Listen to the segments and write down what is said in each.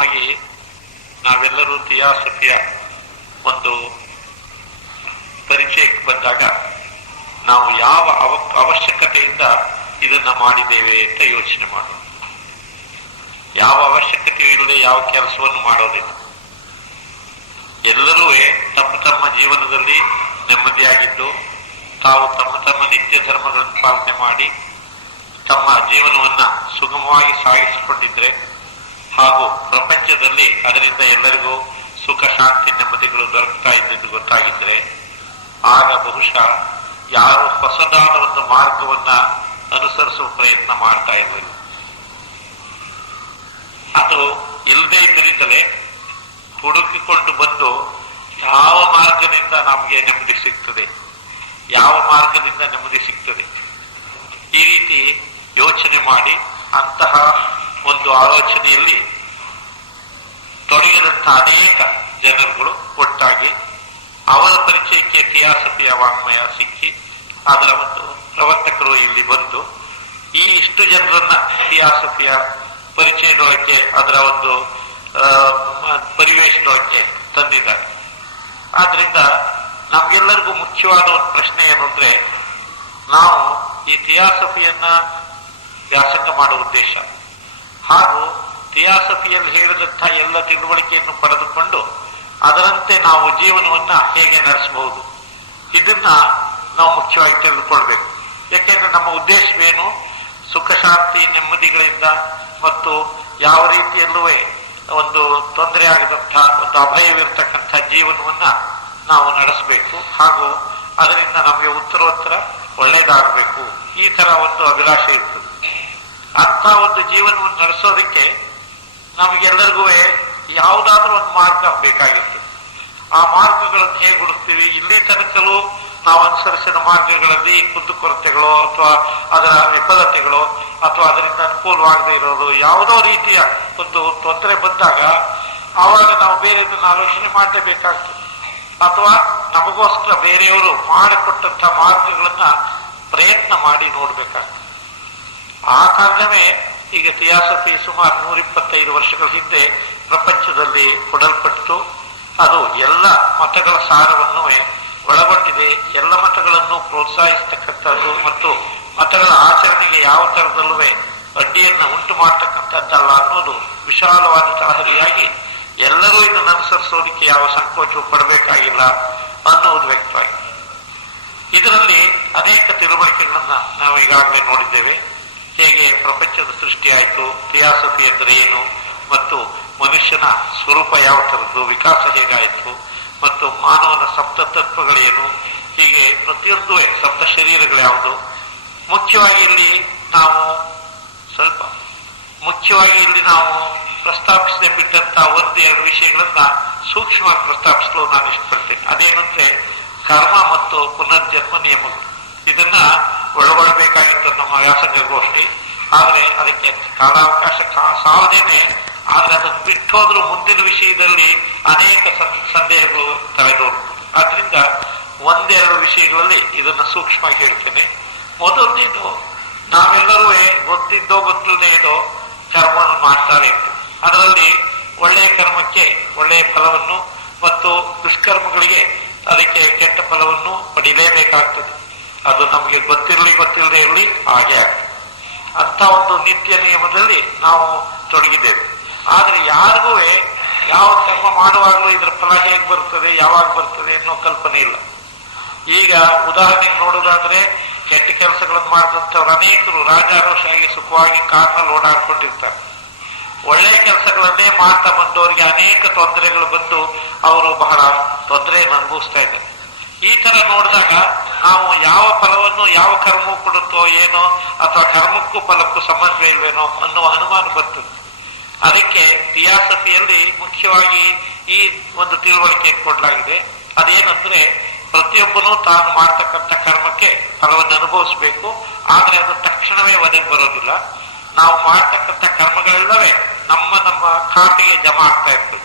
ಸಾಮಾನ್ಯವಾಗಿ ನಾವೆಲ್ಲರೂ ಥಿಯಾಸಫಿಯ ಒಂದು ಪರಿಚಯಕ್ಕೆ ಬಂದಾಗ ನಾವು ಯಾವ ಅವಶ್ಯಕತೆಯಿಂದ ಇದನ್ನ ಮಾಡಿದ್ದೇವೆ ಅಂತ ಯೋಚನೆ ಮಾಡೋಣ. ಯಾವ ಅವಶ್ಯಕತೆಯೂ ಇಲ್ಲದೆ ಯಾವ ಕೆಲಸವನ್ನು ಮಾಡೋದಿಲ್ಲ. ಎಲ್ಲರೂ ತಮ್ಮ ತಮ್ಮ ಜೀವನದಲ್ಲಿ ನೆಮ್ಮದಿಯಾಗಿದ್ದು ತಾವು ತಮ್ಮ ತಮ್ಮ ನಿತ್ಯ ಧರ್ಮಗಳನ್ನು ಪಾಲನೆ ಮಾಡಿ ತಮ್ಮ ಜೀವನವನ್ನ ಸುಗಮವಾಗಿ ಸಾಗಿಸಿಕೊಂಡಿದ್ರೆ ಹಾಗೂ ಪ್ರಪಂಚದಲ್ಲಿ ಅದರಿಂದ ಎಲ್ಲರಿಗೂ ಸುಖ ಶಾಂತಿ ನೆಮ್ಮದಿಗಳು ದೊರಕ್ತಾ ಇದ್ದಿದ್ದು ಗೊತ್ತಾಗಿದ್ರೆ ಆಗ ಬಹುಶಃ ಯಾರು ಹೊಸದಾದ ಒಂದು ಮಾರ್ಗವನ್ನ ಅನುಸರಿಸುವ ಪ್ರಯತ್ನ ಮಾಡ್ತಾ ಇರಲಿಲ್ಲ. ಅದು ಇಲ್ಲದೇ ಇದ್ದರಿಂದಲೇ ಹುಡುಕಿಕೊಂಡು ಬಂದು ಯಾವ ಮಾರ್ಗದಿಂದ ನಮಗೆ ನೆಮ್ಮದಿ ಸಿಗ್ತದೆ, ಯಾವ ಮಾರ್ಗದಿಂದ ನೆಮ್ಮದಿ ಸಿಗ್ತದೆ, ಈ ರೀತಿ ಯೋಚನೆ ಮಾಡಿ ಅಂತಹ ಒಂದು ಆಲೋಚನೆಯಲ್ಲಿ ತೊಡಗಿದಂತಹ ಅನೇಕ ಜನರುಗಳು ಒಟ್ಟಾಗಿ ಅವರ ಪರಿಚಯಕ್ಕೆ ಥಿಯಾಸಫಿಯ ವಾಂಗ್ಮಯ ಸಿಕ್ಕಿ ಅದರ ಒಂದು ಪ್ರವರ್ತಕರು ಇಲ್ಲಿ ಬಂದು ಈ ಇಷ್ಟು ಜನರನ್ನ ಥಿಯಾಸಫಿಯ ಪರಿಚಯದೊಳಕ್ಕೆ ಅದರ ಒಂದು ಪರಿವೇಶದೊಳಕ್ಕೆ ತಂದಿದ್ದಾರೆ. ಆದ್ರಿಂದ ನಮ್ಗೆಲ್ಲರಿಗೂ ಮುಖ್ಯವಾದ ಒಂದು ಪ್ರಶ್ನೆ ಏನು ಅಂದ್ರೆ, ನಾವು ಈ ಥಿಯಾಸಫಿಯನ್ನ ವ್ಯಾಸಂಗ ಮಾಡುವ ಉದ್ದೇಶ ಹಾಗೂ ಥಿಯಾಸಫಿಯಲ್ಲಿ ಹೇಳಿದಂತಹ ಎಲ್ಲ ತಿಳುವಳಿಕೆಯನ್ನು ಪಡೆದುಕೊಂಡು ಅದರಂತೆ ನಾವು ಜೀವನವನ್ನ ಹೇಗೆ ನಡೆಸಬಹುದು, ಇದನ್ನ ನಾವು ಮುಖ್ಯವಾಗಿ ತಿಳಿದುಕೊಳ್ಬೇಕು. ಯಾಕೆಂದ್ರೆ ನಮ್ಮ ಉದ್ದೇಶವೇನು, ಸುಖ ಶಾಂತಿ ನೆಮ್ಮದಿಗಳಿಂದ ಮತ್ತು ಯಾವ ರೀತಿಯಲ್ಲೂ ಒಂದು ತೊಂದರೆ ಆಗದಂತಹ ಒಂದು ಅಭಯವಿರತಕ್ಕಂಥ ಜೀವನವನ್ನ ನಾವು ನಡೆಸಬೇಕು ಹಾಗೂ ಅದರಿಂದ ನಮಗೆ ಉತ್ತರೋತ್ತರ ಒಳ್ಳೆಯದಾಗಬೇಕು, ಈ ತರ ಒಂದು ಅಭಿಲಾಷೆ ಇರ್ತದೆ. ಅಂತ ಒಂದು ಜೀವನವನ್ನು ನಡೆಸೋದಕ್ಕೆ ನಮಗೆಲ್ಲರಿಗೂ ಯಾವುದಾದ್ರೂ ಒಂದು ಮಾರ್ಗ ಬೇಕಾಗಿರ್ತದೆ. ಆ ಮಾರ್ಗಗಳನ್ನು ಹೇಗೆ ಹುಡುಕ್ತೀವಿ? ಇಲ್ಲಿ ತನಕಲೂ ನಾವು ಅನುಸರಿಸಿದ ಮಾರ್ಗಗಳಲ್ಲಿ ಕುಂದುಕೊರತೆಗಳು ಅಥವಾ ಅದರ ವಿಫಲತೆಗಳು ಅಥವಾ ಅದರಿಂದ ಅನುಕೂಲವಾಗದೇ ಇರೋದು ಯಾವುದೋ ರೀತಿಯ ಒಂದು ತೊಂದರೆ ಬಂದಾಗ ಆವಾಗ ನಾವು ಬೇರೆಯದನ್ನು ಆಲೋಚನೆ ಮಾಡಲೇಬೇಕಾಗ್ತದೆ. ಅಥವಾ ನಮಗೋಸ್ಕರ ಬೇರೆಯವರು ಮಾಡಿಕೊಟ್ಟಂತಹ ಮಾರ್ಗಗಳನ್ನ ಪ್ರಯತ್ನ ಮಾಡಿ ನೋಡ್ಬೇಕಾಗ್ತದೆ. ಆ ಕಾರಣವೇ ಈಗ ಥಿಯಾಸಫಿ ಸುಮಾರು 125 ವರ್ಷಗಳ ಹಿಂದೆ ಪ್ರಪಂಚದಲ್ಲಿ ಕೊಡಲ್ಪಟ್ಟು ಅದು ಎಲ್ಲ ಮತಗಳ ಸಾರವನ್ನು ಒಳಗೊಂಡಿದೆ. ಎಲ್ಲ ಮತಗಳನ್ನು ಪ್ರೋತ್ಸಾಹಿಸತಕ್ಕಂಥದ್ದು ಮತ್ತು ಮತಗಳ ಆಚರಣೆಗೆ ಯಾವ ತರದಲ್ಲೂ ಅಡ್ಡಿಯನ್ನು ಉಂಟು ಮಾಡತಕ್ಕಂಥದ್ದಲ್ಲ ಅನ್ನೋದು ವಿಶಾಲವಾದ ತರಹದಿಯಾಗಿ ಎಲ್ಲರೂ ಇದನ್ನು ಅನುಸರಿಸೋದಕ್ಕೆ ಯಾವ ಸಂಕೋಚವೂ ಪಡಬೇಕಾಗಿಲ್ಲ ಅನ್ನೋದು ವ್ಯಕ್ತವಾಗಿದೆ. ಇದರಲ್ಲಿ ಅನೇಕ ತಿಳುವಳಿಕೆಗಳನ್ನ ನಾವು ಈಗಾಗಲೇ ನೋಡಿದ್ದೇವೆ. ಹೇಗೆ ಪ್ರಪಂಚದ ಸೃಷ್ಟಿಯಾಯಿತು, ಥಿಯಾಸಫಿ ಅಂದರೆ ಏನು, ಮತ್ತು ಮನುಷ್ಯನ ಸ್ವರೂಪ ಯಾವ ಥರದ್ದು, ವಿಕಾಸ ಹೇಗಾಯಿತು, ಮತ್ತು ಮಾನವನ ಸಪ್ತ ತತ್ವಗಳೇನು, ಹೀಗೆ ಪ್ರತಿಯೊಂದು ಸಪ್ತ ಶರೀರಗಳು ಯಾವುದು. ಮುಖ್ಯವಾಗಿ ಇಲ್ಲಿ ನಾವು ಪ್ರಸ್ತಾಪಿಸದೆ ಬಿಟ್ಟಂತಹ ಒಂದೆರಡು ವಿಷಯಗಳನ್ನ ಸೂಕ್ಷ್ಮವಾಗಿ ಪ್ರಸ್ತಾಪಿಸಲು ನಾನು ಇಷ್ಟಪಡ್ತೇನೆ. ಅದೇನಂದ್ರೆ ಕರ್ಮ ಮತ್ತು ಪುನರ್ಜನ್ಮ ನಿಯಮಗಳು. ಇದನ್ನ ಒಳಗೊಳ್ಳಬೇಕಾಗಿತ್ತು ನಮ್ಮ ವ್ಯಾಸಂಗ ಗೋಷ್ಠಿ, ಆದರೆ ಅದಕ್ಕೆ ಕಾಲಾವಕಾಶ ಸಾಲದೇನೆ. ಆದ್ರೆ ಅದನ್ನು ಬಿಟ್ಟೋದ್ರೂ ಮುಂದಿನ ವಿಷಯದಲ್ಲಿ ಅನೇಕ ಸಂದೇಹಗಳು ತಲೆದೋರು. ಆದ್ರಿಂದ ಒಂದೆರಡು ವಿಷಯಗಳಲ್ಲಿ ಇದನ್ನ ಸೂಕ್ಷ್ಮವಾಗಿ ಹೇಳ್ತೇನೆ. ಮೊದಲನೇದು, ನಾವೆಲ್ಲರೂ ಗೊತ್ತಿದ್ದೋ ಗೊತ್ತಿಲ್ಲದೆ ಇದ್ದೋ ಕರ್ಮವನ್ನು ಮಾಡ್ತಾರೆ ಇರ್ತೇವೆ. ಅದರಲ್ಲಿ ಒಳ್ಳೆಯ ಕರ್ಮಕ್ಕೆ ಒಳ್ಳೆಯ ಫಲವನ್ನು ಮತ್ತು ದುಷ್ಕರ್ಮಗಳಿಗೆ ಅದಕ್ಕೆ ಕೆಟ್ಟ ಫಲವನ್ನು ಪಡೀಲೇಬೇಕಾಗ್ತದೆ. ಅದು ನಮಗೆ ಗೊತ್ತಿಲ್ಲದೆ ಇರಲಿ ಹಾಗೆ ಆಗ್ತದೆ. ಅಂತ ಒಂದು ನಿತ್ಯ ನಿಯಮದಲ್ಲಿ ನಾವು ತೊಡಗಿದ್ದೇವೆ. ಆದ್ರೆ ಯಾರಿಗೂ ಯಾವ ಕರ್ಮ ಮಾಡುವಾಗಲೂ ಇದರ ಫಲ ಹೇಗೆ ಬರ್ತದೆ, ಯಾವಾಗ ಬರ್ತದೆ ಅನ್ನೋ ಕಲ್ಪನೆ ಇಲ್ಲ. ಈಗ ಉದಾಹರಣೆಗೆ ನೋಡೋದಾದ್ರೆ, ಕೆಟ್ಟ ಕೆಲಸಗಳನ್ನು ಮಾಡಿದಂಥವ್ರು ಅನೇಕರು ರಾಜಾರೋಷಾಗಿ ಸುಖವಾಗಿ ಕಾರ್ನಲ್ಲಿ ಓಡಾಡ್ಕೊಂಡಿರ್ತಾರೆ. ಒಳ್ಳೆಯ ಕೆಲಸಗಳನ್ನೇ ಮಾಡ್ತಾ ಬಂದವರಿಗೆ ಅನೇಕ ತೊಂದರೆಗಳು ಬಂದು ಅವರು ಬಹಳ ತೊಂದರೆಯನ್ನು ಅನುಭವಿಸ್ತಾ ಇದ್ದಾರೆ. ಈ ತರ ನೋಡಿದಾಗ ನಾವು ಯಾವ ಫಲವನ್ನು ಯಾವ ಕರ್ಮವು ಕೊಡುತ್ತೋ ಏನೋ, ಅಥವಾ ಕರ್ಮಕ್ಕೂ ಫಲಕ್ಕೂ ಸಂಬಂಧ ಇಲ್ವೇನೋ ಅನ್ನುವ ಅನುಮಾನ ಬರ್ತದೆ. ಅದಕ್ಕೆ ಥಿಯಾಸಫಿಯಲ್ಲಿ ಮುಖ್ಯವಾಗಿ ಈ ಒಂದು ತಿಳುವಳಿಕೆ ಕೊಡಲಾಗಿದೆ. ಅದೇನಂದ್ರೆ, ಪ್ರತಿಯೊಬ್ಬನೂ ತಾನು ಮಾಡ್ತಕ್ಕಂಥ ಕರ್ಮಕ್ಕೆ ಫಲವನ್ನು ಅನುಭವಿಸಬೇಕು. ಆದ್ರೆ ಅದು ತಕ್ಷಣವೇ ಒದಗಿ ಬರೋದಿಲ್ಲ. ನಾವು ಮಾಡ್ತಕ್ಕಂಥ ಕರ್ಮಗಳೆಲ್ಲವೇ ನಮ್ಮ ನಮ್ಮ ಖಾತೆಗೆ ಜಮಾ ಆಗ್ತಾ ಇರ್ತದೆ.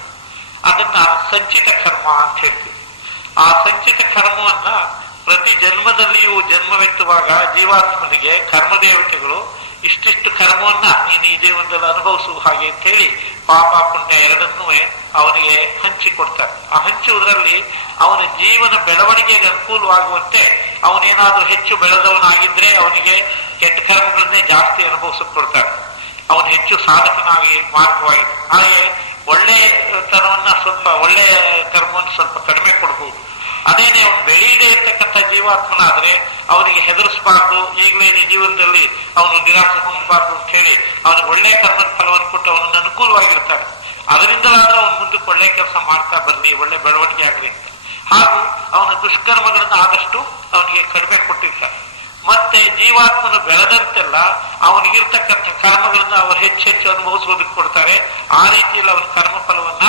ಅದನ್ನ ಸಂಚಿತ ಕರ್ಮ ಅಂತ ಹೇಳ್ತೀವಿ. ಆ ಸಂಚಿತ ಕರ್ಮವನ್ನ ಪ್ರತಿ ಜನ್ಮದಲ್ಲಿಯೂ ಜನ್ಮವೆತ್ತುವಾಗ ಜೀವಾತ್ಮನಿಗೆ ಕರ್ಮದೇವತೆಗಳು ಇಷ್ಟಿಷ್ಟು ಕರ್ಮವನ್ನ ನೀನು ಈ ಜೀವನದಲ್ಲಿ ಅನುಭವಿಸುವ ಹಾಗೆ ಅಂತ ಹೇಳಿ ಪಾಪ ಪುಣ್ಯ ಎರಡನ್ನೂ ಅವನಿಗೆ ಹಂಚಿಕೊಡ್ತಾರೆ. ಆ ಹಂಚುವುದರಲ್ಲಿ ಅವನ ಜೀವನ ಬೆಳವಣಿಗೆಗೆ ಅನುಕೂಲವಾಗುವಂತೆ ಅವನೇನಾದ್ರೂ ಹೆಚ್ಚು ಬೆಳೆದವನಾಗಿದ್ರೆ ಅವನಿಗೆ ಕೆಟ್ಟ ಕರ್ಮಗಳನ್ನೇ ಜಾಸ್ತಿ ಅನುಭವಿಸಕ್ ಕೊಡ್ತಾರೆ. ಅವನು ಹೆಚ್ಚು ಸಾಧಕನಾಗಿ ಮಾರ್ಗವಾಗಿದೆ. ಹಾಗೆ ಒಳ್ಳೆ ಒಳ್ಳೆಯ ಕರ್ಮವನ್ನು ಸ್ವಲ್ಪ ಕಡಿಮೆ ಕೊಡ್ಬೋದು. ಅದೇನೆ ಅವನು ಬೆಳೆಯದೇ ಇರ್ತಕ್ಕಂಥ ಜೀವಾತ್ಮನಾದ್ರೆ ಅವನಿಗೆ ಹೆದರಿಸಬಾರ್ದು, ಈಗಲೇ ಜೀವನದಲ್ಲಿ ಅವನು ನಿರಾಸೆ ಹೊಂದಬಾರ್ದು ಅಂತ ಹೇಳಿ ಅವನಿಗೆ ಒಳ್ಳೆಯ ಕರ್ಮದ ಫಲವನ್ನು ಕೊಟ್ಟು ಅವನನ್ನು ಅನುಕೂಲವಾಗಿರ್ತಾನೆ. ಅದರಿಂದಲಾದ್ರೂ ಅವನು ಮುಂದಕ್ಕೆ ಒಳ್ಳೆ ಕೆಲಸ ಮಾಡ್ತಾ ಬರಲಿ, ಒಳ್ಳೆ ಬೆಳವಣಿಗೆ ಆಗಲಿ ಅಂತ. ಹಾಗೂ ಅವನ ದುಷ್ಕರ್ಮಗಳನ್ನು ಆದಷ್ಟು ಅವನಿಗೆ ಕಡಿಮೆ ಕೊಟ್ಟಿರ್ತಾನೆ. ಮತ್ತೆ ಜೀವಾತ್ಮನು ಬೆಳೆದಂತೆಲ್ಲ ಅವನಿಗಿರ್ತಕ್ಕಂಥ ಕರ್ಮಗಳನ್ನು ಅವರು ಹೆಚ್ಚೆಚ್ಚು ಅನುಭವಿಸೋದಕ್ಕೆ ಕೊಡ್ತಾರೆ. ಆ ರೀತಿಯಲ್ಲಿ ಅವನ ಕರ್ಮ ಫಲವನ್ನ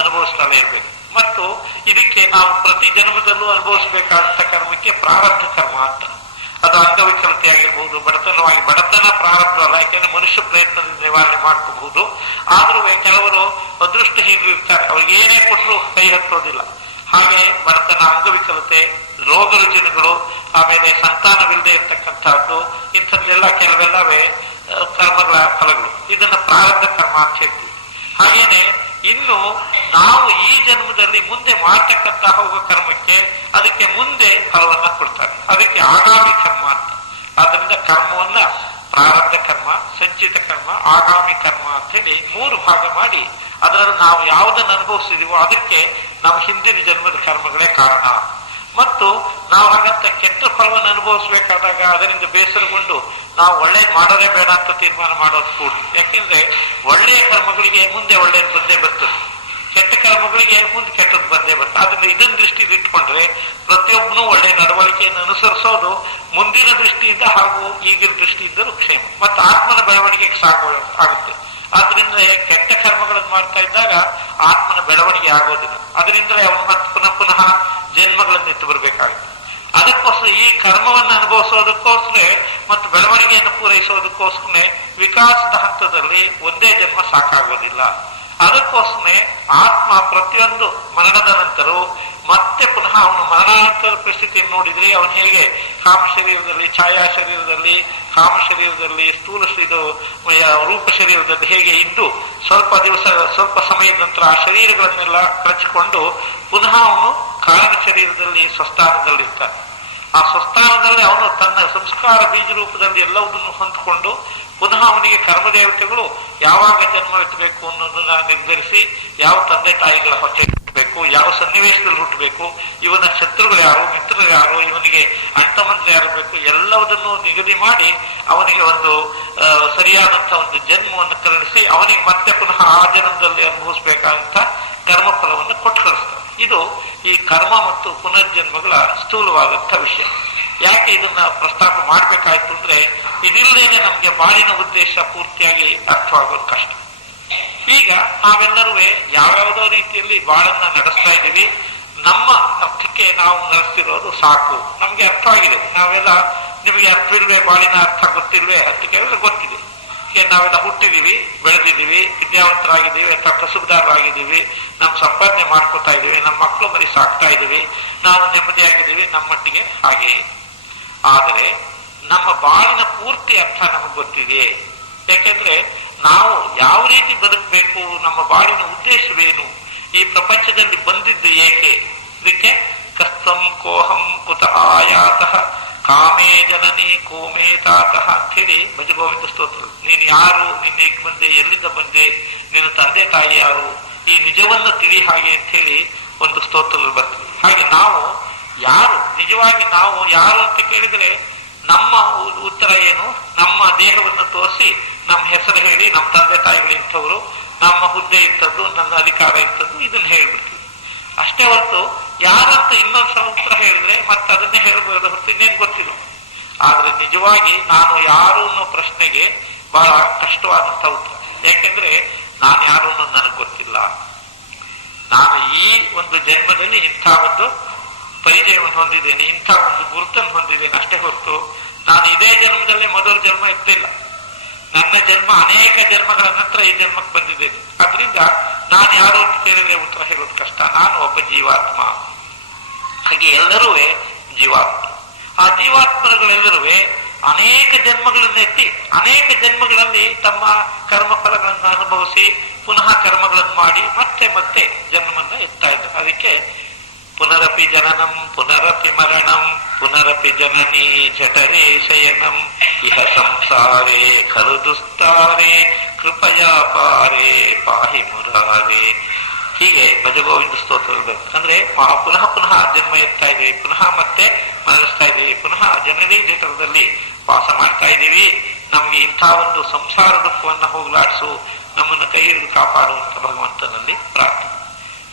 ಅನುಭವಿಸ್ತಾನೆ ಇರ್ಬೇಕು. ಮತ್ತು ಇದಕ್ಕೆ ನಾವು ಪ್ರತಿ ಜನ್ಮದಲ್ಲೂ ಅನುಭವಿಸಬೇಕಾದಂಥ ಕರ್ಮಕ್ಕೆ ಪ್ರಾರಬ್ಧ ಕರ್ಮ ಅಂತ. ಅದು ಅಂಗವಿಕಲತೆ ಆಗಿರ್ಬೋದು, ಬಡತನ ಪ್ರಾರಬ್ಧ ಅಲ್ಲ, ಯಾಕೆಂದ್ರೆ ಮನುಷ್ಯ ಪ್ರಯತ್ನದಿಂದ ನಿವಾರಣೆ ಮಾಡ್ಕೋಬಹುದು. ಆದ್ರೂ ಕೆಲವರು ಅದೃಷ್ಟಹೀನರು ಇರ್ತಾರೆ, ಅವ್ರಿಗೆ ಏನೇ ಕೊಟ್ಟರು ಕೈ ಹತ್ತೋದಿಲ್ಲ. ಹಾಗೆ ಬಡತನ, ಅಂಗವಿಕಲತೆ, ರೋಗ ರುಜಿನಗಳು, ಆಮೇಲೆ ಸಂತಾನವಿಲ್ಲದೆ ಇರ್ತಕ್ಕಂಥದ್ದು, ಇಂಥದ್ದೆಲ್ಲ ಕೆಲವೆಲ್ಲವೇ ಕರ್ಮಗಳ ಫಲಗಳು. ಇದನ್ನ ಪ್ರಾರಬ್ಧ ಕರ್ಮ ಅಂತ ಹೇಳ್ತೀವಿ. ಹಾಗೇನೆ ಇನ್ನು ನಾವು ಈ ಜನ್ಮದಲ್ಲಿ ಮುಂದೆ ಮಾಡ್ತಕ್ಕಂಥ ಹೋಗೋ ಕರ್ಮಕ್ಕೆ ಅದಕ್ಕೆ ಮುಂದೆ ಫಲವನ್ನ ಕೊಡ್ತಾರೆ. ಅದಕ್ಕೆ ಆಗಾಮಿ ಕರ್ಮ ಅಂತ. ಆದ್ದರಿಂದ ಕರ್ಮವನ್ನ ಪ್ರಾರಬ್ಧ ಕರ್ಮ, ಸಂಚಿತ ಕರ್ಮ, ಆಗಾಮಿ ಕರ್ಮ ಅಂತ ಹೇಳಿ 3 ಭಾಗ ಮಾಡಿ ಅದರಲ್ಲಿ ನಾವು ಯಾವುದನ್ನು ಅನುಭವಿಸಿದೀವೋ ಅದಕ್ಕೆ ನಮ್ಮ ಹಿಂದಿನ ಜನ್ಮದ ಕರ್ಮಗಳೇ ಕಾರಣ. ಮತ್ತು ನಾವು ಹಾಗಂತ ಕೆಟ್ಟ ಫಲವನ್ನು ಅನುಭವಿಸಬೇಕಾದಾಗ ಅದರಿಂದ ಬೇಸರಗೊಂಡು ನಾವು ಒಳ್ಳೇದು ಮಾಡೋದೇ ಬೇಡ ಅಂತ ತೀರ್ಮಾನ ಮಾಡೋದು ಕೂಡ. ಯಾಕೆಂದ್ರೆ ಒಳ್ಳೆಯ ಕರ್ಮಗಳಿಗೆ ಮುಂದೆ ಒಳ್ಳೇದು ಬಂದೇ ಬರ್ತದೆ, ಕೆಟ್ಟ ಕರ್ಮಗಳಿಗೆ ಮುಂದೆ ಕೆಟ್ಟದ್ದು ಬಂದೇ ಬರ್ತದೆ. ಆದ್ರಿಂದ ಇದನ್ನ ದೃಷ್ಟಿಗೆ ಇಟ್ಕೊಂಡ್ರೆ ಪ್ರತಿಯೊಬ್ಬನು ಒಳ್ಳೆಯ ನಡವಳಿಕೆಯನ್ನು ಅನುಸರಿಸೋದು ಮುಂದಿನ ದೃಷ್ಟಿಯಿಂದ ಹಾಗೂ ಈಗಿನ ದೃಷ್ಟಿಯಿಂದಲೂ ಕ್ಷೇಮ ಮತ್ತು ಆತ್ಮನ ಬೆಳವಣಿಗೆಗೆ ಆಗುತ್ತೆ. ಆದ್ರಿಂದ ಕೆಟ್ಟ ಕರ್ಮಗಳನ್ನು ಮಾಡ್ತಾ ಇದ್ದಾಗ ಆತ್ಮನ ಬೆಳವಣಿಗೆ ಆಗೋದಿಲ್ಲ. ಅದರಿಂದಲೇ ಅವನು ಮತ್ತೆ ಪುನಃ ಜನ್ಮಗಳನ್ನು ಎತ್ತು ಬರಬೇಕಾಗುತ್ತೆ. ಅದಕ್ಕೋಸ್ಕರ ಈ ಕರ್ಮವನ್ನು ಅನುಭವಿಸೋದಕ್ಕೋಸ್ಕರ ಮತ್ತು ಬೆಳವಣಿಗೆಯನ್ನು ಪೂರೈಸೋದಕ್ಕೋಸ್ಕರ ವಿಕಾಸದ ಹಂತದಲ್ಲಿ ಒಂದೇ ಜನ್ಮ ಸಾಕಾಗೋದಿಲ್ಲ. ಅದಕ್ಕೋಸ್ಕರ ಆತ್ಮ ಪ್ರತಿಯೊಂದು ಮರಣದ ನಂತರವೂ ಮತ್ತೆ ಪುನಃ ಅವನು ಮರಣಾನಂತರ ಪರಿಸ್ಥಿತಿಯನ್ನು ನೋಡಿದ್ರೆ ಅವನು ಹೇಗೆ ಕಾಮ ಶರೀರದಲ್ಲಿ, ಛಾಯಾ ಶರೀರದಲ್ಲಿ, ಕಾಮ ಶರೀರದಲ್ಲಿ, ಸ್ಥೂಲ ರೂಪ ಶರೀರದಲ್ಲಿ ಹೇಗೆ ಇದ್ದು ಸ್ವಲ್ಪ ಸಮಯದ ನಂತರ ಆ ಶರೀರಗಳನ್ನೆಲ್ಲ ಕಳಚಿಕೊಂಡು ಪುನಃ ಅವನು ಕಾರಣ ಶರೀರದಲ್ಲಿ ಸ್ವಸ್ಥಾನದಲ್ಲಿರ್ತಾನೆ. ಆ ಸ್ವಸ್ಥಾನದಲ್ಲಿ ಅವನು ತನ್ನ ಸಂಸ್ಕಾರ ಬೀಜ ರೂಪದಲ್ಲಿ ಎಲ್ಲವುದನ್ನು ಹೊಂದಿಕೊಂಡು ಪುನಃ ಅವನಿಗೆ ಕರ್ಮದೇವತೆಗಳು ಯಾವಾಗ ಜನ್ಮ ಎತ್ತಬೇಕು ಅನ್ನೋದನ್ನ ನಿರ್ಧರಿಸಿ, ಯಾವ ತಂದೆ ತಾಯಿಗಳ ಹೊಟ್ಟೆ ಹುಟ್ಟಬೇಕು, ಯಾವ ಸನ್ನಿವೇಶದಲ್ಲಿ ಹುಟ್ಟಬೇಕು, ಇವನ ಶತ್ರುಗಳು ಯಾರು, ಮಿತ್ರರು ಯಾರು, ಇವನಿಗೆ ಅಂಟಮಂತ್ರ ಯಾರು ಬೇಕು, ಎಲ್ಲವುದನ್ನು ನಿಗದಿ ಮಾಡಿ ಅವನಿಗೆ ಒಂದು ಸರಿಯಾದಂತಹ ಒಂದು ಜನ್ಮವನ್ನು ಕರುಣಿಸಿ ಅವನಿಗೆ ಮತ್ತೆ ಪುನಃ ಆ ಜನ್ಮದಲ್ಲಿ ಅನುಭವಿಸಬೇಕಾದಂತ ಕರ್ಮ ಫಲವನ್ನು ಕೊಟ್ಟು ಕಳಿಸ್ತಾರೆ. ಇದು ಈ ಕರ್ಮ ಮತ್ತು ಪುನರ್ಜನ್ಮಗಳ ಸ್ಥೂಲವಾದಂಥ ವಿಷಯ. ಯಾಕೆ ಇದನ್ನ ಪ್ರಸ್ತಾಪ ಮಾಡ್ಬೇಕಾಯ್ತು ಅಂದ್ರೆ ಇದಿಲ್ಲದೇನೆ ನಮ್ಗೆ ಬಾಳಿನ ಉದ್ದೇಶ ಪೂರ್ತಿಯಾಗಿ ಅರ್ಥವಾಗೋದು ಕಷ್ಟ. ಈಗ ನಾವೆಲ್ಲರೂ ಯಾವ್ಯಾವುದೋ ರೀತಿಯಲ್ಲಿ ಬಾಳನ್ನ ನಡೆಸ್ತಾ ಇದ್ದೀವಿ. ನಮ್ಮ ಅರ್ಥಕ್ಕೆ ನಾವು ನಡೆಸ್ತಿರೋದು ಸಾಕು, ನಮ್ಗೆ ಅರ್ಥವಾಗಿದೆ. ನಾವೆಲ್ಲ ನಿಮಗೆ ಅರ್ಥವಿಲ್ವೇ, ಬಾಳಿನ ಅರ್ಥ ಗೊತ್ತಿಲ್ವೇ ಅಂತ ಕೇಳಿದ್ರೆ ಗೊತ್ತಿದೆ. ಈಗ ನಾವೆಲ್ಲ ಹುಟ್ಟಿದೀವಿ, ಬೆಳೆದಿದ್ದೀವಿ, ವಿದ್ಯಾವಂತರಾಗಿದ್ದೀವಿ ಅಥವಾ ಕಸುಬುದಾರರಾಗಿದ್ದೀವಿ, ನಮ್ಮ ಸಂಪಾದನೆ ಮಾಡ್ಕೋತಾ ಇದ್ದೀವಿ, ನಮ್ಮ ಮಕ್ಕಳು ಮರಿ ಸಾಕ್ತಾ ಇದ್ದೀವಿ, ನಾವು ನೆಮ್ಮದಿಯಾಗಿದ್ದೀವಿ ನಮ್ಮ ಮಟ್ಟಿಗೆ ಹಾಗೆ. ಆದರೆ ನಮ್ಮ ಬಾಳಿನ ಪೂರ್ತಿ ಅರ್ಥ ನಮಗೆ ಗೊತ್ತಿದೆ. ಯಾಕೆಂದ್ರೆ ನಾವು ಯಾವ ರೀತಿ ಬದುಕಬೇಕು, ನಮ್ಮ ಬಾಳಿನ ಉದ್ದೇಶವೇನು, ಈ ಪ್ರಪಂಚದಲ್ಲಿ ಬಂದಿದ್ದು ಏಕೆ, ಇದಕ್ಕೆ ಕಸ್ತಂ ಕೋಹಂ ಕುತ ಆಯಾತಃ ಕಾಮೇ ಜನನಿ ಕೋಮೇ ತಾತಃ ಅಂತೇಳಿ ಭಜಗೋವಿಂದ ಸ್ತೋತ್ರ. ನೀನು ಯಾರು, ನಿನ್ನೇಕೆ ಬಂದೆ, ಎಲ್ಲಿಂದ ಬಂದೆ, ನಿನ್ನ ತಂದೆ ತಾಯಿ ಯಾರು, ಈ ನಿಜವನ್ನು ತಿಳಿ ಹಾಗೆ ಅಂತ ಹೇಳಿ ಒಂದು ಸ್ತೋತ್ರದಲ್ಲಿ ಬರ್ತದೆ. ಹಾಗೆ ನಾವು ಯಾರು, ನಿಜವಾಗಿ ನಾವು ಯಾರು ಅಂತ ಕೇಳಿದ್ರೆ ನಮ್ಮ ಉತ್ತರ ಏನು, ನಮ್ಮ ದೇಹವನ್ನು ತೋರಿಸಿ ನಮ್ಮ ಹೆಸರು ಹೇಳಿ ನಮ್ಮ ತಂದೆ ತಾಯಿಗಳು ಇಂಥವ್ರು, ನಮ್ಮ ಹುದ್ದೆ ಇಂಥದ್ದು, ನನ್ನ ಅಧಿಕಾರ ಇಂಥದ್ದು, ಇದನ್ನ ಹೇಳ್ಬಿಡ್ತೀವಿ ಅಷ್ಟೇ ಹೊರತು ಯಾರಂತ ಇನ್ನೊಂದ್ಸಲ ಉತ್ತರ ಹೇಳಿದ್ರೆ ಮತ್ತೆ ಅದನ್ನೇ ಹೇಳ್ಬೋದು ಹೊರತು ಇನ್ನೇನು ಗೊತ್ತಿಲ್ಲ. ಆದ್ರೆ ನಿಜವಾಗಿ ನಾನು ಯಾರು ಅನ್ನೋ ಪ್ರಶ್ನೆಗೆ ಬಹಳ ಕಷ್ಟವಾದಂತ ಉತ್ತರ. ಯಾಕೆಂದ್ರೆ ನಾನು ಯಾರು ಅನ್ನೋದು ನನಗೆ ಗೊತ್ತಿಲ್ಲ. ನಾನು ಈ ಒಂದು ಜನ್ಮದಲ್ಲಿ ಇಂಥ ಒಂದು ಪರಿಚಯವನ್ನು ಹೊಂದಿದ್ದೇನೆ, ಇಂಥ ಒಂದು ಗುರುತನ್ನು ಹೊಂದಿದ್ದೇನೆ ಅಷ್ಟೇ ಹೊರತು ನಾನು ಇದೇ ಜನ್ಮದಲ್ಲೇ ಮೊದಲ ಜನ್ಮ ಇರ್ತಿಲ್ಲ. ನನ್ನ ಜನ್ಮ ಅನೇಕ ಜನ್ಮಗಳ ನಂತರ ಈ ಜನ್ಮಕ್ಕೆ ಬಂದಿದ್ದೇನೆ. ಆದ್ರಿಂದ ನಾನು ಯಾರು ಅಂತ ಕೇಳಿದ್ರೆ ಉತ್ತರ ಹೇಳೋದು ಕಷ್ಟ. ನಾನು ಒಬ್ಬ ಜೀವಾತ್ಮ. ಹಾಗೆ ಎಲ್ಲರೂ ಜೀವಾತ್ಮ. ಆ ಜೀವಾತ್ಮಗಳೆಲ್ಲರೂ ಅನೇಕ ಜನ್ಮಗಳನ್ನೆತ್ತಿ ಅನೇಕ ಜನ್ಮಗಳಲ್ಲಿ ತಮ್ಮ ಕರ್ಮಫಲಗಳನ್ನು ಅನುಭವಿಸಿ ಪುನಃ ಕರ್ಮಗಳನ್ನು ಮಾಡಿ ಮತ್ತೆ ಮತ್ತೆ ಜನ್ಮನ್ನ ಎತ್ತಾ ಇದ್ದಾರೆ. ಅದಕ್ಕೆ ಪುನರಪಿ ಜನನಂ ಪುನರಪಿ ಮರಣಂ ಪುನರಪಿ ಜನನಿ ಜಠರೇ ಶಯನಂ ಇಹ ಸಂಸಾರೇ ಖಲು ದುಸ್ತಾರೆ ಕೃಪಯಾ ಪಾರೇ ಪಾಹಿ ಮುರಾರೇ. ಹೀಗೆ ಭಜಗೋವಿಂದ ಸ್ತೋತ್ರ. ಅಂದ್ರೆ ಪುನಃ ಪುನಃ ಜನ್ಮ ಎತ್ತಾ ಇದೀವಿ, ಪುನಃ ಮತ್ತೆ ಮರಣಿಸ್ತಾ ಇದೀವಿ, ಪುನಃ ಜನನಿ ಜಠರದಲ್ಲಿ ವಾಸ ಮಾಡ್ತಾ ಇದ್ದೀವಿ. ನಮ್ಗೆ ಇಂಥ ಒಂದು ಸಂಸಾರ ದುಃಖವನ್ನ ಹೋಗಲಾಡಿಸು, ನಮ್ಮನ್ನು ಕೈ ಹಿಡಿದು ಕಾಪಾಡುವಂತ ಭಗವಂತನಲ್ಲಿ ಪ್ರಾರ್ಥನೆ.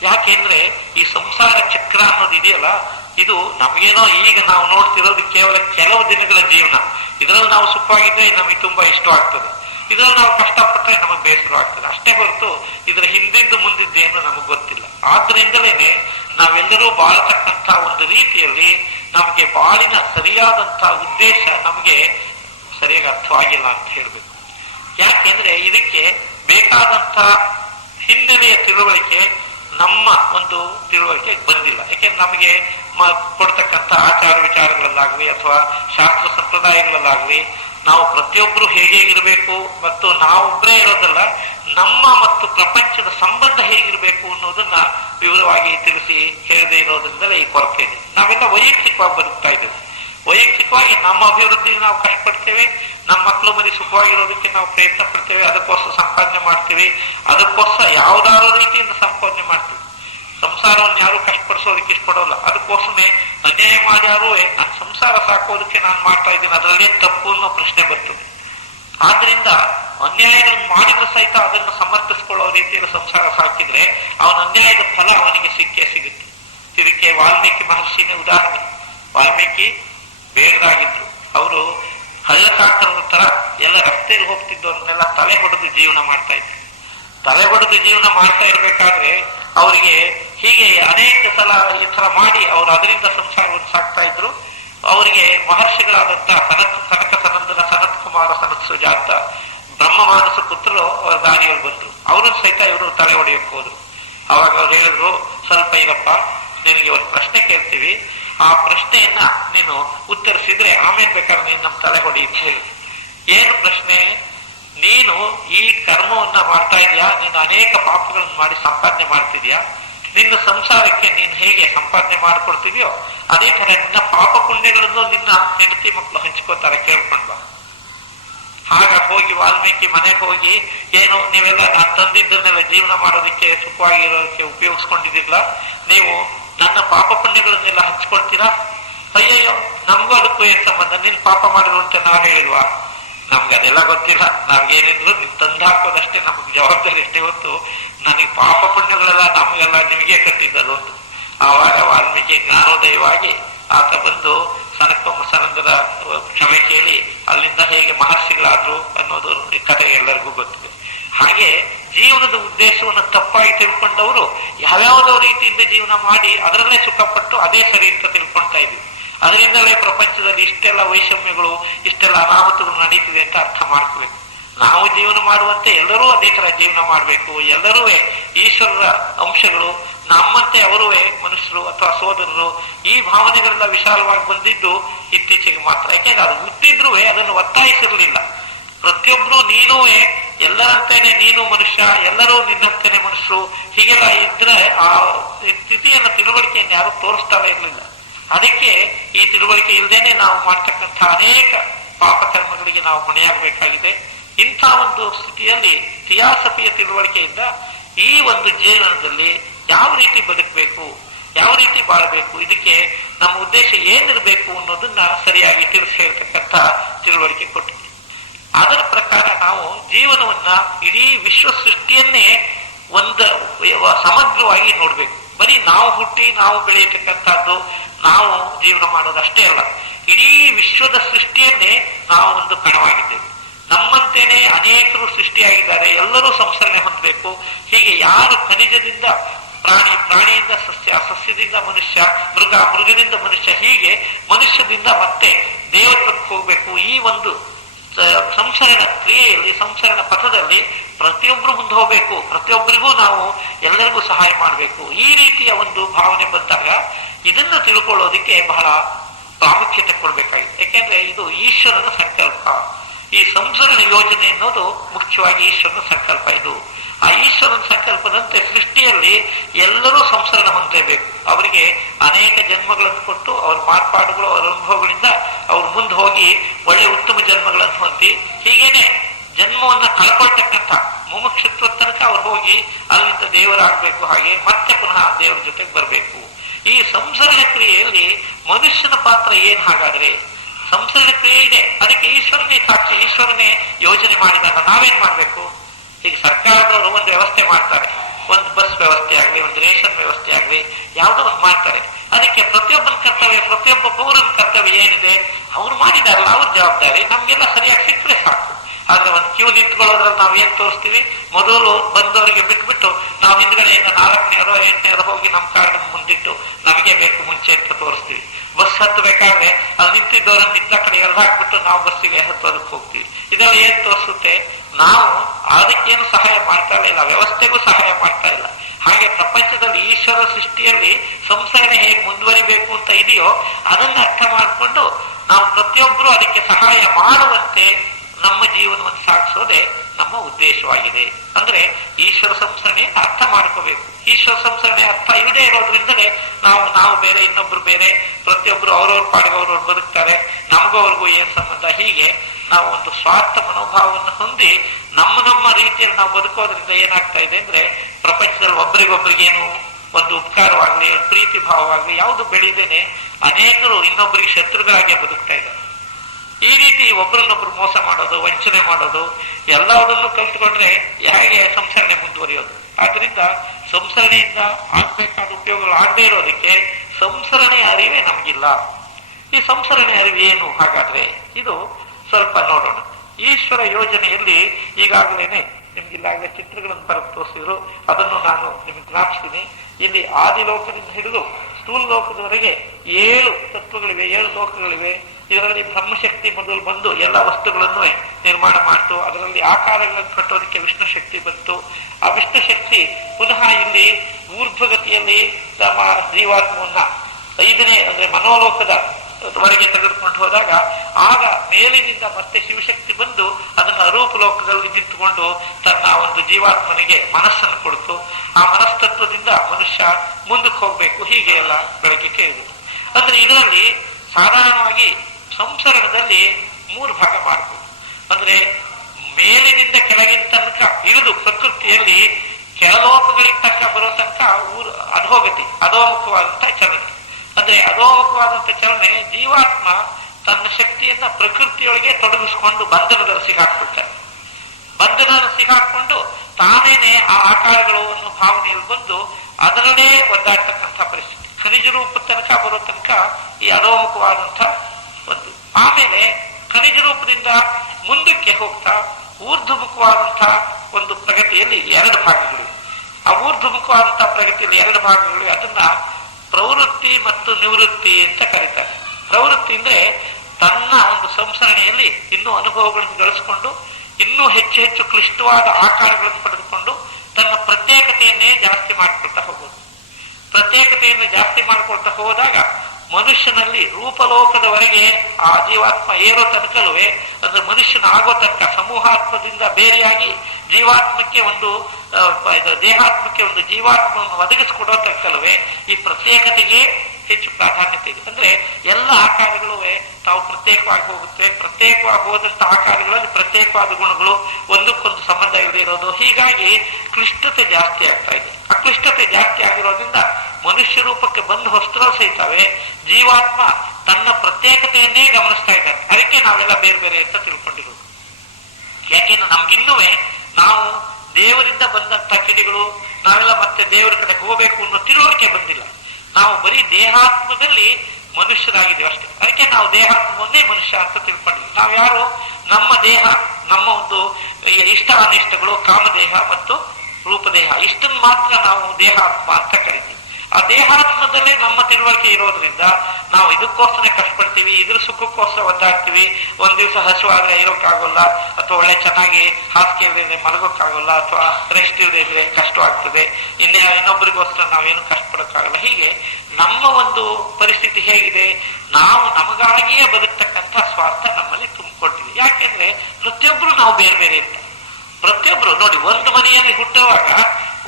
ಯಾಕೆಂದ್ರೆ ಈ ಸಂಸಾರ ಚಕ್ರ ಅನ್ನೋದು ಇದೆಯಲ್ಲ, ಇದು ನಮಗೇನೋ ಈಗ ನಾವು ನೋಡ್ತಿರೋದು ಕೇವಲ ಕೆಲವು ದಿನಗಳ ಜೀವನ. ಇದರಲ್ಲಿ ನಾವು ಸುಖವಾಗಿದ್ರೆ ನಮಗೆ ತುಂಬಾ ಇಷ್ಟವಾಗ್ತದೆ, ಇದರಲ್ಲಿ ನಾವು ಕಷ್ಟಪಟ್ಟರೆ ನಮಗೆ ಬೇಸರ ಆಗ್ತದೆ, ಅಷ್ಟೇ ಹೊರತು ಇದರ ಹಿಂದಿದ್ದು ಮುಂದಿದ್ದೇನು ನಮಗೆ ಗೊತ್ತಿಲ್ಲ. ಆದ್ರಿಂದಲೇನೆ ನಾವೆಲ್ಲರೂ ಬಾಳತಕ್ಕಂಥ ಒಂದು ರೀತಿಯಲ್ಲಿ ನಮಗೆ ಬಾಳಿನ ಸರಿಯಾದಂತಹ ಉದ್ದೇಶ ನಮಗೆ ಸರಿಯಾಗಿ ಅರ್ಥವಾಗಿಲ್ಲ ಅಂತ ಹೇಳ್ಬೇಕು. ಯಾಕೆಂದ್ರೆ ಇದಕ್ಕೆ ಬೇಕಾದಂತ ಹಿನ್ನೆಲೆಯ ತಿಳುವಳಿಕೆ ನಮ್ಮ ಒಂದು ತಿಳುವಳಿಕೆ ಬಂದಿಲ್ಲ. ಯಾಕೆಂದ್ರೆ ನಮಗೆ ಕೊಡ್ತಕ್ಕಂಥ ಆಚಾರ ವಿಚಾರಗಳಲ್ಲಾಗ್ಲಿ ಅಥವಾ ಶಾಸ್ತ್ರ ಸಂಪ್ರದಾಯಗಳಲ್ಲಾಗ್ಲಿ ನಾವು ಪ್ರತಿಯೊಬ್ಬರು ಹೇಗೆ ಇರಬೇಕು ಮತ್ತು ನಾವೊಬ್ಬರೇ ಇರೋದಲ್ಲ, ನಮ್ಮ ಮತ್ತು ಪ್ರಪಂಚದ ಸಂಬಂಧ ಹೇಗಿರಬೇಕು ಅನ್ನೋದನ್ನ ವಿವರವಾಗಿ ತಿಳಿಸಿ ಹೇಳದೇ ಇರೋದ್ರಿಂದಲೇ ಈ ಕೊರತೆ ಇದೆ. ನಾವೆಲ್ಲ ವೈಯಕ್ತಿಕವಾಗಿ ಬದುಕ್ತಾ ಇದ್ದೇವೆ. ವೈಯಕ್ತಿಕವಾಗಿ ನಮ್ಮ ಅಭಿವೃದ್ಧಿಗೆ ನಾವು ಕಷ್ಟಪಡ್ತೇವೆ, ನಮ್ಮ ಮಕ್ಕಳು ಮರಿ ಸುಖವಾಗಿರೋದಕ್ಕೆ ನಾವು ಪ್ರಯತ್ನ ಪಡ್ತೇವೆ, ಅದಕ್ಕೋಸ್ಕರ ಸಂಪಾದನೆ ಮಾಡ್ತೀವಿ, ಅದಕ್ಕೋಸ್ಕರ ಯಾವ್ದಾದ್ರು ರೀತಿಯಿಂದ ಸಂಪಾದನೆ ಮಾಡ್ತೀವಿ. ಸಂಸಾರವನ್ನು ಯಾರು ಕಷ್ಟಪಡಿಸೋದಕ್ಕೆ ಇಷ್ಟಪಡೋಲ್ಲ, ಅದಕ್ಕೋಸ್ಕರ ಅನ್ಯಾಯ ಮಾಡ್ಯಾರು ನನ್ನ ಸಂಸಾರ ಸಾಕೋದಕ್ಕೆ ನಾನು ಮಾಡ್ತಾ ಇದ್ದೀನಿ, ಅದರಲ್ಲೇ ತಪ್ಪು ಅನ್ನೋ ಪ್ರಶ್ನೆ ಬರ್ತದೆ. ಆದ್ರಿಂದ ಅನ್ಯಾಯಗಳನ್ನು ಮಾಡಿದ್ರೆ ಸಹಿತ ಅದನ್ನು ಸಮರ್ಥಿಸಿಕೊಳ್ಳೋ ರೀತಿಯಲ್ಲಿ ಸಂಸಾರ ಸಾಕಿದ್ರೆ ಅವನ ಅನ್ಯಾಯದ ಫಲ ಅವನಿಗೆ ಸಿಕ್ಕೇ ಸಿಗುತ್ತೆ. ಇದಕ್ಕೆ ವಾಲ್ಮೀಕಿ ಮಹರ್ಷಿನೇ ಉದಾಹರಣೆ. ವಾಲ್ಮೀಕಿ ಬೇಡರಾಗಿದ್ರು, ಅವರು ಹಳ್ಳಕಾಕರ ತರ ಎಲ್ಲ ರಸ್ತೆಯಲ್ಲಿ ಹೋಗ್ತಿದ್ದವ್ರನ್ನೆಲ್ಲ ತಲೆ ಹೊಡೆದು ಜೀವನ ಮಾಡ್ತಾ ಇದ್ರು. ತಲೆ ಹೊಡೆದು ಜೀವನ ಮಾಡ್ತಾ ಇರ್ಬೇಕಾದ್ರೆ ಅವರಿಗೆ ಹೀಗೆ ಅನೇಕ ಸಲ ಈ ತರ ಮಾಡಿ ಅವರು ಅದರಿಂದ ಸಂಸಾರವನ್ನು ಸಾಕ್ತಾ ಇದ್ರು. ಅವರಿಗೆ ಮಹರ್ಷಿಗಳಾದಂತಹ ಕನಕ ಸನಂದನ ಸನತ್ ಕುಮಾರ ಸನತ್ ಸುಜಾತ ಬ್ರಹ್ಮ ಮಾನಸ ಪುತ್ರರು ಅವರ ದಾರಿಯವರು ಬಂದ್ರು. ಅವರು ಸಹಿತ ಇವರು ತಲೆ ಹೊಡೆಯಕ್ಕೆ ಹೋದ್ರು. ಅವಾಗ ಅವ್ರು ಹೇಳಿದ್ರು, ಸ್ವಲ್ಪ ಇರಪ್ಪ, ನಿನಗೆ ಒಂದು ಪ್ರಶ್ನೆ ಕೇಳ್ತೀವಿ, ಆ ಪ್ರಶ್ನೆಯನ್ನ ನೀನು ಉತ್ತರಿಸಿದ್ರೆ ಆಮೇಲೆ ಬೇಕಾದ್ರೆ ನೀನು ನಮ್ಮ ತಲೆ ಹೊಡಿ ಅಂತ ಹೇಳಿ. ಏನು ಪ್ರಶ್ನೆ? ನೀನು ಈ ಕರ್ಮವನ್ನ ಮಾಡ್ತಾ ಇದೀಯಾ, ನೀನು ಅನೇಕ ಪಾಪಗಳನ್ನು ಮಾಡಿ ಸಂಪಾದನೆ ಮಾಡ್ತಿದ್ಯಾ, ನಿನ್ನ ಸಂಸಾರಕ್ಕೆ ನೀನು ಹೇಗೆ ಸಂಪಾದನೆ ಮಾಡಿಕೊಡ್ತಿದ್ಯೋ ಅದೇ ತರ ನಿನ್ನ ಪಾಪ ಪುಣ್ಯಗಳನ್ನು ನಿನ್ನ ಹೆಂಡತಿ ಮಕ್ಕಳು ಹಂಚ್ಕೋತಾರೆ, ಕೇಳ್ಕೊಂಡ್ಬ. ಆಗ ಹೋಗಿ ವಾಲ್ಮೀಕಿ ಮನೆಗೆ ಹೋಗಿ, ಏನು ನೀವೆಲ್ಲ ನಾನು ತಂದಿದ್ದನ್ನೆಲ್ಲ ಜೀವನ ಮಾಡೋದಕ್ಕೆ ಸುಖವಾಗಿರೋದಕ್ಕೆ ಉಪಯೋಗಿಸ್ಕೊಂಡಿದ್ದಿಲ್ಲ, ನೀವು ನನ್ನ ಪಾಪ ಪುಣ್ಯಗಳನ್ನೆಲ್ಲ ಹಂಚ್ಕೊಳ್ತೀರಾ? ಅಯ್ಯಯ್ಯೋ, ನಮಗೂ ಅದಕ್ಕೂ ಏನ್ ಸಂಬಂಧ, ನೀನ್ ಪಾಪ ಮಾಡಿರು ಅಂತ ನಾವು ಹೇಳಿಲ್ವಾ? ನಮ್ಗೆ ಅದೆಲ್ಲ ಗೊತ್ತಿಲ್ಲ, ನಾವೇನಿದ್ರು ನಿಮ್ ತಂದು ಹಾಕೋದಷ್ಟೇ ನಮ್ಗೆ ಜವಾಬ್ದಾರಿ ಅಷ್ಟೇ ಹೊತ್ತು ನನಗೆ ಪಾಪ ಪುಣ್ಯಗಳೆಲ್ಲ ನಮಗೆಲ್ಲ ನಿಮಗೆ ಕಟ್ಟಿದ್ದದು ಅಂತ. ಆವಾಗ ವಾಲ್ಮೀಕಿ ಜ್ಞಾನೋದಯವಾಗಿ ಆತ ಬಂದು ಸನಂದರ ಕ್ಷಮೆ ಕೇಳಿ ಅಲ್ಲಿಂದ ಹೇಗೆ ಮಹರ್ಷಿಗಳಾದ್ರು ಅನ್ನೋದು ಕಥೆ ಎಲ್ಲರಿಗೂ ಗೊತ್ತಿದೆ. ಹಾಗೆ ಜೀವನದ ಉದ್ದೇಶವನ್ನು ತಪ್ಪಾಗಿ ತಿಳ್ಕೊಂಡವರು ಯಾವ್ಯಾವುದೋ ರೀತಿಯಿಂದ ಜೀವನ ಮಾಡಿ ಅದರಲ್ಲೇ ಸುಖಪಟ್ಟು ಅದೇ ಸರಿ ಅಂತ ತಿಳ್ಕೊಳ್ತಾ ಇದ್ವಿ. ಅದರಿಂದಲೇ ಪ್ರಪಂಚದಲ್ಲಿ ಇಷ್ಟೆಲ್ಲ ವೈಷಮ್ಯಗಳು, ಇಷ್ಟೆಲ್ಲ ಅನಾಹುತಗಳು ನಡೀತಿದೆ ಅಂತ ಅರ್ಥ ಮಾಡ್ಕೋಬೇಕು. ನಾವು ಜೀವನ ಮಾಡುವಂತೆ ಎಲ್ಲರೂ ಅದೇ ತರ ಜೀವನ ಮಾಡಬೇಕು. ಎಲ್ಲರೂ ಈಶ್ವರರ ಅಂಶಗಳು, ನಮ್ಮಂತೆ ಅವರೂ ಮನುಷ್ಯರು ಅಥವಾ ಸೋದರರು. ಈ ಭಾವನೆಗಳೆಲ್ಲ ವಿಶಾಲವಾಗಿ ಬಂದಿದ್ದು ಇತ್ತೀಚೆಗೆ ಮಾತ್ರ. ಯಾಕೆಂದ್ರೆ ಅದು ಹುಟ್ಟಿದ್ರೂ ಅದನ್ನು ಒತ್ತಾಯಿಸಿರಲಿಲ್ಲ. ಪ್ರತಿಯೊಬ್ರು ನೀನೂ ಎಲ್ಲರಂತೇನೆ ನೀನು ಮನುಷ್ಯ, ಎಲ್ಲರೂ ನಿನ್ನಂತೇನೆ ಮನುಷ್ಯರು, ಹೀಗೆಲ್ಲ ಇದ್ರೆ ಆ ಸ್ಥಿತಿಯನ್ನು ತಿಳುವಳಿಕೆಯನ್ನು ಯಾರು ತೋರಿಸ್ತಾನೆ ಇರಲಿಲ್ಲ. ಅದಕ್ಕೆ ಈ ತಿಳುವಳಿಕೆ ಇಲ್ಲದೇನೆ ನಾವು ಮಾಡ್ತಕ್ಕಂಥ ಅನೇಕ ಪಾಪಕರ್ಮಗಳಿಗೆ ನಾವು ಹೊಣೆಯಾಗಬೇಕಾಗಿದೆ. ಇಂಥ ಒಂದು ಸ್ಥಿತಿಯಲ್ಲಿ ಥಿಯಾಸಫಿಯ ತಿಳುವಳಿಕೆಯಿಂದ ಈ ಒಂದು ಜೀವನದಲ್ಲಿ ಯಾವ ರೀತಿ ಬದುಕಬೇಕು, ಯಾವ ರೀತಿ ಬಾಳಬೇಕು, ಇದಕ್ಕೆ ನಮ್ಮ ಉದ್ದೇಶ ಏನಿರಬೇಕು ಅನ್ನೋದನ್ನ ಸರಿಯಾಗಿ ತಿಳಿಸಿ ಹೇಳ್ತಕ್ಕಂಥ ತಿಳುವಳಿಕೆ ಕೊಟ್ಟಿದೆ. ಅದರ ಪ್ರಕಾರ ನಾವು ಜೀವನವನ್ನ, ಇಡೀ ವಿಶ್ವ ಸೃಷ್ಟಿಯನ್ನೇ ಒಂದು ಸಮಗ್ರವಾಗಿ ನೋಡ್ಬೇಕು. ಬರೀ ನಾವು ಹುಟ್ಟಿ ನಾವು ಬೆಳೆಯತಕ್ಕಂಥದ್ದು, ನಾವು ಜೀವನ ಮಾಡೋದಷ್ಟೇ ಅಲ್ಲ, ಇಡೀ ವಿಶ್ವದ ಸೃಷ್ಟಿಯನ್ನೇ ನಾವು ಒಂದು ಕಣವಾಗಿದ್ದೇವೆ. ನಮ್ಮಂತೇನೆ ಅನೇಕರು ಸೃಷ್ಟಿಯಾಗಿದ್ದಾರೆ, ಎಲ್ಲರೂ ಸಂಸರಣೆ ಹೊಂದಬೇಕು. ಹೀಗೆ ಯಾರು ಖನಿಜದಿಂದ ಪ್ರಾಣಿ, ಪ್ರಾಣಿಯಿಂದ ಸಸ್ಯ, ಸಸ್ಯದಿಂದ ಮನುಷ್ಯ, ಮೃಗದಿಂದ ಮನುಷ್ಯ, ಹೀಗೆ ಮನುಷ್ಯದಿಂದ ಮತ್ತೆ ದೇವತ್ವಕ್ಕೆ ಹೋಗ್ಬೇಕು. ಈ ಒಂದು ಸಂಸರಣ ಕ್ರಿಯೆಯಲ್ಲಿ, ಸಂಸರಣ ಪಥದಲ್ಲಿ ಪ್ರತಿಯೊಬ್ಬರು ಮುಂದೆ ಹೋಗ್ಬೇಕು, ಪ್ರತಿಯೊಬ್ಬರಿಗೂ ನಾವು ಎಲ್ಲರಿಗೂ ಸಹಾಯ ಮಾಡಬೇಕು. ಈ ರೀತಿಯ ಒಂದು ಭಾವನೆ ಬಂದಾಗ ಇದನ್ನು ತಿಳ್ಕೊಳ್ಳೋದಕ್ಕೆ ಬಹಳ ಪ್ರಾಮುಖ್ಯತೆ ಕೊಡಬೇಕಾಗಿದೆ. ಯಾಕೆಂದ್ರೆ ಇದು ಈಶ್ವರನ ಸಂಕಲ್ಪ. ಈ ಸಂಸರಣ ಯೋಜನೆ ಅನ್ನೋದು ಮುಖ್ಯವಾಗಿ ಈಶ್ವರನ ಸಂಕಲ್ಪ. ಇದು ಆ ಈಶ್ವರನ ಸಂಕಲ್ಪದಂತೆ ಸೃಷ್ಟಿಯಲ್ಲಿ ಎಲ್ಲರೂ ಸಂಸರಣ ಹೊಂದಲೇಬೇಕು. ಅವರಿಗೆ ಅನೇಕ ಜನ್ಮಗಳನ್ನು ಕೊಟ್ಟು ಅವ್ರ ಮಾರ್ಪಾಡುಗಳು, ಅವರ ಅನುಭವಗಳಿಂದ ಅವ್ರು ಮುಂದೆ ಹೋಗಿ ಒಳ್ಳೆ ಉತ್ತಮ ಜನ್ಮಗಳನ್ನು ಹೊಂದಿ ಹೀಗೇನೆ ಜನ್ಮವನ್ನ ಕಳ್ಕೊಳ್ತಕ್ಕಂಥ ಮುಮುಕ್ಷತ್ವ ತನಕ ಅವ್ರು ಹೋಗಿ ಅಲ್ಲಿಂದ ದೇವರಾಗಬೇಕು. ಹಾಗೆ ಮತ್ತೆ ಪುನಃ ದೇವರ ಜೊತೆಗೆ ಬರಬೇಕು. ಈ ಸಂಸರಣ ಕ್ರಿಯೆಯಲ್ಲಿ ಮನುಷ್ಯನ ಪಾತ್ರ ಏನ್? ಹಾಗಾದ್ರೆ ಸಂಸರಣ ಕ್ರಿಯೆ ಇದೆ, ಅದಕ್ಕೆ ಈಶ್ವರನೇ ಸಾಕ್ಷಿ. ಈಶ್ವರನೇ ಯೋಜನೆ ಮಾಡಿದಾಗ ನಾವೇನ್ ಮಾಡ್ಬೇಕು? ಈಗ ಸರ್ಕಾರದವರು ಒಂದು ವ್ಯವಸ್ಥೆ ಮಾಡ್ತಾರೆ, ಒಂದು ಬಸ್ ವ್ಯವಸ್ಥೆ ಆಗ್ಲಿ, ಒಂದು ರೇಷನ್ ವ್ಯವಸ್ಥೆ ಆಗ್ಲಿ, ಯಾವುದೋ ಒಂದು ಮಾಡ್ತಾರೆ. ಅದಕ್ಕೆ ಪ್ರತಿಯೊಬ್ಬನ ಕರ್ತವ್ಯ, ಪ್ರತಿಯೊಬ್ಬ ಪೌರನ ಕರ್ತವ್ಯ ಏನಿದೆ? ಅವ್ರು ಮಾಡಿದಾರಲ್ಲ, ಅವ್ರ ಜವಾಬ್ದಾರಿ ನಮ್ಗೆಲ್ಲ ಸರಿಯಾಗಿ ಸಿಕ್ಕರೆ ಸಾಕು. ಆದ್ರೆ ಒಂದು ಕ್ಯೂ ನಿಂತ್ಕೊಳ್ಳೋದ್ರಲ್ಲಿ ನಾವ್ ಏನ್ ತೋರಿಸ್ತೀವಿ? ಮೊದಲು ಬಂದವರಿಗೆ ಬಿಟ್ಬಿಟ್ಟು ನಾವು ಹಿಂದ್ಗಡೆಯಿಂದ 4ನೇವರೋ 8ನೇವರೋ ಹೋಗಿ ನಮ್ಮ ಕಾರ್ಡ್ ಮುಂದಿಟ್ಟು ನಮಗೆ ಬೇಕು ಮುಂಚೆ ಅಂತ ತೋರಿಸ್ತೀವಿ. ಬಸ್ ಹತ್ತಬೇಕಾದ್ರೆ ಅಲ್ಲಿ ನಿಂತಿದ್ದವರನ್ನ ನಿಂತ ಕಡೆ ಎಲ್ಲ ಹಾಕ್ಬಿಟ್ಟು ನಾವು ಬಸ್ಸಿಗೆ ಹತ್ತೋದಕ್ಕೆ ಹೋಗ್ತೀವಿ. ಇದೆಲ್ಲ ಏನ್ ತೋರಿಸುತ್ತೆ? ನಾವು ಅದಕ್ಕೇನು ಸಹಾಯ ಮಾಡ್ತಾ ಇಲ್ಲ, ವ್ಯವಸ್ಥೆಗೂ ಸಹಾಯ ಮಾಡ್ತಾ ಇಲ್ಲ. ಹಾಗೆ ಪ್ರಪಂಚದಲ್ಲಿ ಈಶ್ವರ ಸೃಷ್ಟಿಯಲ್ಲಿ ಸಂಸರಣೆ ಹೇಗೆ ಮುಂದುವರಿಬೇಕು ಅಂತ ಇದೆಯೋ ಅದನ್ನ ಅರ್ಥ ಮಾಡಿಕೊಂಡು ನಾವು ಪ್ರತಿಯೊಬ್ಬರು ಅದಕ್ಕೆ ಸಹಾಯ ಮಾಡುವಂತೆ ನಮ್ಮ ಜೀವನವನ್ನು ಸಾಗಿಸೋದೇ ನಮ್ಮ ಉದ್ದೇಶವಾಗಿದೆ. ಅಂದ್ರೆ ಈಶ್ವರ ಸಂಸರಣೆಯನ್ನು ಅರ್ಥ ಮಾಡ್ಕೋಬೇಕು. ಈಶ್ವರ ಸಂಸರಣೆ ಅರ್ಥ ಇಲ್ಲದೆ ಇರೋದ್ರಿಂದಲೇ ನಾವು ಬೇರೆ, ಇನ್ನೊಬ್ರು ಬೇರೆ, ಪ್ರತಿಯೊಬ್ರು ಅವ್ರವ್ರ ಪಾಡಿಗೆ ಅವ್ರವ್ರು ಬದುಕ್ತಾರೆ, ನಮಗೂ ಅವ್ರಿಗೂ ಏನ್ ಸಂಬಂಧ? ಹೀಗೆ ನಾವು ಒಂದು ಸ್ವಾರ್ಥ ಮನೋಭಾವವನ್ನು ಹೊಂದಿ ನಮ್ಮ ರೀತಿಯಲ್ಲಿ ನಾವು ಬದುಕೋದ್ರಿಂದ ಏನಾಗ್ತಾ ಇದೆ ಅಂದ್ರೆ ಪ್ರಪಂಚದಲ್ಲಿ ಒಬ್ಬರಿಗೊಬ್ಬರಿಗೇನು ಒಂದು ಉಪಕಾರವಾಗ್ಲಿ, ಪ್ರೀತಿ ಭಾವವಾಗ್ಲಿ ಯಾವುದು ಬೆಳೀದೇನೆ ಅನೇಕರು ಇನ್ನೊಬ್ಬರಿಗೆ ಶತ್ರುಗಳಾಗೆ ಬದುಕ್ತಾ ಇದ್ದಾರೆ. ಈ ರೀತಿ ಒಬ್ಬರನ್ನೊಬ್ರು ಮೋಸ ಮಾಡೋದು, ವಂಚನೆ ಮಾಡೋದು ಎಲ್ಲದನ್ನು ಕಲ್ತ್ಕೊಂಡ್ರೆ ಹೇಗೆ ಸಂಸರಣೆ ಮುಂದುವರಿಯೋದು? ಆದ್ರಿಂದ ಸಂಸರಣೆಯಿಂದ ಆಗ್ಬೇಕಾದ ಉಪಯೋಗಗಳು ಆಗದೆ ಇರೋದಕ್ಕೆ ಸಂಸರಣೆಯ ಅರಿವೇ ನಮಗಿಲ್ಲ. ಈ ಸಂಸರಣೆ ಅರಿವು ಏನು ಹಾಗಾದ್ರೆ? ಇದು ಸ್ವಲ್ಪ ನೋಡೋಣ. ಈಶ್ವರ ಯೋಜನೆಯಲ್ಲಿ ಈಗಾಗಲೇ ನಿಮ್ಗಿಲ್ಲಾಗಲೇ ಚಿತ್ರಗಳನ್ನು ಬರೆದು ತೋರಿಸಿದ್ರು, ಅದನ್ನು ನಾನು ನಿಮ್ಗೆ ಜ್ಞಾಪಿಸ್ತೀನಿ. ಇಲ್ಲಿ ಆದಿಲೋಕದಿಂದ ಹಿಡಿದು ಸ್ಥೂಲ ಲೋಕದವರೆಗೆ 7 ತತ್ವಗಳಿವೆ, 7 ಲೋಕಗಳಿವೆ. ಇದರಲ್ಲಿ ಬ್ರಹ್ಮಶಕ್ತಿ ಮೊದಲು ಬಂದು ಎಲ್ಲ ವಸ್ತುಗಳನ್ನು ನಿರ್ಮಾಣ ಮಾಡ್ತು. ಅದರಲ್ಲಿ ಆಕಾರಗಳನ್ನು ಕಟ್ಟೋದಕ್ಕೆ ವಿಷ್ಣು ಶಕ್ತಿ ಬಂತು. ಆ ವಿಷ್ಣು ಶಕ್ತಿ ಪುನಃ ಇಲ್ಲಿ ಊರ್ಧ್ವಗತಿಯಲ್ಲಿ ನಮ್ಮ ಜೀವಾತ್ಮವನ್ನ 5ನೇ ಅಂದ್ರೆ ಮನೋಲೋಕದ ವರೆಗೆ ತೆಗೆದುಕೊಂಡು ಹೋದಾಗ ಆಗ ಮೇಲಿನಿಂದ ಮತ್ತೆ ಶಿವಶಕ್ತಿ ಬಂದು ಅದನ್ನ ಅರೂಪ ಲೋಕದಲ್ಲಿ ನಿಂತುಕೊಂಡು ತನ್ನ ಒಂದು ಜೀವಾತ್ಮನಿಗೆ ಮನಸ್ಸನ್ನು ಕೊಡ್ತು. ಆ ಮನಸ್ತತ್ವದಿಂದ ಮನುಷ್ಯ ಮುಂದಕ್ಕೆ ಹೋಗ್ಬೇಕು. ಹೀಗೆ ಎಲ್ಲ ಬೆಳಗ್ಗೆ ಕೇಳಿದ್ರು. ಅಂದ್ರೆ ಇದರಲ್ಲಿ ಸಾಧಾರಣವಾಗಿ ಸಂಸರಣದಲ್ಲಿ 3 ಭಾಗ ಮಾಡಬಹುದು. ಅಂದ್ರೆ ಮೇಲಿನಿಂದ ಕೆಳಗಿನ ತನಕ ಇಳಿದು ಪ್ರಕೃತಿಯಲ್ಲಿ ಕೆಳಲೋಕಗಳಿಗೆ ತನಕ ಬರೋ ತನಕ ಅಧೋಗತಿ, ಅಧೋಮುಖವಾದಂತಹ ಚಲನೆ. ಅಂದ್ರೆ ಅಧೋಮುಖವಾದಂತಹ ಚಲನೆ ಜೀವಾತ್ಮ ತನ್ನ ಶಕ್ತಿಯನ್ನ ಪ್ರಕೃತಿಯೊಳಗೆ ತೊಡಗಿಸಿಕೊಂಡು ಬಂಧನದಲ್ಲಿ ಸಿಗಾಕ್ಬಿಡ್ತಾರೆ. ಬಂಧನದಲ್ಲಿ ಸಿಗಾಕೊಂಡು ತಾನೇನೆ ಆ ಆಕಾರಗಳು ಅನ್ನೋ ಭಾವನೆಯಲ್ಲಿ ಬಂದು ಅದರಲ್ಲೇ ಒದ್ದಾಡ್ತಕ್ಕಂಥ ಪರಿಸ್ಥಿತಿ. ಖನಿಜ ರೂಪ ತನಕ ಬರೋ ತನಕ ಈ ಅಧೋಮುಖವಾದಂಥ ಒಂದು. ಆಮೇಲೆ ಖನಿಜ ರೂಪದಿಂದ ಮುಂದಕ್ಕೆ ಹೋಗ್ತಾ ಊರ್ಧ್ವಮುಖವಾದಂತಹ ಒಂದು ಪ್ರಗತಿಯಲ್ಲಿ 2 ಭಾಗಗಳಿವೆ. ಆ ಊರ್ಧ್ವಮುಖವಾದಂತಹ ಪ್ರಗತಿಯಲ್ಲಿ 2 ಭಾಗಗಳಿವೆ. ಅದನ್ನ ಪ್ರವೃತ್ತಿ ಮತ್ತು ನಿವೃತ್ತಿ ಅಂತ ಕರೀತಾರೆ. ಪ್ರವೃತ್ತಿ ಅಂದ್ರೆ ತನ್ನ ಒಂದು ಸಂಸರಣೆಯಲ್ಲಿ ಇನ್ನೂ ಅನುಭವಗಳನ್ನು ಗಳಿಸಿಕೊಂಡು ಇನ್ನೂ ಹೆಚ್ಚು ಹೆಚ್ಚು ಕ್ಲಿಷ್ಟವಾದ ಆಕಾರಗಳನ್ನು ಪಡೆದುಕೊಂಡು ತನ್ನ ಪ್ರತ್ಯೇಕತೆಯನ್ನೇ ಜಾಸ್ತಿ ಮಾಡಿಕೊಳ್ತಾ ಹೋಗೋದು. ಪ್ರತ್ಯೇಕತೆಯನ್ನು ಜಾಸ್ತಿ ಮಾಡಿಕೊಳ್ತಾ ಹೋದಾಗ ಮನುಷ್ಯನಲ್ಲಿ ರೂಪಲೋಕದವರೆಗೆ ಆ ಜೀವಾತ್ಮ ಏರೋ ತನಕಲುವೆ, ಅಂದ್ರೆ ಮನುಷ್ಯನ ಆಗೋ ತನಕ ಸಮೂಹಾತ್ಮದಿಂದ ಬೇರೆಯಾಗಿ ಜೀವಾತ್ಮಕ್ಕೆ ಒಂದು ದೇಹಾತ್ಮಕ್ಕೆ ಒಂದು ಜೀವಾತ್ಮವನ್ನು ಒದಗಿಸಿಕೊಡೋ ತನಕಲುವೆ ಈ ಪ್ರತ್ಯೇಕತೆಗೆ ಹೆಚ್ಚು ಪ್ರಾಧಾನ್ಯತೆ ಇದೆ. ಅಂದ್ರೆ ಎಲ್ಲ ಆಕಾರಗಳು ತಾವು ಪ್ರತ್ಯೇಕವಾಗಿ ಹೋಗುತ್ತೆ. ಪ್ರತ್ಯೇಕವಾಗಿ ಹೋದಂತ ಆಕಾರಗಳಲ್ಲಿ ಪ್ರತ್ಯೇಕವಾದ ಗುಣಗಳು ಒಂದಕ್ಕೊಂದು ಸಂಬಂಧ ಇಲ್ಲದೆ ಇರೋದು. ಹೀಗಾಗಿ ಕ್ಲಿಷ್ಟತೆ ಜಾಸ್ತಿ ಆಗ್ತಾ ಇದೆ. ಆ ಕ್ಲಿಷ್ಟತೆ ಜಾಸ್ತಿ ಆಗಿರೋದ್ರಿಂದ ಮನುಷ್ಯ ರೂಪಕ್ಕೆ ಬಂದು ಹೊಸ್ತರಲ್ಲಿ ಸಹಿತವೆ ಜೀವಾತ್ಮ ತನ್ನ ಪ್ರತ್ಯೇಕತೆಯನ್ನೇ ಗಮನಿಸ್ತಾ ಇದ್ದಾರೆ. ಅದಕ್ಕೆ ನಾವೆಲ್ಲ ಬೇರೆ ಬೇರೆ ಅಂತ ತಿಳ್ಕೊಂಡಿರೋದು. ಯಾಕೆಂದ್ರೆ ನಮ್ಗಿನ್ನೂ ನಾವು ದೇವರಿಂದ ಬಂದಂತ ಕಿಡಿಗಳು, ನಾವೆಲ್ಲ ಮತ್ತೆ ದೇವರ ಕಡೆ ಹೋಗ್ಬೇಕು ಅನ್ನೋ ತಿಳುವಳಿಕೆ ಬಂದಿಲ್ಲ. ನಾವು ಬರೀ ದೇಹಾತ್ಮದಲ್ಲಿ ಮನುಷ್ಯರಾಗಿದ್ದೀವಿ ಅಷ್ಟೇ. ಅದಕ್ಕೆ ನಾವು ದೇಹಾತ್ಮ ಒಂದೇ ಮನುಷ್ಯ ಅಂತ ತಿಳ್ಕೊಂಡಿದ್ವಿ. ನಾವು ಯಾರು? ನಮ್ಮ ದೇಹ, ನಮ್ಮ ಒಂದು ಇಷ್ಟ ಅನಿಷ್ಟಗಳು, ಕಾಮದೇಹ ಮತ್ತು ರೂಪದೇಹ, ಇಷ್ಟನ್ನು ಮಾತ್ರ ನಾವು ದೇಹಾತ್ಮ ಅಂತ ಕರಿತೀವಿ. ಆ ದೇಹಾತ್ಮದಲ್ಲೇ ನಮ್ಮ ತಿಳುವಳಿಕೆ ಇರೋದ್ರಿಂದ ನಾವು ಇದಕ್ಕೋಸ್ಕರ ಕಷ್ಟಪಡ್ತೀವಿ, ಇದ್ರ ಸುಖಕ್ಕೋಸ್ಕರ ಒದ್ದಾಡ್ತೀವಿ. ಒಂದ್ ದಿವಸ ಹಸುವಾದ್ರೆ ಇರೋಕ್ಕಾಗೋಲ್ಲ, ಅಥವಾ ಒಳ್ಳೆ ಚೆನ್ನಾಗಿ ಹಾಸಿಗೆ ಇಲ್ಲದೆ ಮಲಗೋಕ್ಕಾಗೋಲ್ಲ, ಅಥವಾ ರೆಸ್ಟ್ ಇಲ್ಲದೆ ಇದ್ರೆ ಕಷ್ಟವಾಗ್ತದೆ, ಇನ್ನೊಬ್ಬರಿಗೋಸ್ಕರ ನಾವೇನು ಕಷ್ಟಪಡೋಕ್ಕಾಗಲ್ಲ. ಹೀಗೆ ನಮ್ಮ ಒಂದು ಪರಿಸ್ಥಿತಿ ಹೇಗಿದೆ, ನಾವು ನಮಗಾಗಿಯೇ ಬದುಕ್ತಕ್ಕಂಥ ಸ್ವಾರ್ಥ ನಮ್ಮಲ್ಲಿ ತುಂಬಿಕೊಟ್ಟಿದೆ. ಯಾಕೆಂದ್ರೆ ಪ್ರತಿಯೊಬ್ರು ನಾವು ಬೇರೆ ಬೇರೆ ಇರ್ತಾರೆ. ಪ್ರತಿಯೊಬ್ರು ನೋಡಿ, ಒಂದು ಮನೆಯಲ್ಲಿ ಹುಟ್ಟುವಾಗ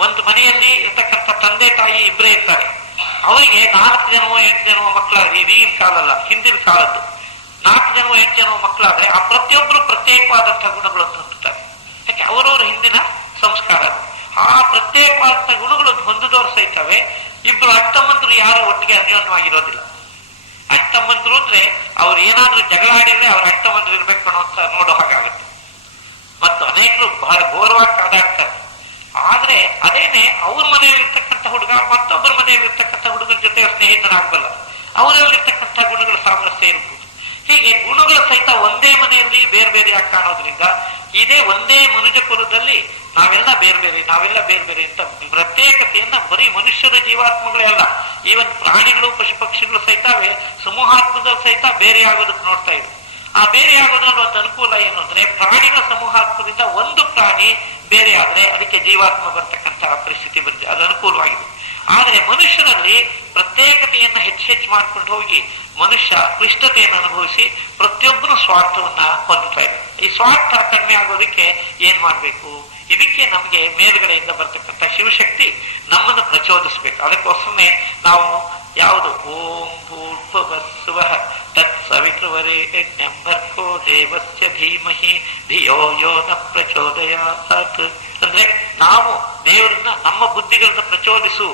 ಒಂದು ಮನೆಯಲ್ಲಿ ಇರ್ತಕ್ಕಂಥ ತಂದೆ ತಾಯಿ ಇಬ್ಬರೇ ಇರ್ತಾರೆ. ಅವರಿಗೆ 4 ಜನವೋ 8 ಜನವೋ ಮಕ್ಕಳಾದ್ರೆ, ಇದೀಗಿನ ಕಾಲಲ್ಲ, ಹಿಂದಿನ ಕಾಲದ್ದು 4 ಜನವೋ 8 ಜನವೋ ಮಕ್ಕಳಾದ್ರೆ ಆ ಪ್ರತಿಯೊಬ್ರು ಪ್ರತ್ಯೇಕವಾದಂತಹ ಗುಣಗಳನ್ನು ಹೊಂದುತ್ತಾರೆ. ಯಾಕೆ ಅವರವರ ಹಿಂದಿನ ಸಂಸ್ಕಾರ. ಆ ಪ್ರತ್ಯೇಕವಾದಂತಹ ಗುಣಗಳನ್ನು ಹೊಂದಿದವರು ಸಹಿತವೇ ಇಬ್ರು ಅಣ್ಣತಮ್ಮಂದ್ರು ಯಾರು ಒಟ್ಟಿಗೆ ಅನ್ಯೋನ್ಯವಾಗಿರೋದಿಲ್ಲ. ಅಣ್ಣತಮ್ಮಂದ್ರು ಅಂದ್ರೆ ಅವ್ರು ಏನಾದ್ರೂ ಜಗಳ ಆಡಿದ್ರೆ ಅವ್ರ ಅಣ್ಣತಮ್ಮಂದ್ರು ಇರ್ಬೇಕು ಅಂತ ನೋಡೋ ಹಾಗಾಗುತ್ತೆ. ಮತ್ತು ಅನೇಕರು ಬಹಳ ಘೋರವಾಗಿ ಕಾದಾಡ್ತಾರೆ. ಆದ್ರೆ ಅದೇನೆ ಅವ್ರ ಮನೆಯಲ್ಲಿರ್ತಕ್ಕಂಥ ಹುಡುಗ ಮತ್ತೊಬ್ಬರ ಮನೆಯಲ್ಲಿರ್ತಕ್ಕಂಥ ಹುಡುಗನ ಜೊತೆ ಸ್ನೇಹಿತನಾಗಬಲ್ಲ. ಅವರಲ್ಲಿರ್ತಕ್ಕಂಥ ಗುಣಗಳ ಸಾಮರಸ್ಯ ಇರ್ಬೋದು. ಹೀಗೆ ಗುಣಗಳ ಸಹಿತ ಒಂದೇ ಮನೆಯಲ್ಲಿ ಬೇರೆ ಬೇರೆ ಆಗಿ ಕಾಣೋದ್ರಿಂದ ಇದೇ ಒಂದೇ ಮನುಜ ಕುಲದಲ್ಲಿ ನಾವೆಲ್ಲ ಬೇರೆ ಬೇರೆ ಅಂತ ಪ್ರತ್ಯೇಕತೆಯನ್ನ ಬರೀ ಮನುಷ್ಯರ ಜೀವಾತ್ಮಗಳೇ ಅಲ್ಲ, ಈವನ್ ಪ್ರಾಣಿಗಳು ಪಶು ಪಕ್ಷಿಗಳು ಸಹಿತವೇ ಸಮೂಹಾತ್ಮದಲ್ಲಿ ಸಹಿತ ಬೇರೆ ಆಗೋದಕ್ಕೆ ನೋಡ್ತಾ ಇದ್ರು. ಆ ಬೇರೆ ಆಗೋದ್ರಲ್ಲಿ ಒಂದು ಅನುಕೂಲ ಏನು ಅಂದ್ರೆ, ಪ್ರಾಣಿಗಳ ಸಮೂಹಾತ್ಮದಿಂದ ಒಂದು ಪ್ರಾಣಿ ಬೇರೆ ಆದ್ರೆ ಅದಕ್ಕೆ ಜೀವಾತ್ಮ ಬರ್ತಕ್ಕಂತಹ ಪರಿಸ್ಥಿತಿ ಬಂದಿದೆ, ಅದು ಅನುಕೂಲವಾಗಿದೆ. ಆದ್ರೆ ಮನುಷ್ಯರಲ್ಲಿ ಪ್ರತ್ಯೇಕತೆಯನ್ನ ಹೆಚ್ಚು ಮಾಡ್ಕೊಂಡು ಹೋಗಿ ಮನುಷ್ಯ ಕ್ಲಿಷ್ಟತೆಯನ್ನು ಅನುಭವಿಸಿ ಪ್ರತಿಯೊಬ್ಬರು ಸ್ವಾರ್ಥವನ್ನ ಹೊಂದುತ್ತಾ ಇದೆ. ಈ ಸ್ವಾರ್ಥ ಕಡಿಮೆ ಆಗೋದಕ್ಕೆ ಏನ್ ಮಾಡ್ಬೇಕು? ಇದಕ್ಕೆ ನಮ್ಗೆ ಮೇಲ್ಗಡೆಯಿಂದ ಬರ್ತಕ್ಕಂಥ ಶಿವಶಕ್ತಿ ನಮ್ಮನ್ನು ಪ್ರಚೋದಿಸ್ಬೇಕು. ಅದಕ್ಕೋಸ್ಕರನೇ ನಾವು ಯಾವುದು ಓಂ ಭೂರ್ಭುವಸ್ಸುವಃ ತತ್ಸವಿತೃವರೆಣ್ಯಂ ಭರ್ಗೋ ದೇವಸ್ಯ ಧೀಮಹಿ ಧಿಯೋ ಯೋ ನ ಪ್ರಚೋದಯಾತ್ ಅಂದ್ರೆ ನಾವು ದೇವರನ್ನ ನಮ್ಮ ಬುದ್ಧಿಗಳನ್ನ ಪ್ರಚೋದಿಸು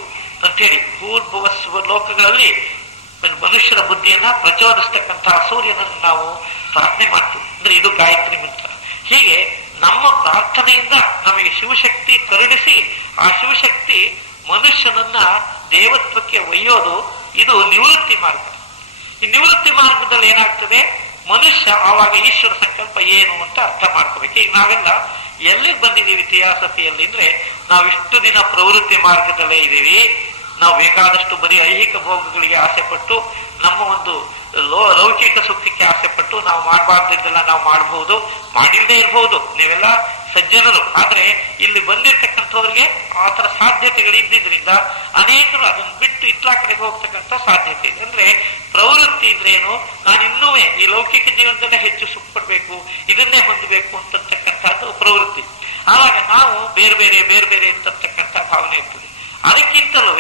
ಅಂತೇಳಿ ಭೂರ್ಭುವಸ್ಸುವ ಲೋಕಗಳಲ್ಲಿ ಮನುಷ್ಯರ ಬುದ್ಧಿಯನ್ನ ಪ್ರಚೋದಿಸ್ತಕ್ಕಂತಹ ಸೂರ್ಯನನ್ನು ನಾವು ಪ್ರಾರ್ಥನೆ ಮಾಡ್ತೀವಿ. ಅಂದ್ರೆ ಇದು ಗಾಯತ್ರಿ ಮಂತ್ರ. ಹೀಗೆ ನಮ್ಮ ಪ್ರಾರ್ಥನೆಯಿಂದ ನಮಗೆ ಶಿವಶಕ್ತಿ ಕರುಣಿಸಿ ಆ ಶಿವಶಕ್ತಿ ಮನುಷ್ಯನನ್ನ ದೇವತ್ವಕ್ಕೆ ಒಯ್ಯೋದು, ಇದು ನಿವೃತ್ತಿ ಮಾರ್ಗ. ಈ ನಿವೃತ್ತಿ ಮಾರ್ಗದಲ್ಲಿ ಏನಾಗ್ತದೆ, ಮನುಷ್ಯ ಆವಾಗ ಈಶ್ವರ ಸಂಕಲ್ಪ ಏನು ಅಂತ ಅರ್ಥ ಮಾಡ್ಕೋಬೇಕು. ಈಗ ನಾವೆಲ್ಲ ಎಲ್ಲಿಗೆ ಬಂದಿದ್ದೀವಿ ಥಿಯಾಸಫಿಯಲ್ಲಿ ಅಂದ್ರೆ, ನಾವಿಷ್ಟು ದಿನ ಪ್ರವೃತ್ತಿ ಮಾರ್ಗದಲ್ಲೇ ಇದ್ದೀವಿ. ನಾವು ಬೇಕಾದಷ್ಟು ಬರೀ ಐಹಿಕ ಭೋಗಗಳಿಗೆ ಆಸೆ ಪಟ್ಟು, ನಮ್ಮ ಒಂದು ಲೌಕಿಕ ಸುಖಕ್ಕೆ ಆಸೆ ಪಟ್ಟು ನಾವು ಮಾಡಬಾರ್ದಿದ್ದೆಲ್ಲ ನಾವು ಮಾಡಬಹುದು, ಮಾಡಿಲ್ಲದೆ ಇರಬಹುದು. ನೀವೆಲ್ಲ ಸಜ್ಜನರು. ಆದ್ರೆ ಇಲ್ಲಿ ಬಂದಿರ್ತಕ್ಕಂಥವ್ರಿಗೆ ಆತರ ಸಾಧ್ಯತೆಗಳು ಇದ್ದಿದ್ರಿಂದ ಅನೇಕರು ಅದನ್ನ ಬಿಟ್ಟು ಇತ್ಲಾ ಕಡೆಗೆ ಹೋಗ್ತಕ್ಕಂಥ ಸಾಧ್ಯತೆ ಇದೆ. ಅಂದ್ರೆ ಪ್ರವೃತ್ತಿ ಇದ್ರೇನು, ನಾನು ಇನ್ನೂ ಈ ಲೌಕಿಕ ಜೀವನದಲ್ಲೇ ಹೆಚ್ಚು ಸುಖ ಪಡ್ಬೇಕು, ಇದನ್ನೇ ಹೊಂದಬೇಕು ಅಂತಕ್ಕಂಥದ್ದು ಪ್ರವೃತ್ತಿ. ಆವಾಗ ನಾವು ಬೇರೆ ಬೇರೆ ಅಂತಕ್ಕಂಥ ಭಾವನೆ ಇರ್ತದೆ. ಅದಕ್ಕಿಂತಲೂ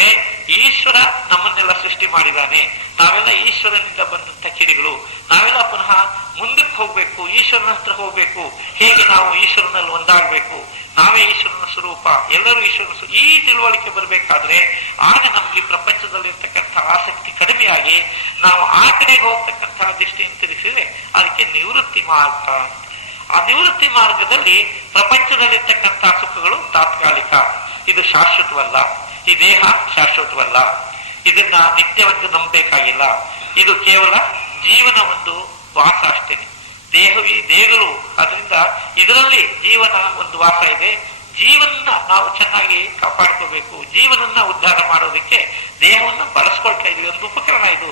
ಈಶ್ವರ ನಮ್ಮನ್ನೆಲ್ಲ ಸೃಷ್ಟಿ ಮಾಡಿದ್ದಾನೆ, ನಾವೆಲ್ಲ ಈಶ್ವರನಿಂದ ಬಂದಂತ ಕಿಡಿಗಳು, ನಾವೆಲ್ಲ ಪುನಃ ಮುಂದಕ್ಕೆ ಹೋಗ್ಬೇಕು, ಈಶ್ವರನ ಹತ್ರ ಹೋಗ್ಬೇಕು. ಹೇಗೆ ನಾವು ಈಶ್ವರನಲ್ಲಿ ಒಂದಾಗಬೇಕು, ನಾವೇ ಈಶ್ವರನ ಸ್ವರೂಪ, ಎಲ್ಲರೂ ಈಶ್ವರನ ಈ ತಿಳುವಳಿಕೆ ಬರಬೇಕಾದ್ರೆ ಆಗ ನಮ್ಗೆ ಪ್ರಪಂಚದಲ್ಲಿರ್ತಕ್ಕಂಥ ಆಸಕ್ತಿ ಕಡಿಮೆಯಾಗಿ ನಾವು ಆ ಕಡೆಗೆ ಹೋಗ್ತಕ್ಕಂತಹ ದೃಷ್ಟಿಯನ್ನು ತಿರುಗಿಸಿದ್ರೆ ಅದಕ್ಕೆ ನಿವೃತ್ತಿ ಮಾರ್ಗ. ಆ ನಿವೃತ್ತಿ ಮಾರ್ಗದಲ್ಲಿ ಪ್ರಪಂಚದಲ್ಲಿರ್ತಕ್ಕಂತಹ ಸುಖಗಳು ತಾತ್ಕಾಲಿಕ, ಇದು ಶಾಶ್ವತವಲ್ಲ. ಈ ದೇಹ ಶಾಶ್ವತವಲ್ಲ, ಇದನ್ನ ನಿತ್ಯವೆಂದು ನಂಬಬೇಕಾಗಿಲ್ಲ. ಇದು ಕೇವಲ ಜೀವನ ಒಂದು ವಾಸ ಅಷ್ಟೇನೆ. ದೇಹಗಳು ಅದರಿಂದ ಇದರಲ್ಲಿ ಜೀವನ ಒಂದು ವಾಸ ಇದೆ. ಜೀವನ ನಾವು ಚೆನ್ನಾಗಿ ಕಾಪಾಡ್ಕೋಬೇಕು. ಜೀವನನ್ನ ಉದ್ಧಾರ ಮಾಡೋದಕ್ಕೆ ದೇಹವನ್ನ ಬಳಸ್ಕೊಳ್ತಾ ಇದೀವಿ, ಒಂದು ಉಪಕರಣ ಇದು.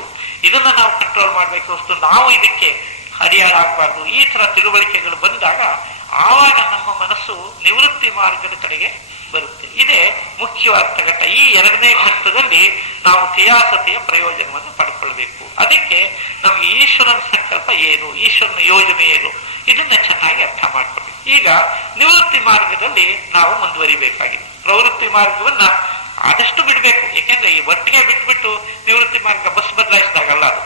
ಇದನ್ನ ನಾವು ಕಂಟ್ರೋಲ್ ಮಾಡ್ಬೇಕು ಹೊರತು ನಾವು ಇದಕ್ಕೆ ಹರಿಯಾಳಾಗಬಾರ್ದು. ಈ ತರ ತಿಳುವಳಿಕೆಗಳು ಬಂದಾಗ ಆವಾಗ ನಮ್ಮ ಮನಸ್ಸು ನಿವೃತ್ತಿ ಮಾರ್ಗದ ಕಡೆಗೆ ಬರುತ್ತೆ. ಇದೇ ಮುಖ್ಯವಾದ ಘಟ್ಟ. ಈ 2ನೇ ಘಟ್ಟದಲ್ಲಿ ನಾವು ಥಿಯಾಸಫಿಯ ಪ್ರಯೋಜನವನ್ನು ಪಡ್ಕೊಳ್ಬೇಕು. ಅದಕ್ಕೆ ನಮ್ಗೆ ಈಶ್ವರನ ಸಂಕಲ್ಪ ಏನು, ಈಶ್ವರನ ಯೋಜನೆ ಏನು, ಇದನ್ನ ಚೆನ್ನಾಗಿ ಅರ್ಥ ಮಾಡ್ಕೊಳ್ಬೇಕು. ಈಗ ನಿವೃತ್ತಿ ಮಾರ್ಗದಲ್ಲಿ ನಾವು ಮುಂದುವರಿಬೇಕಾಗಿದೆ. ಪ್ರವೃತ್ತಿ ಮಾರ್ಗವನ್ನ ಆದಷ್ಟು ಬಿಡ್ಬೇಕು. ಯಾಕೆಂದ್ರೆ ಈ ಒಟ್ಟಿಗೆ ಬಿಟ್ಬಿಟ್ಟು ನಿವೃತ್ತಿ ಮಾರ್ಗ ಬಸ್ ಬದಲಾಯಿಸಿದಾಗಲ್ಲ. ಅದು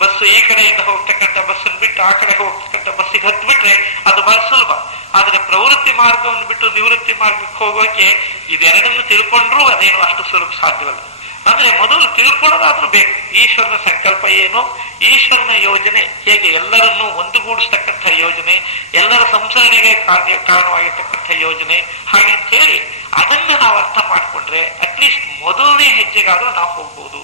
ಬಸ್ಸು ಈ ಕಡೆಯಿಂದ ಹೋಗ್ತಕ್ಕಂಥ ಬಸ್ಸನ್ನು ಬಿಟ್ಟು ಆ ಕಡೆ ಹೋಗ್ತಕ್ಕಂಥ ಬಸ್ಸಿಗೆ ಹತ್ಬಿಟ್ರೆ ಅದು ಬಹಳ ಸುಲಭ. ಆದ್ರೆ ಪ್ರವೃತ್ತಿ ಮಾರ್ಗವನ್ನು ಬಿಟ್ಟು ನಿವೃತ್ತಿ ಮಾರ್ಗಕ್ಕೆ ಹೋಗೋಕೆ ಇದೆರಡನ್ನು ತಿಳ್ಕೊಂಡ್ರೂ ಅದೇನು ಅಷ್ಟು ಸುಲಭ ಸಾಧ್ಯವಲ್ಲ. ಅಂದ್ರೆ ಮೊದಲು ತಿಳ್ಕೊಳ್ಳೋದಾದ್ರೂ ಬೇಕು. ಈಶ್ವರನ ಸಂಕಲ್ಪ ಏನು, ಈಶ್ವರನ ಯೋಜನೆ ಹೇಗೆ ಎಲ್ಲರನ್ನೂ ಒಂದುಗೂಡಿಸ್ತಕ್ಕಂಥ ಯೋಜನೆ, ಎಲ್ಲರ ಸಂಸಾರಣೆಗೆ ಕಾರಣವಾಗಿರ್ತಕ್ಕಂಥ ಯೋಜನೆ, ಹಾಗೆ ಅಂತ ಹೇಳಿ ಅದನ್ನ ನಾವು ಅರ್ಥ ಮಾಡ್ಕೊಂಡ್ರೆ ಅಟ್ಲೀಸ್ಟ್ ಮೊದಲನೇ ಹೆಜ್ಜೆಗಾದ್ರೂ ನಾವು ಹೋಗ್ಬೋದು,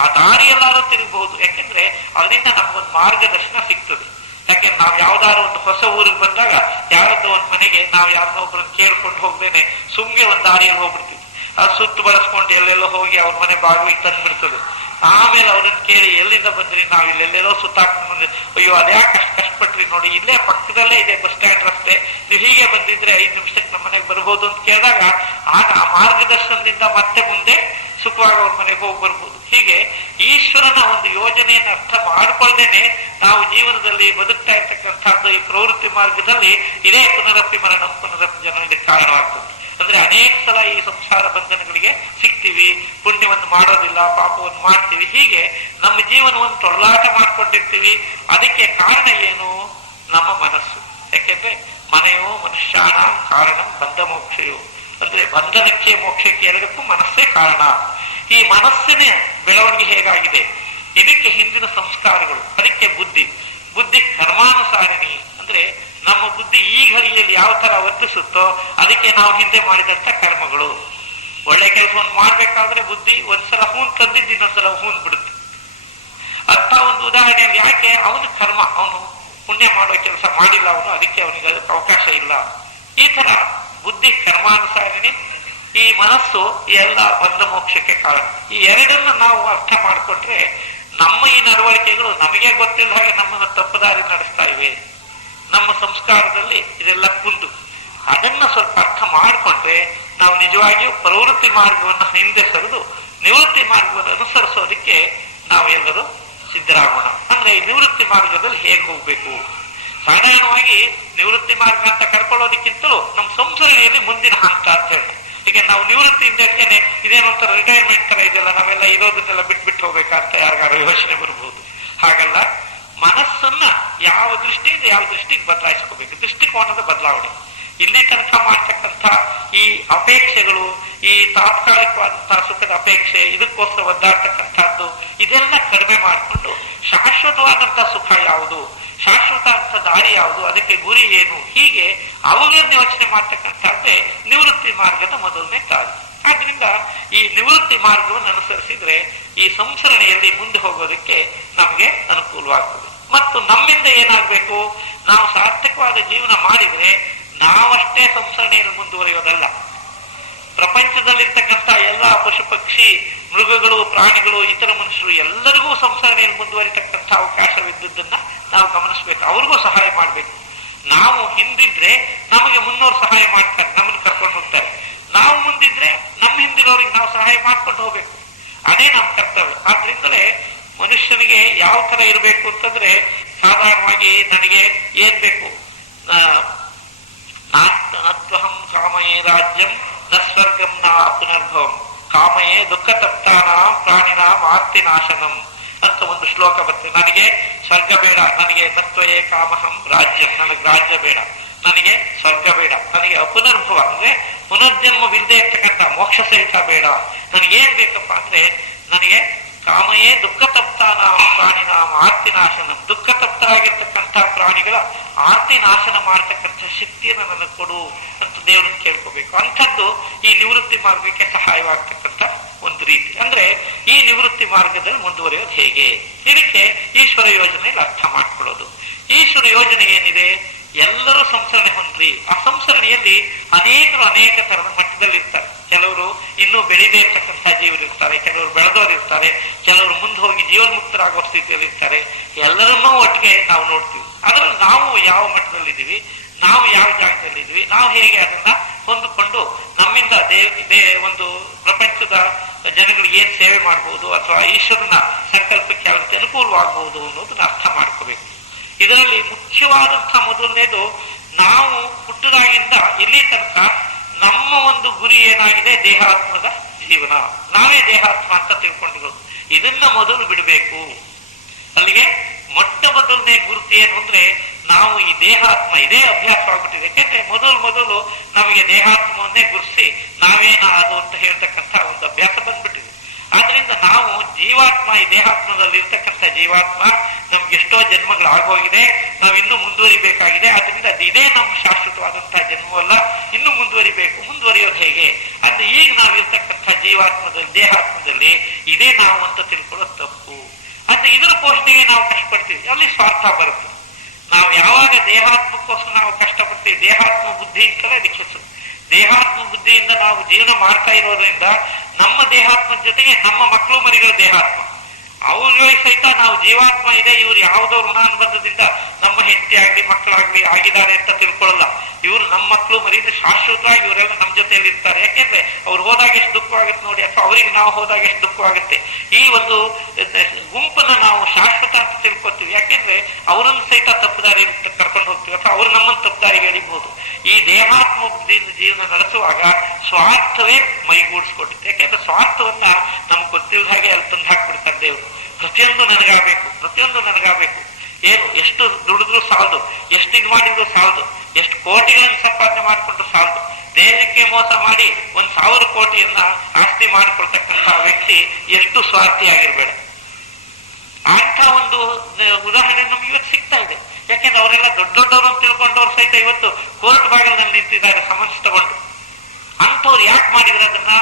ಆ ದಾರಿಯಲ್ಲಾದ್ರೂ ತಿರುಗಬಹುದು. ಯಾಕೆಂದ್ರೆ ಅದರಿಂದ ನಮ್ಗೊಂದು ಮಾರ್ಗದರ್ಶನ ಸಿಗ್ತದೆ. ಯಾಕೆಂದ್ರೆ ನಾವು ಯಾವ್ದಾದ್ರು ಒಂದು ಹೊಸ ಊರಿಗೆ ಬಂದಾಗ ಯಾರದ್ದೋ ಒಂದು ಮನೆಗೆ ನಾವು ಯಾರನ್ನೋ ಒಬ್ಬರನ್ನ ಕೇಳ್ಕೊಂಡು ಹೋಗ್ದೇನೆ ಸುಮ್ಗೆ ಒಂದು ದಾರಿಯಲ್ಲಿ ಹೋಗ್ಬಿಡ್ತೀವಿ. ಅದು ಸುತ್ತು ಬಳಸ್ಕೊಂಡು ಎಲ್ಲೆಲ್ಲೋ ಹೋಗಿ ಅವ್ರ ಮನೆ ಬಾಗಿಲಿಗೆ ತಂದ್ಬಿಡ್ತದೆ. ಆಮೇಲೆ ಅವ್ರನ್ನ ಕೇಳಿ ಎಲ್ಲಿಂದ ಬಂದ್ರಿ, ನಾವು ಇಲ್ಲೆಲ್ಲೆಲ್ಲೋ ಸುತ್ತಾಕ್ಕೊಂಡು ಬಂದ್ರಿ, ಅಯ್ಯೋ ಅದ್ಯಾಕೆ ಅಷ್ಟು ಕಷ್ಟಪಟ್ರಿ, ನೋಡಿ ಇಲ್ಲೇ ಪಕ್ಕದಲ್ಲೇ ಇದೆ ಬಸ್ ಸ್ಟ್ಯಾಂಡ್ ರಸ್ತೆ, ನೀವು ಹೀಗೆ ಬಂದಿದ್ರೆ 5 ನಿಮಿಷಕ್ಕೆ ನಮ್ಮ ಮನೆಗೆ ಬರ್ಬೋದು ಅಂತ ಕೇಳಿದಾಗ ಆಗ ಆ ಮಾರ್ಗದರ್ಶನದಿಂದ ಮತ್ತೆ ಮುಂದೆ ಸುಖವಾಗಿ ಅವ್ರ ಮನೆಗೆ ಹೋಗಿ ಬರ್ಬೋದು. ಹೀಗೆ ಈಶ್ವರನ ಒಂದು ಯೋಜನೆಯನ್ನು ಅರ್ಥ ಮಾಡಿಕೊಳ್ಳದೇನೆ ನಾವು ಜೀವನದಲ್ಲಿ ಬದುಕ್ತಾ ಇರ್ತಕ್ಕಂಥದ್ದು ಈ ಪ್ರವೃತ್ತಿ ಮಾರ್ಗದಲ್ಲಿ ಇದೇ ಪುನರಪಿ ಮರಣ ಪುನರಪಿ ಜನ ಇದಕ್ಕೆ ಕಾರಣವಾಗ್ತದೆ. ಅಂದ್ರೆ ಅನೇಕ ಸಲ ಈ ಸಂಸಾರ ಬಂಧನಗಳಿಗೆ ಸಿಗ್ತೀವಿ, ಪುಣ್ಯವನ್ನು ಮಾಡೋದಿಲ್ಲ, ಪಾಪವನ್ನು ಮಾಡ್ತೀವಿ, ಹೀಗೆ ನಮ್ಮ ಜೀವನವನ್ನು ತೊಳ್ಳಾಟ ಮಾಡ್ಕೊಂಡಿರ್ತೀವಿ. ಅದಕ್ಕೆ ಕಾರಣ ಏನು? ನಮ್ಮ ಮನಸ್ಸು. ಯಾಕೆಂದ್ರೆ ಮನೆಯು ಮನುಷ್ಯನ ಕಾರಣ ಬಂಧ ಮೋಕ್ಷಯು, ಅಂದ್ರೆ ಬಂಧನಕ್ಕೆ ಮೋಕ್ಷಕ್ಕೆ ಎರಡಕ್ಕೂ ಮನಸ್ಸೇ ಕಾರಣ. ಈ ಮನಸ್ಸಿನ ಬೆಳವಣಿಗೆ ಹೇಗಾಗಿದೆ, ಇದಕ್ಕೆ ಹಿಂದಿನ ಸಂಸ್ಕಾರಗಳು, ಅದಕ್ಕೆ ಬುದ್ಧಿ ಕರ್ಮಾನುಸಾರಿಣಿ. ಅಂದ್ರೆ ನಮ್ಮ ಬುದ್ಧಿ ಈ ಘಳಿಯಲ್ಲಿ ಯಾವ ತರ ವರ್ತಿಸುತ್ತೋ ಅದಕ್ಕೆ ನಾವು ಹಿಂದೆ ಮಾಡಿದಂತ ಕರ್ಮಗಳು. ಒಳ್ಳೆ ಕೆಲಸವನ್ನು ಮಾಡ್ಬೇಕಾದ್ರೆ ಬುದ್ಧಿ ಒಂದ್ಸಲ ಹೂನ್ ತಂದಿದ್ದು ಇನ್ನೊಂದ್ಸಲ ಹೂನ್ ಬಿಡುತ್ತೆ. ಅಂತ ಒಂದು ಉದಾಹರಣೆಯಲ್ಲಿ ಯಾಕೆ ಅವನು ಕರ್ಮ, ಅವನು ಪುಣ್ಯ ಮಾಡೋ ಕೆಲಸ ಮಾಡಿಲ್ಲ ಅವನು, ಅದಕ್ಕೆ ಅವನಿಗೆ ಅದಕ್ಕೆ ಅವಕಾಶ ಇಲ್ಲ. ಈ ತರ ಬುದ್ಧಿ ಕರ್ಮಾನುಸಾರಿಣಿ, ಈ ಮನಸ್ಸು ಎಲ್ಲ ಬಂಧ ಮೋಕ್ಷಕ್ಕೆ ಕಾರಣ. ಈ ಎರಡನ್ನು ನಾವು ಅರ್ಥ ಮಾಡಿಕೊಟ್ರೆ ನಮ್ಮ ಈ ನಡವಳಿಕೆಗಳು ನಮಗೆ ಗೊತ್ತಿಲ್ಲ ಹಾಗೆ ನಮ್ಮನ್ನು ತಪ್ಪುದಾರಿ ನಡೆಸ್ತಾ ಇವೆ. ನಮ್ಮ ಸಂಸ್ಕಾರದಲ್ಲಿ ಇದೆಲ್ಲ ಕುಂದು. ಅದನ್ನ ಸ್ವಲ್ಪ ಅರ್ಥ ಮಾಡಿಕೊಂಡ್ರೆ ನಾವು ನಿಜವಾಗಿಯೂ ಪ್ರವೃತ್ತಿ ಮಾರ್ಗವನ್ನು ಹಿಂದೆ ಸರಿದು ನಿವೃತ್ತಿ ಮಾರ್ಗವನ್ನು ಅನುಸರಿಸೋದಕ್ಕೆ ನಾವು ಎಲ್ಲರೂ ಸಿದ್ಧರಾಗೋಣ. ಅಂದ್ರೆ ಈ ನಿವೃತ್ತಿ ಮಾರ್ಗದಲ್ಲಿ ಹೇಗೆ ಹೋಗ್ಬೇಕು? ಸಾಧಾರಣವಾಗಿ ನಿವೃತ್ತಿ ಮಾರ್ಗ ಅಂತ ಕರ್ಕೊಳ್ಳೋದಕ್ಕಿಂತಲೂ ನಮ್ಮ ಸಂಸರಣೆಯಲ್ಲಿ ಮುಂದಿನ ಹಂತ ಅಂತ ಹೇಳಿ. ಈಗ ನಾವು ನಿವೃತ್ತಿಯಿಂದ ಇದೇನೊಂಥರ ರಿಟೈರ್ಮೆಂಟ್ ತರ ಇದೆಲ್ಲ, ನಾವೆಲ್ಲ ಇರೋದನ್ನೆಲ್ಲ ಬಿಟ್ಬಿಟ್ಟು ಹೋಗ್ಬೇಕಂತ ಯಾರಿಗಾರು ಯೋಚನೆ ಬರ್ಬೋದು. ಹಾಗಲ್ಲ, ಮನಸ್ಸನ್ನ ಯಾವ ದೃಷ್ಟಿಯಿಂದ ಯಾವ ದೃಷ್ಟಿಗೆ ಬದಲಾಯಿಸ್ಕೋಬೇಕು, ದೃಷ್ಟಿಕೋನದ ಬದಲಾವಣೆ. ಇಲ್ಲಿ ತನಕ ಮಾಡ್ತಕ್ಕಂಥ ಈ ಅಪೇಕ್ಷೆಗಳು, ಈ ತಾತ್ಕಾಲಿಕವಾದಂತಹ ಸುಖದ ಅಪೇಕ್ಷೆ, ಇದಕ್ಕೋಸ್ಕರ ಒದ್ದಾಡ್ತಕ್ಕಂಥದ್ದು, ಇದೆಲ್ಲ ಕಡಿಮೆ ಮಾಡಿಕೊಂಡು ಶಾಶ್ವತವಾದಂತಹ ಸುಖ ಯಾವುದು, ಶಾಶ್ವತ ಅಂತ ದಾರಿ ಯಾವುದು, ಅದಕ್ಕೆ ಗುರಿ ಏನು, ಹೀಗೆ ಅವುಗಳನ್ನು ಯೋಚನೆ ಮಾಡ್ತಕ್ಕಂಥದ್ದೇ ನಿವೃತ್ತಿ ಮಾರ್ಗದ ಮೊದಲನೇ ದಾರಿ. ಆದ್ರಿಂದ ಈ ನಿವೃತ್ತಿ ಮಾರ್ಗವನ್ನು ಅನುಸರಿಸಿದ್ರೆ ಈ ಸಂಸರಣೆಯಲ್ಲಿ ಮುಂದೆ ಹೋಗೋದಕ್ಕೆ ನಮಗೆ ಅನುಕೂಲವಾಗ್ತದೆ. ಮತ್ತು ನಮ್ಮಿಂದ ಏನಾಗಬೇಕು, ನಾವು ಸಾರ್ಥಕವಾದ ಜೀವನ ಮಾಡಿದ್ರೆ ನಾವಷ್ಟೇ ಸಂಸರಣೆಯನ್ನು ಮುಂದುವರಿಯೋದಲ್ಲ, ಪ್ರಪಂಚದಲ್ಲಿರ್ತಕ್ಕಂಥ ಎಲ್ಲ ಪಶು ಪಕ್ಷಿ ಮೃಗಗಳು ಪ್ರಾಣಿಗಳು ಇತರ ಮನುಷ್ಯರು ಎಲ್ಲರಿಗೂ ಸಂಸರಣೆಯಲ್ಲಿ ಮುಂದುವರಿತಕ್ಕಂಥ ಅವಕಾಶವಿದ್ದದ್ದನ್ನ ನಾವು ಗಮನಿಸ್ಬೇಕು, ಅವ್ರಿಗೂ ಸಹಾಯ ಮಾಡ್ಬೇಕು. ನಾವು ಹಿಂದಿದ್ರೆ ನಮಗೆ ಮುನ್ನೋರು ಸಹಾಯ ಮಾಡ್ತಾರೆ, ನಮ್ಮನ್ನು ಕರ್ಕೊಂಡು ಹೋಗ್ತಾರೆ. ನಾವು ಮುಂದಿದ್ರೆ ನಮ್ಮ ಹಿಂದಿನವ್ರಿಗೆ ನಾವು ಸಹಾಯ ಮಾಡ್ಕೊಂಡು ಹೋಗ್ಬೇಕು, ಅದೇ ನಮ್ಮ ಕರ್ತವ್ಯ. ಆದ್ರಿಂದಲೇ ಮನುಷ್ಯನಿಗೆ ಯಾವ ತರ ಇರಬೇಕು ಅಂತಂದ್ರೆ, ಸಾಧಾರಣವಾಗಿ ನನಗೆ ಏನ್ ಬೇಕು, ನತ್ವಹಂ ಕಾಮಯೇ ರಾಜ್ಯಂ ನ ಸ್ವರ್ಗಂ ನ ಪುನರ್ಭವಂ ಕಾಮಯೇ ದುಃಖ ತಪ್ತಾನ ಪ್ರಾಣಿನ ಆರ್ತಿ ನಾಶನಂ ಅಂತ ಒಂದು ಶ್ಲೋಕ ಬರ್ತದೆ. ನನಗೆ ಸ್ವರ್ಗ ಬೇಡ, ನನಗೆ ನತ್ವಯೇ ಕಾಮಹಂ ರಾಜ್ಯಂ, ನನಗೆ ರಾಜ್ಯ ಬೇಡ, ನನಗೆ ಸ್ವರ್ಗ ಬೇಡ, ನನಗೆ ಅಪುನರ್ಭವ ಅಂದ್ರೆ ಪುನರ್ಜನ್ಮವಿಲ್ಲದೆ ಇರ್ತಕ್ಕಂಥ ಮೋಕ್ಷ ಸಹಿತ ಬೇಡ. ನನಗೇನ್ ಬೇಕಪ್ಪ ಅಂದ್ರೆ, ನನಗೆ ಕಾಮಯೇ ದುಃಖ ತಪ್ತಾನ ಪ್ರಾಣಿನ ಆರ್ತಿ ನಾಶನಂ, ದುಃಖ ತಪ್ತರಾಗಿರ್ತಕ್ಕಂಥ ಪ್ರಾಣಿಗಳ ಆರ್ತಿ ನಾಶನ ಮಾಡತಕ್ಕಂಥ ಶಕ್ತಿಯನ್ನು ನನಗೆ ಕೊಡು ಅಂತ ದೇವರನ್ನು ಕೇಳ್ಕೋಬೇಕು. ಅಂಥದ್ದು ಈ ನಿವೃತ್ತಿ ಮಾರ್ಗಕ್ಕೆ ಸಹಾಯವಾಗ್ತಕ್ಕಂಥ ಒಂದು ರೀತಿ. ಅಂದ್ರೆ ಈ ನಿವೃತ್ತಿ ಮಾರ್ಗದಲ್ಲಿ ಮುಂದುವರಿಯೋದು ಹೇಗೆ, ಇದಕ್ಕೆ ಈಶ್ವರ ಯೋಜನೆಯಲ್ಲಿ ಅರ್ಥ ಮಾಡ್ಕೊಳ್ಳೋದು. ಈಶ್ವರ ಯೋಜನೆ ಏನಿದೆ, ಎಲ್ಲರೂ ಸಂಸರಣೆ ಹೊಂದ್ರಿ. ಆ ಸಂಸರಣೆಯಲ್ಲಿ ಅನೇಕರು ಅನೇಕ ತರದ ಮಟ್ಟದಲ್ಲಿ ಇರ್ತಾರೆ. ಕೆಲವರು ಇನ್ನೂ ಬೆಳೆದೇ ಇರ್ತಕ್ಕಂಥ ಜೀವರು ಇರ್ತಾರೆ, ಕೆಲವರು ಬೆಳೆದವರು ಇರ್ತಾರೆ, ಕೆಲವರು ಮುಂದೆ ಹೋಗಿ ಜೀವನ್ಮುಕ್ತರಾಗೋ ಸ್ಥಿತಿಯಲ್ಲಿ ಇರ್ತಾರೆ. ಎಲ್ಲರನ್ನೂ ಒಟ್ಟಿಗೆ ನಾವು ನೋಡ್ತೀವಿ. ಅದರಲ್ಲಿ ನಾವು ಯಾವ ಮಟ್ಟದಲ್ಲಿದ್ದೀವಿ, ನಾವು ಯಾವ ಜಾಗದಲ್ಲಿದ್ದೀವಿ, ನಾವು ಹೇಗೆ ಅದನ್ನ ಹೊಂದಿಕೊಂಡು ನಮ್ಮಿಂದ ಒಂದು ಪ್ರಪಂಚದ ಜನಗಳಿಗೆ ಏನ್ ಸೇವೆ ಮಾಡಬಹುದು ಅಥವಾ ಈಶ್ವರನ ಸಂಕಲ್ಪಕ್ಕೆ ಯಾವ ರೀತಿ ಅನುಕೂಲವಾಗಬಹುದು ಅನ್ನೋದನ್ನ ಅರ್ಥ ಮಾಡ್ಕೋಬೇಕು. ಇದರಲ್ಲಿ ಮುಖ್ಯವಾದಂತಹ ಮೊದಲನೇದು, ನಾವು ಹುಟ್ಟದಾಗಿಂದ ಇಲ್ಲಿ ತನಕ ನಮ್ಮ ಒಂದು ಗುರಿ ಏನಾಗಿದೆ, ದೇಹಾತ್ಮದ ಜೀವನ. ನಾವೇ ದೇಹಾತ್ಮ ಅಂತ ತಿಳ್ಕೊಂಡಿರೋದು. ಇದನ್ನ ಮೊದಲು ಬಿಡಬೇಕು. ಅಲ್ಲಿಗೆ ಮೊಟ್ಟ ಮೊದಲನೇ ಗುರುತು ಏನು ಅಂದ್ರೆ, ನಾವು ಈ ದೇಹಾತ್ಮ ಇದೇ ಅಭ್ಯಾಸ ಆಗ್ಬಿಟ್ಟಿದೆ. ಯಾಕೆಂದ್ರೆ ಮೊದಲು ನಮಗೆ ದೇಹಾತ್ಮವನ್ನೇ ಗುರುಸಿ ನಾವೇನ ಅದು ಅಂತ ಹೇಳ್ತಕ್ಕಂಥ ಒಂದು ಅಭ್ಯಾಸ ಬಂದ್ಬಿಟ್ಟಿದೆ. ಆದ್ರಿಂದ ನಾವು ಜೀವಾತ್ಮ, ಈ ದೇಹಾತ್ಮದಲ್ಲಿ ಇರ್ತಕ್ಕಂಥ ಜೀವಾತ್ಮ ನಮ್ಗೆ ಎಷ್ಟೋ ಜನ್ಮಗಳಾಗೋಗಿದೆ, ನಾವು ಇನ್ನೂ ಮುಂದುವರಿಬೇಕಾಗಿದೆ. ಆದ್ರಿಂದ ಇದೇ ನಮ್ಮ ಶಾಶ್ವತವಾದಂತಹ ಜನ್ಮವಲ್ಲ, ಇನ್ನೂ ಮುಂದುವರಿಬೇಕು. ಮುಂದುವರಿಯೋದು ಹೇಗೆ ಅಂದ್ರೆ, ಈಗ ನಾವು ಇರ್ತಕ್ಕಂಥ ಜೀವಾತ್ಮದಲ್ಲಿ ದೇಹಾತ್ಮದಲ್ಲಿ ಇದೇ ನಾವು ಅಂತ ತಿಳ್ಕೊಳ್ಳೋದು ತಪ್ಪು. ಅಂದ್ರೆ ಇದರ ಪೋಷಣೆಗೆ ನಾವು ಕಷ್ಟಪಡ್ತೀವಿ, ಅಲ್ಲಿ ಸ್ವಾರ್ಥ ಬರುತ್ತೆ. ನಾವು ಯಾವಾಗ ದೇಹಾತ್ಮಕ್ಕೋಸ್ಕರ ನಾವು ಕಷ್ಟಪಡ್ತೀವಿ, ದೇಹಾತ್ಮ ಬುದ್ಧಿ ಅಂತಲೇ ಅದಕ್ಕೆ ದೇಹಾತ್ಮ ಬುದ್ಧಿಯಿಂದ ನಾವು ಜೀವನ ಮಾಡ್ತಾ ಇರೋದ್ರಿಂದ ನಮ್ಮ ದೇಹಾತ್ಮದ ಜೊತೆಗೆ ನಮ್ಮ ಮಕ್ಕಳು ಮರಿಗಳ ದೇಹಾತ್ಮ, ಅವ್ರಿಗೆ ಸಹಿತ ನಾವು ಜೀವಾತ್ಮ ಇದೆ, ಇವ್ರು ಯಾವುದೋ ಋಣಾನುಬಂಧದಿಂದ ನಮ್ಮ ಹೆಂಡತಿ ಆಗ್ಲಿ ಮಕ್ಕಳಾಗ್ಲಿ ಆಗಿದ್ದಾರೆ ಅಂತ ತಿಳ್ಕೊಳ್ಳಲ್ಲ. ಇವ್ರು ನಮ್ಮ ಮಕ್ಕಳು ಮರಿ, ಶಾಶ್ವತವಾಗಿ ಇವರೆಲ್ಲ ನಮ್ಮ ಜೊತೆಯಲ್ಲಿ ಇರ್ತಾರೆ. ಯಾಕೆಂದ್ರೆ ಅವ್ರು ಹೋದಾಗ ಎಷ್ಟು ದುಃಖವಾಗುತ್ತೆ ನೋಡಿ, ಅಥವಾ ಅವ್ರಿಗೆ ನಾವು ಹೋದಾಗ ಎಷ್ಟು ದುಃಖವಾಗುತ್ತೆ. ಈ ಒಂದು ಗುಂಪನ್ನ ನಾವು ಶಾಶ್ವತ ಅಂತ ತಿಳ್ಕೊತೀವಿ. ಯಾಕೆಂದ್ರೆ ಅವರನ್ನು ಸಹಿತ ತಪ್ಪುದಾರಿ ಕರ್ಕೊಂಡು ಹೋಗ್ತೀವಿ, ಅಥವಾ ಅವ್ರು ನಮ್ಮನ್ನು ತಪ್ಪುದಾರಿಗೆ ಎಳಿಬಹುದು. ಈ ದೇಹಾತ್ಮ ಬುದ್ಧಿಯಿಂದ ಜೀವನ ನಡೆಸುವಾಗ ಸ್ವಾರ್ಥವೇ ಮೈಗೂಡಿಸ್ಕೊಂಡಿತ್ತು. ಯಾಕೆಂದ್ರೆ ಸ್ವಾರ್ಥವನ್ನ ನಮ್ಗೆ ಗೊತ್ತಿಲ್ಲದ ಹಾಗೆ ಅಲ್ಲಿ ತಂದು ಹಾಕ್ಬಿಡ್ತಾರೆ ದೇವರು. ಪ್ರತಿಯೊಂದು ನನಗಾಗಬೇಕು, ಪ್ರತಿಯೊಂದು ನನಗಾಗಬೇಕು. ಏನು ಎಷ್ಟು ದುಡಿದ್ರು ಸಾಲದು, ಎಷ್ಟು ಇದು ಮಾಡಿದ್ರು ಸಾಲದು, ಎಷ್ಟು ಕೋಟಿಗಳನ್ನು ಸಂಪಾದನೆ ಮಾಡಿಕೊಂಡು ಸಾಲದು. ದೇಶಕ್ಕೆ ಮೋಸ ಮಾಡಿ 1,000 ಕೋಟಿಯನ್ನ ಆಸ್ತಿ ಮಾಡಿಕೊಳ್ತಕ್ಕಂಥ ವ್ಯಕ್ತಿ ಎಷ್ಟು ಸ್ವಾರ್ಥಿಯಾಗಿರ್ಬೇಡ. ಅಂತ ಒಂದು ಉದಾಹರಣೆ ನಮ್ಗೆ ಇವತ್ತು ಸಿಗ್ತಾ ಇದೆ. ಯಾಕೆಂದ್ರೆ ಅವರೆಲ್ಲ ದೊಡ್ಡ ದೊಡ್ಡವ್ರನ್ನ ತಿಳ್ಕೊಂಡವ್ರು ಸಹಿತ ಇವತ್ತು ಕೋರ್ಟ್ ಬಾಗಿಲಿನಲ್ಲಿ ನಿಂತಿದ್ದಾರೆ ಸಮನ್ಸ್ ತಗೊಂಡು. ಅಂಥವ್ರು ಯಾಕೆ ಮಾಡಿದ್ರೆ ಅದನ್ನ?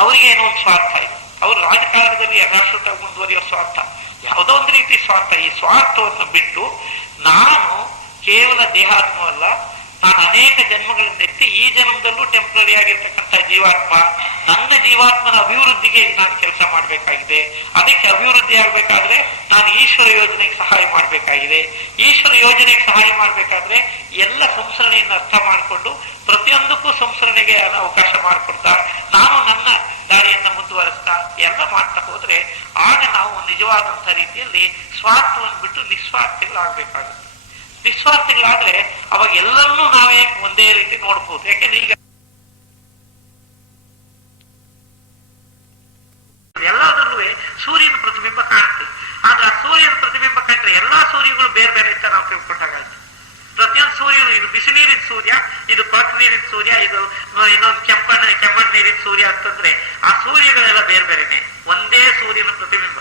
ಅವರಿಗೆ ಏನೋ ಒಂದು ಸ್ವಾರ್ಥ ಇದೆ. ಅವರು ರಾಜಕಾರಣದಲ್ಲಿ ರಾಷ್ಟ್ರ ಮುಂದುವರಿಯೋ ಸ್ವಾರ್ಥ, ಯಾವುದೋ ಒಂದು ರೀತಿ ಸ್ವಾರ್ಥ. ಈ ಸ್ವಾರ್ಥವನ್ನು ಬಿಟ್ಟು ನಾನು ಕೇವಲ ದೇಹಾತ್ಮವಲ್ಲ, ನಾನು ಅನೇಕ ಜನ್ಮಗಳಿಂದ ಎತ್ತಿ ಈ ಜನ್ಮದಲ್ಲೂ ಟೆಂಪ್ರರಿ ಆಗಿರ್ತಕ್ಕಂಥ ಜೀವಾತ್ಮ, ನನ್ನ ಜೀವಾತ್ಮನ ಅಭಿವೃದ್ಧಿಗೆ ನಾನು ಕೆಲಸ ಮಾಡಬೇಕಾಗಿದೆ. ಅದಕ್ಕೆ ಅಭಿವೃದ್ಧಿ ಆಗ್ಬೇಕಾದ್ರೆ ನಾನು ಈಶ್ವರ ಯೋಜನೆಗೆ ಸಹಾಯ ಮಾಡಬೇಕಾಗಿದೆ. ಈಶ್ವರ ಯೋಜನೆಗೆ ಸಹಾಯ ಮಾಡಬೇಕಾದ್ರೆ ಎಲ್ಲ ಸಂಸ್ಕರಣೆಯನ್ನು ಅರ್ಥ ಮಾಡಿಕೊಂಡು ಪ್ರತಿಯೊಂದಕ್ಕೂ ಸಂಸ್ಕರಣೆಗೆ ಅವಕಾಶ ಮಾಡಿಕೊಡ್ತಾ ನಾನು ನನ್ನ ದಾರಿಯನ್ನ ಮುಂದುವರಿಸ್ತಾ ಎಲ್ಲ ಮಾಡ್ತಾ ಹೋದ್ರೆ ಆಗ ನಾವು ನಿಜವಾದಂಥ ರೀತಿಯಲ್ಲಿ ಸ್ವಾರ್ಥವನ್ನು ಬಿಟ್ಟು ನಿಸ್ವಾರ್ಥಿಗಳಾಗಬೇಕಾಗುತ್ತೆ. ನಿಸ್ವಾರ್ಥಿಗಳಾದ್ರೆ ಅವಾಗ ಎಲ್ಲರನ್ನೂ ನಾವೇ ಒಂದೇ ರೀತಿ ನೋಡ್ಬೋದು. ಯಾಕೆಂದ್ರೆ ಈಗ ಎಲ್ಲದರಲ್ಲೂ ಸೂರ್ಯನ ಪ್ರತಿಬಿಂಬ ಕಾಣುತ್ತೆ. ಆದ್ರೆ ಆ ಸೂರ್ಯನ ಪ್ರತಿಬಿಂಬ ಕಂಡ್ರೆ ಎಲ್ಲಾ ಸೂರ್ಯಗಳು ಬೇರೆ ಬೇರೆ ಅಂತ ನಾವು ತಿಳ್ಕೊಂಡಾಗಾಯ್ತು. ಪ್ರತಿಯೊಂದು ಸೂರ್ಯನು, ಇದು ಬಿಸಿ ನೀರಿನ ಸೂರ್ಯ, ಇದು ಕೊಳಕು ನೀರಿನ ಸೂರ್ಯ, ಇದು ಇನ್ನೊಂದು ಕೆಮ್ಮಣ್ಣು ನೀರಿನ ಸೂರ್ಯ ಅಂತಂದ್ರೆ ಆ ಸೂರ್ಯಗಳೆಲ್ಲ ಬೇರೆ ಬೇರೆನೆ. ಒಂದೇ ಸೂರ್ಯನ ಪ್ರತಿಬಿಂಬ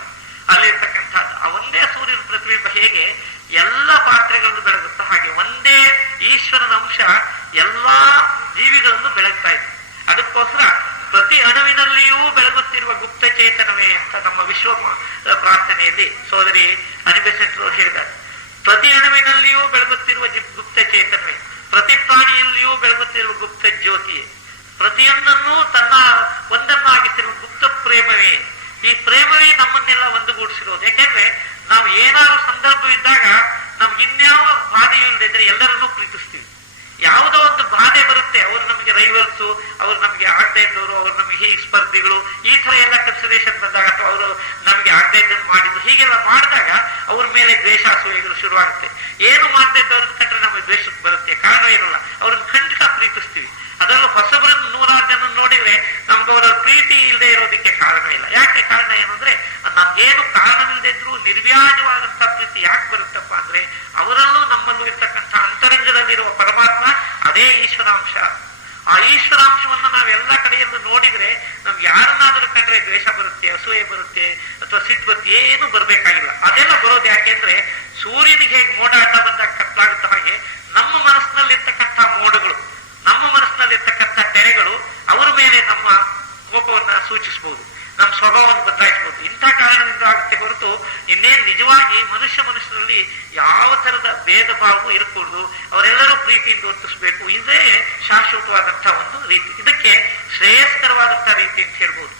ಅಲ್ಲಿರ್ತಕ್ಕಂಥದ್ದು. ಆ ಒಂದೇ ಸೂರ್ಯನ ಪ್ರತಿಬಿಂಬ ಹೇಗೆ ಎಲ್ಲ ಪಾತ್ರೆಗಳನ್ನು ಬೆಳಗುತ್ತೋ ಹಾಗೆ ಒಂದೇ ಈಶ್ವರನ ಅಂಶ ಎಲ್ಲಾ ಜೀವಿಗಳನ್ನು ಬೆಳಗ್ತಾ ಇದೆ. ಅದಕ್ಕೋಸ್ಕರ ಪ್ರತಿ ಅಣುವಿನಲ್ಲಿಯೂ ಬೆಳಗುತ್ತಿರುವ ಗುಪ್ತ ಚೇತನವೇ ಅಂತ ನಮ್ಮ ವಿಶ್ವ ಪ್ರಾರ್ಥನೆಯಲ್ಲಿ ಸೋದರಿ ಅನಿಬೆಸೆಂಟ್ ಹೇಳಿದ್ದಾರೆ. ಪ್ರತಿ ಅಣುವಿನಲ್ಲಿಯೂ ಬೆಳಗುತ್ತಿರುವ ಗುಪ್ತ ಚೇತನವೇ, ಪ್ರತಿ ಪ್ರಾಣಿಯಲ್ಲಿಯೂ ಬೆಳಗುತ್ತಿರುವ ಗುಪ್ತ ಜ್ಯೋತಿಯೇ, ಪ್ರತಿಯೊಂದನ್ನು ತನ್ನ ಒಂದನ್ನಾಗಿಸಿರುವ ಗುಪ್ತ ಪ್ರೇಮವೇ. ಈ ಪ್ರೇಮವೇ ನಮ್ಮನ್ನೆಲ್ಲ ಒಂದುಗೂಡಿಸಿರೋದು. ಯಾಕೆಂದ್ರೆ ನಾವು ಏನಾದ್ರು ಸಂದರ್ಭವಿದ್ದಾಗ ನಮ್ಗೆ ಇನ್ಯಾವ ಬಾಧೆಯೂ ಇಲ್ಲದಿದ್ರೆ ಎಲ್ಲರನ್ನೂ ಪ್ರೀತಿಸ್ತೀವಿ. ಯಾವುದೋ ಒಂದು ಬಾಧೆ ಬರುತ್ತೆ, ಅವರು ನಮಗೆ ರೈವಲ್ಸು, ಅವರು ನಮಗೆ ಆಗದೆ ಇದ್ದವರು, ಅವರು ನಮಗೆ ಈ ಸ್ಪರ್ಧಿಗಳು, ಈ ತರ ಎಲ್ಲ ಕನ್ಸಿಡರೇಷನ್ ಬಂದಾಗ, ಅಥವಾ ಅವರು ನಮಗೆ ಆಗದೆ ಇದ್ದನ್ನು ಮಾಡಿದ್ದು, ಹೀಗೆಲ್ಲ ಮಾಡಿದಾಗ ಅವ್ರ ಮೇಲೆ ದ್ವೇಷ ಅಸೂಯೆಗಳು ಶುರುವಾಗುತ್ತೆ. ಏನು ಮಾಡದೆ ಇದ್ದವ್ರನ್ನ ಕಂಡ್ರೆ ನಮಗೆ ದ್ವೇಷಕ್ಕೆ ಬರುತ್ತೆ. ಕಾರಣ ಏನಲ್ಲ, ಅವ್ರನ್ನ ಖಂಡಿತ ಪ್ರೀತಿಸ್ತೀವಿ. ಅದರಲ್ಲೂ ಹೊಸಬರನ್ನು 100 ಜನ ನೋಡಿದ್ರೆ ನಮ್ಗೆ ಅವರ ಪ್ರೀತಿ ಇಲ್ಲದೆ ಇರೋದಕ್ಕೆ ಕಾರಣ ಇಲ್ಲ. ಯಾಕೆ ಕಾರಣ ಏನು ಅಂದ್ರೆ ನಮ್ಗೇನು ಕಾರಣವಿಲ್ಲದೆ ಇದ್ರು ನಿರ್ವ್ಯಾಜವಾದಂತಹ ಪ್ರೀತಿ ಯಾಕೆ ಬರುತ್ತಪ್ಪ ಅಂದ್ರೆ ಅವರಲ್ಲೂ ನಮ್ಮಲ್ಲೂ ಇರ್ತಕ್ಕಂಥ ಅಂತರಂಗದಲ್ಲಿರುವ ಪರಮಾತ್ಮ ಅದೇ ಈಶ್ವರಾಂಶ. ಆ ಈಶ್ವರಾಂಶವನ್ನು ನಾವೆಲ್ಲ ಕಡೆಯಿಂದ ನೋಡಿದ್ರೆ ನಮ್ಗೆ ಯಾರನ್ನಾದ್ರೂ ಕಂಡ್ರೆ ದ್ವೇಷ ಬರುತ್ತೆ, ಅಸೂಯೆ ಬರುತ್ತೆ, ಅಥವಾ ಸಿಟ್ಟು ಬರುತ್ತೆ, ಏನು ಬರ್ಬೇಕಾಗಿಲ್ಲ. ಅದೆಲ್ಲ ಬರೋದು ಯಾಕೆಂದ್ರೆ ಸೂರ್ಯನಿಗೆ ಹೇಗೆ ಮೋಡ ಅಡ್ಡ ಬಂದಾಗ ಕತ್ತಲಾಗುತ್ತ ಹಾಗೆ ನಮ್ಮ ಮನಸ್ಸಿನಲ್ಲಿರ್ತಕ್ಕಂಥ ಮೋಡಗಳು, ನಮ್ಮ ಮನಸ್ಸಿನಲ್ಲಿರ್ತಕ್ಕಂಥ ತೆರೆಗಳು ಅವರ ಮೇಲೆ ನಮ್ಮ ಕೋಪವನ್ನ ಸೂಚಿಸಬಹುದು, ನಮ್ಮ ಸ್ವಭಾವವನ್ನು ಬದಲಾಯಿಸಬಹುದು. ಇಂಥ ಕಾರಣದಿಂದ ಆಗುತ್ತೆ ಹೊರತು ಇನ್ನೇನು ನಿಜವಾಗಿ ಮನುಷ್ಯರಲ್ಲಿ ಯಾವ ತರದ ಭೇದ ಭಾವವೂ ಇರಕೂಡದು. ಅವರೆಲ್ಲರೂ ಪ್ರೀತಿಯಿಂದ ವರ್ತಿಸಬೇಕು. ಇದೇ ಶಾಶ್ವತವಾದಂತಹ ಒಂದು ರೀತಿ. ಇದಕ್ಕೆ ಶ್ರೇಯಸ್ಕರವಾದಂತಹ ರೀತಿ ಅಂತ ಹೇಳ್ಬೋದು.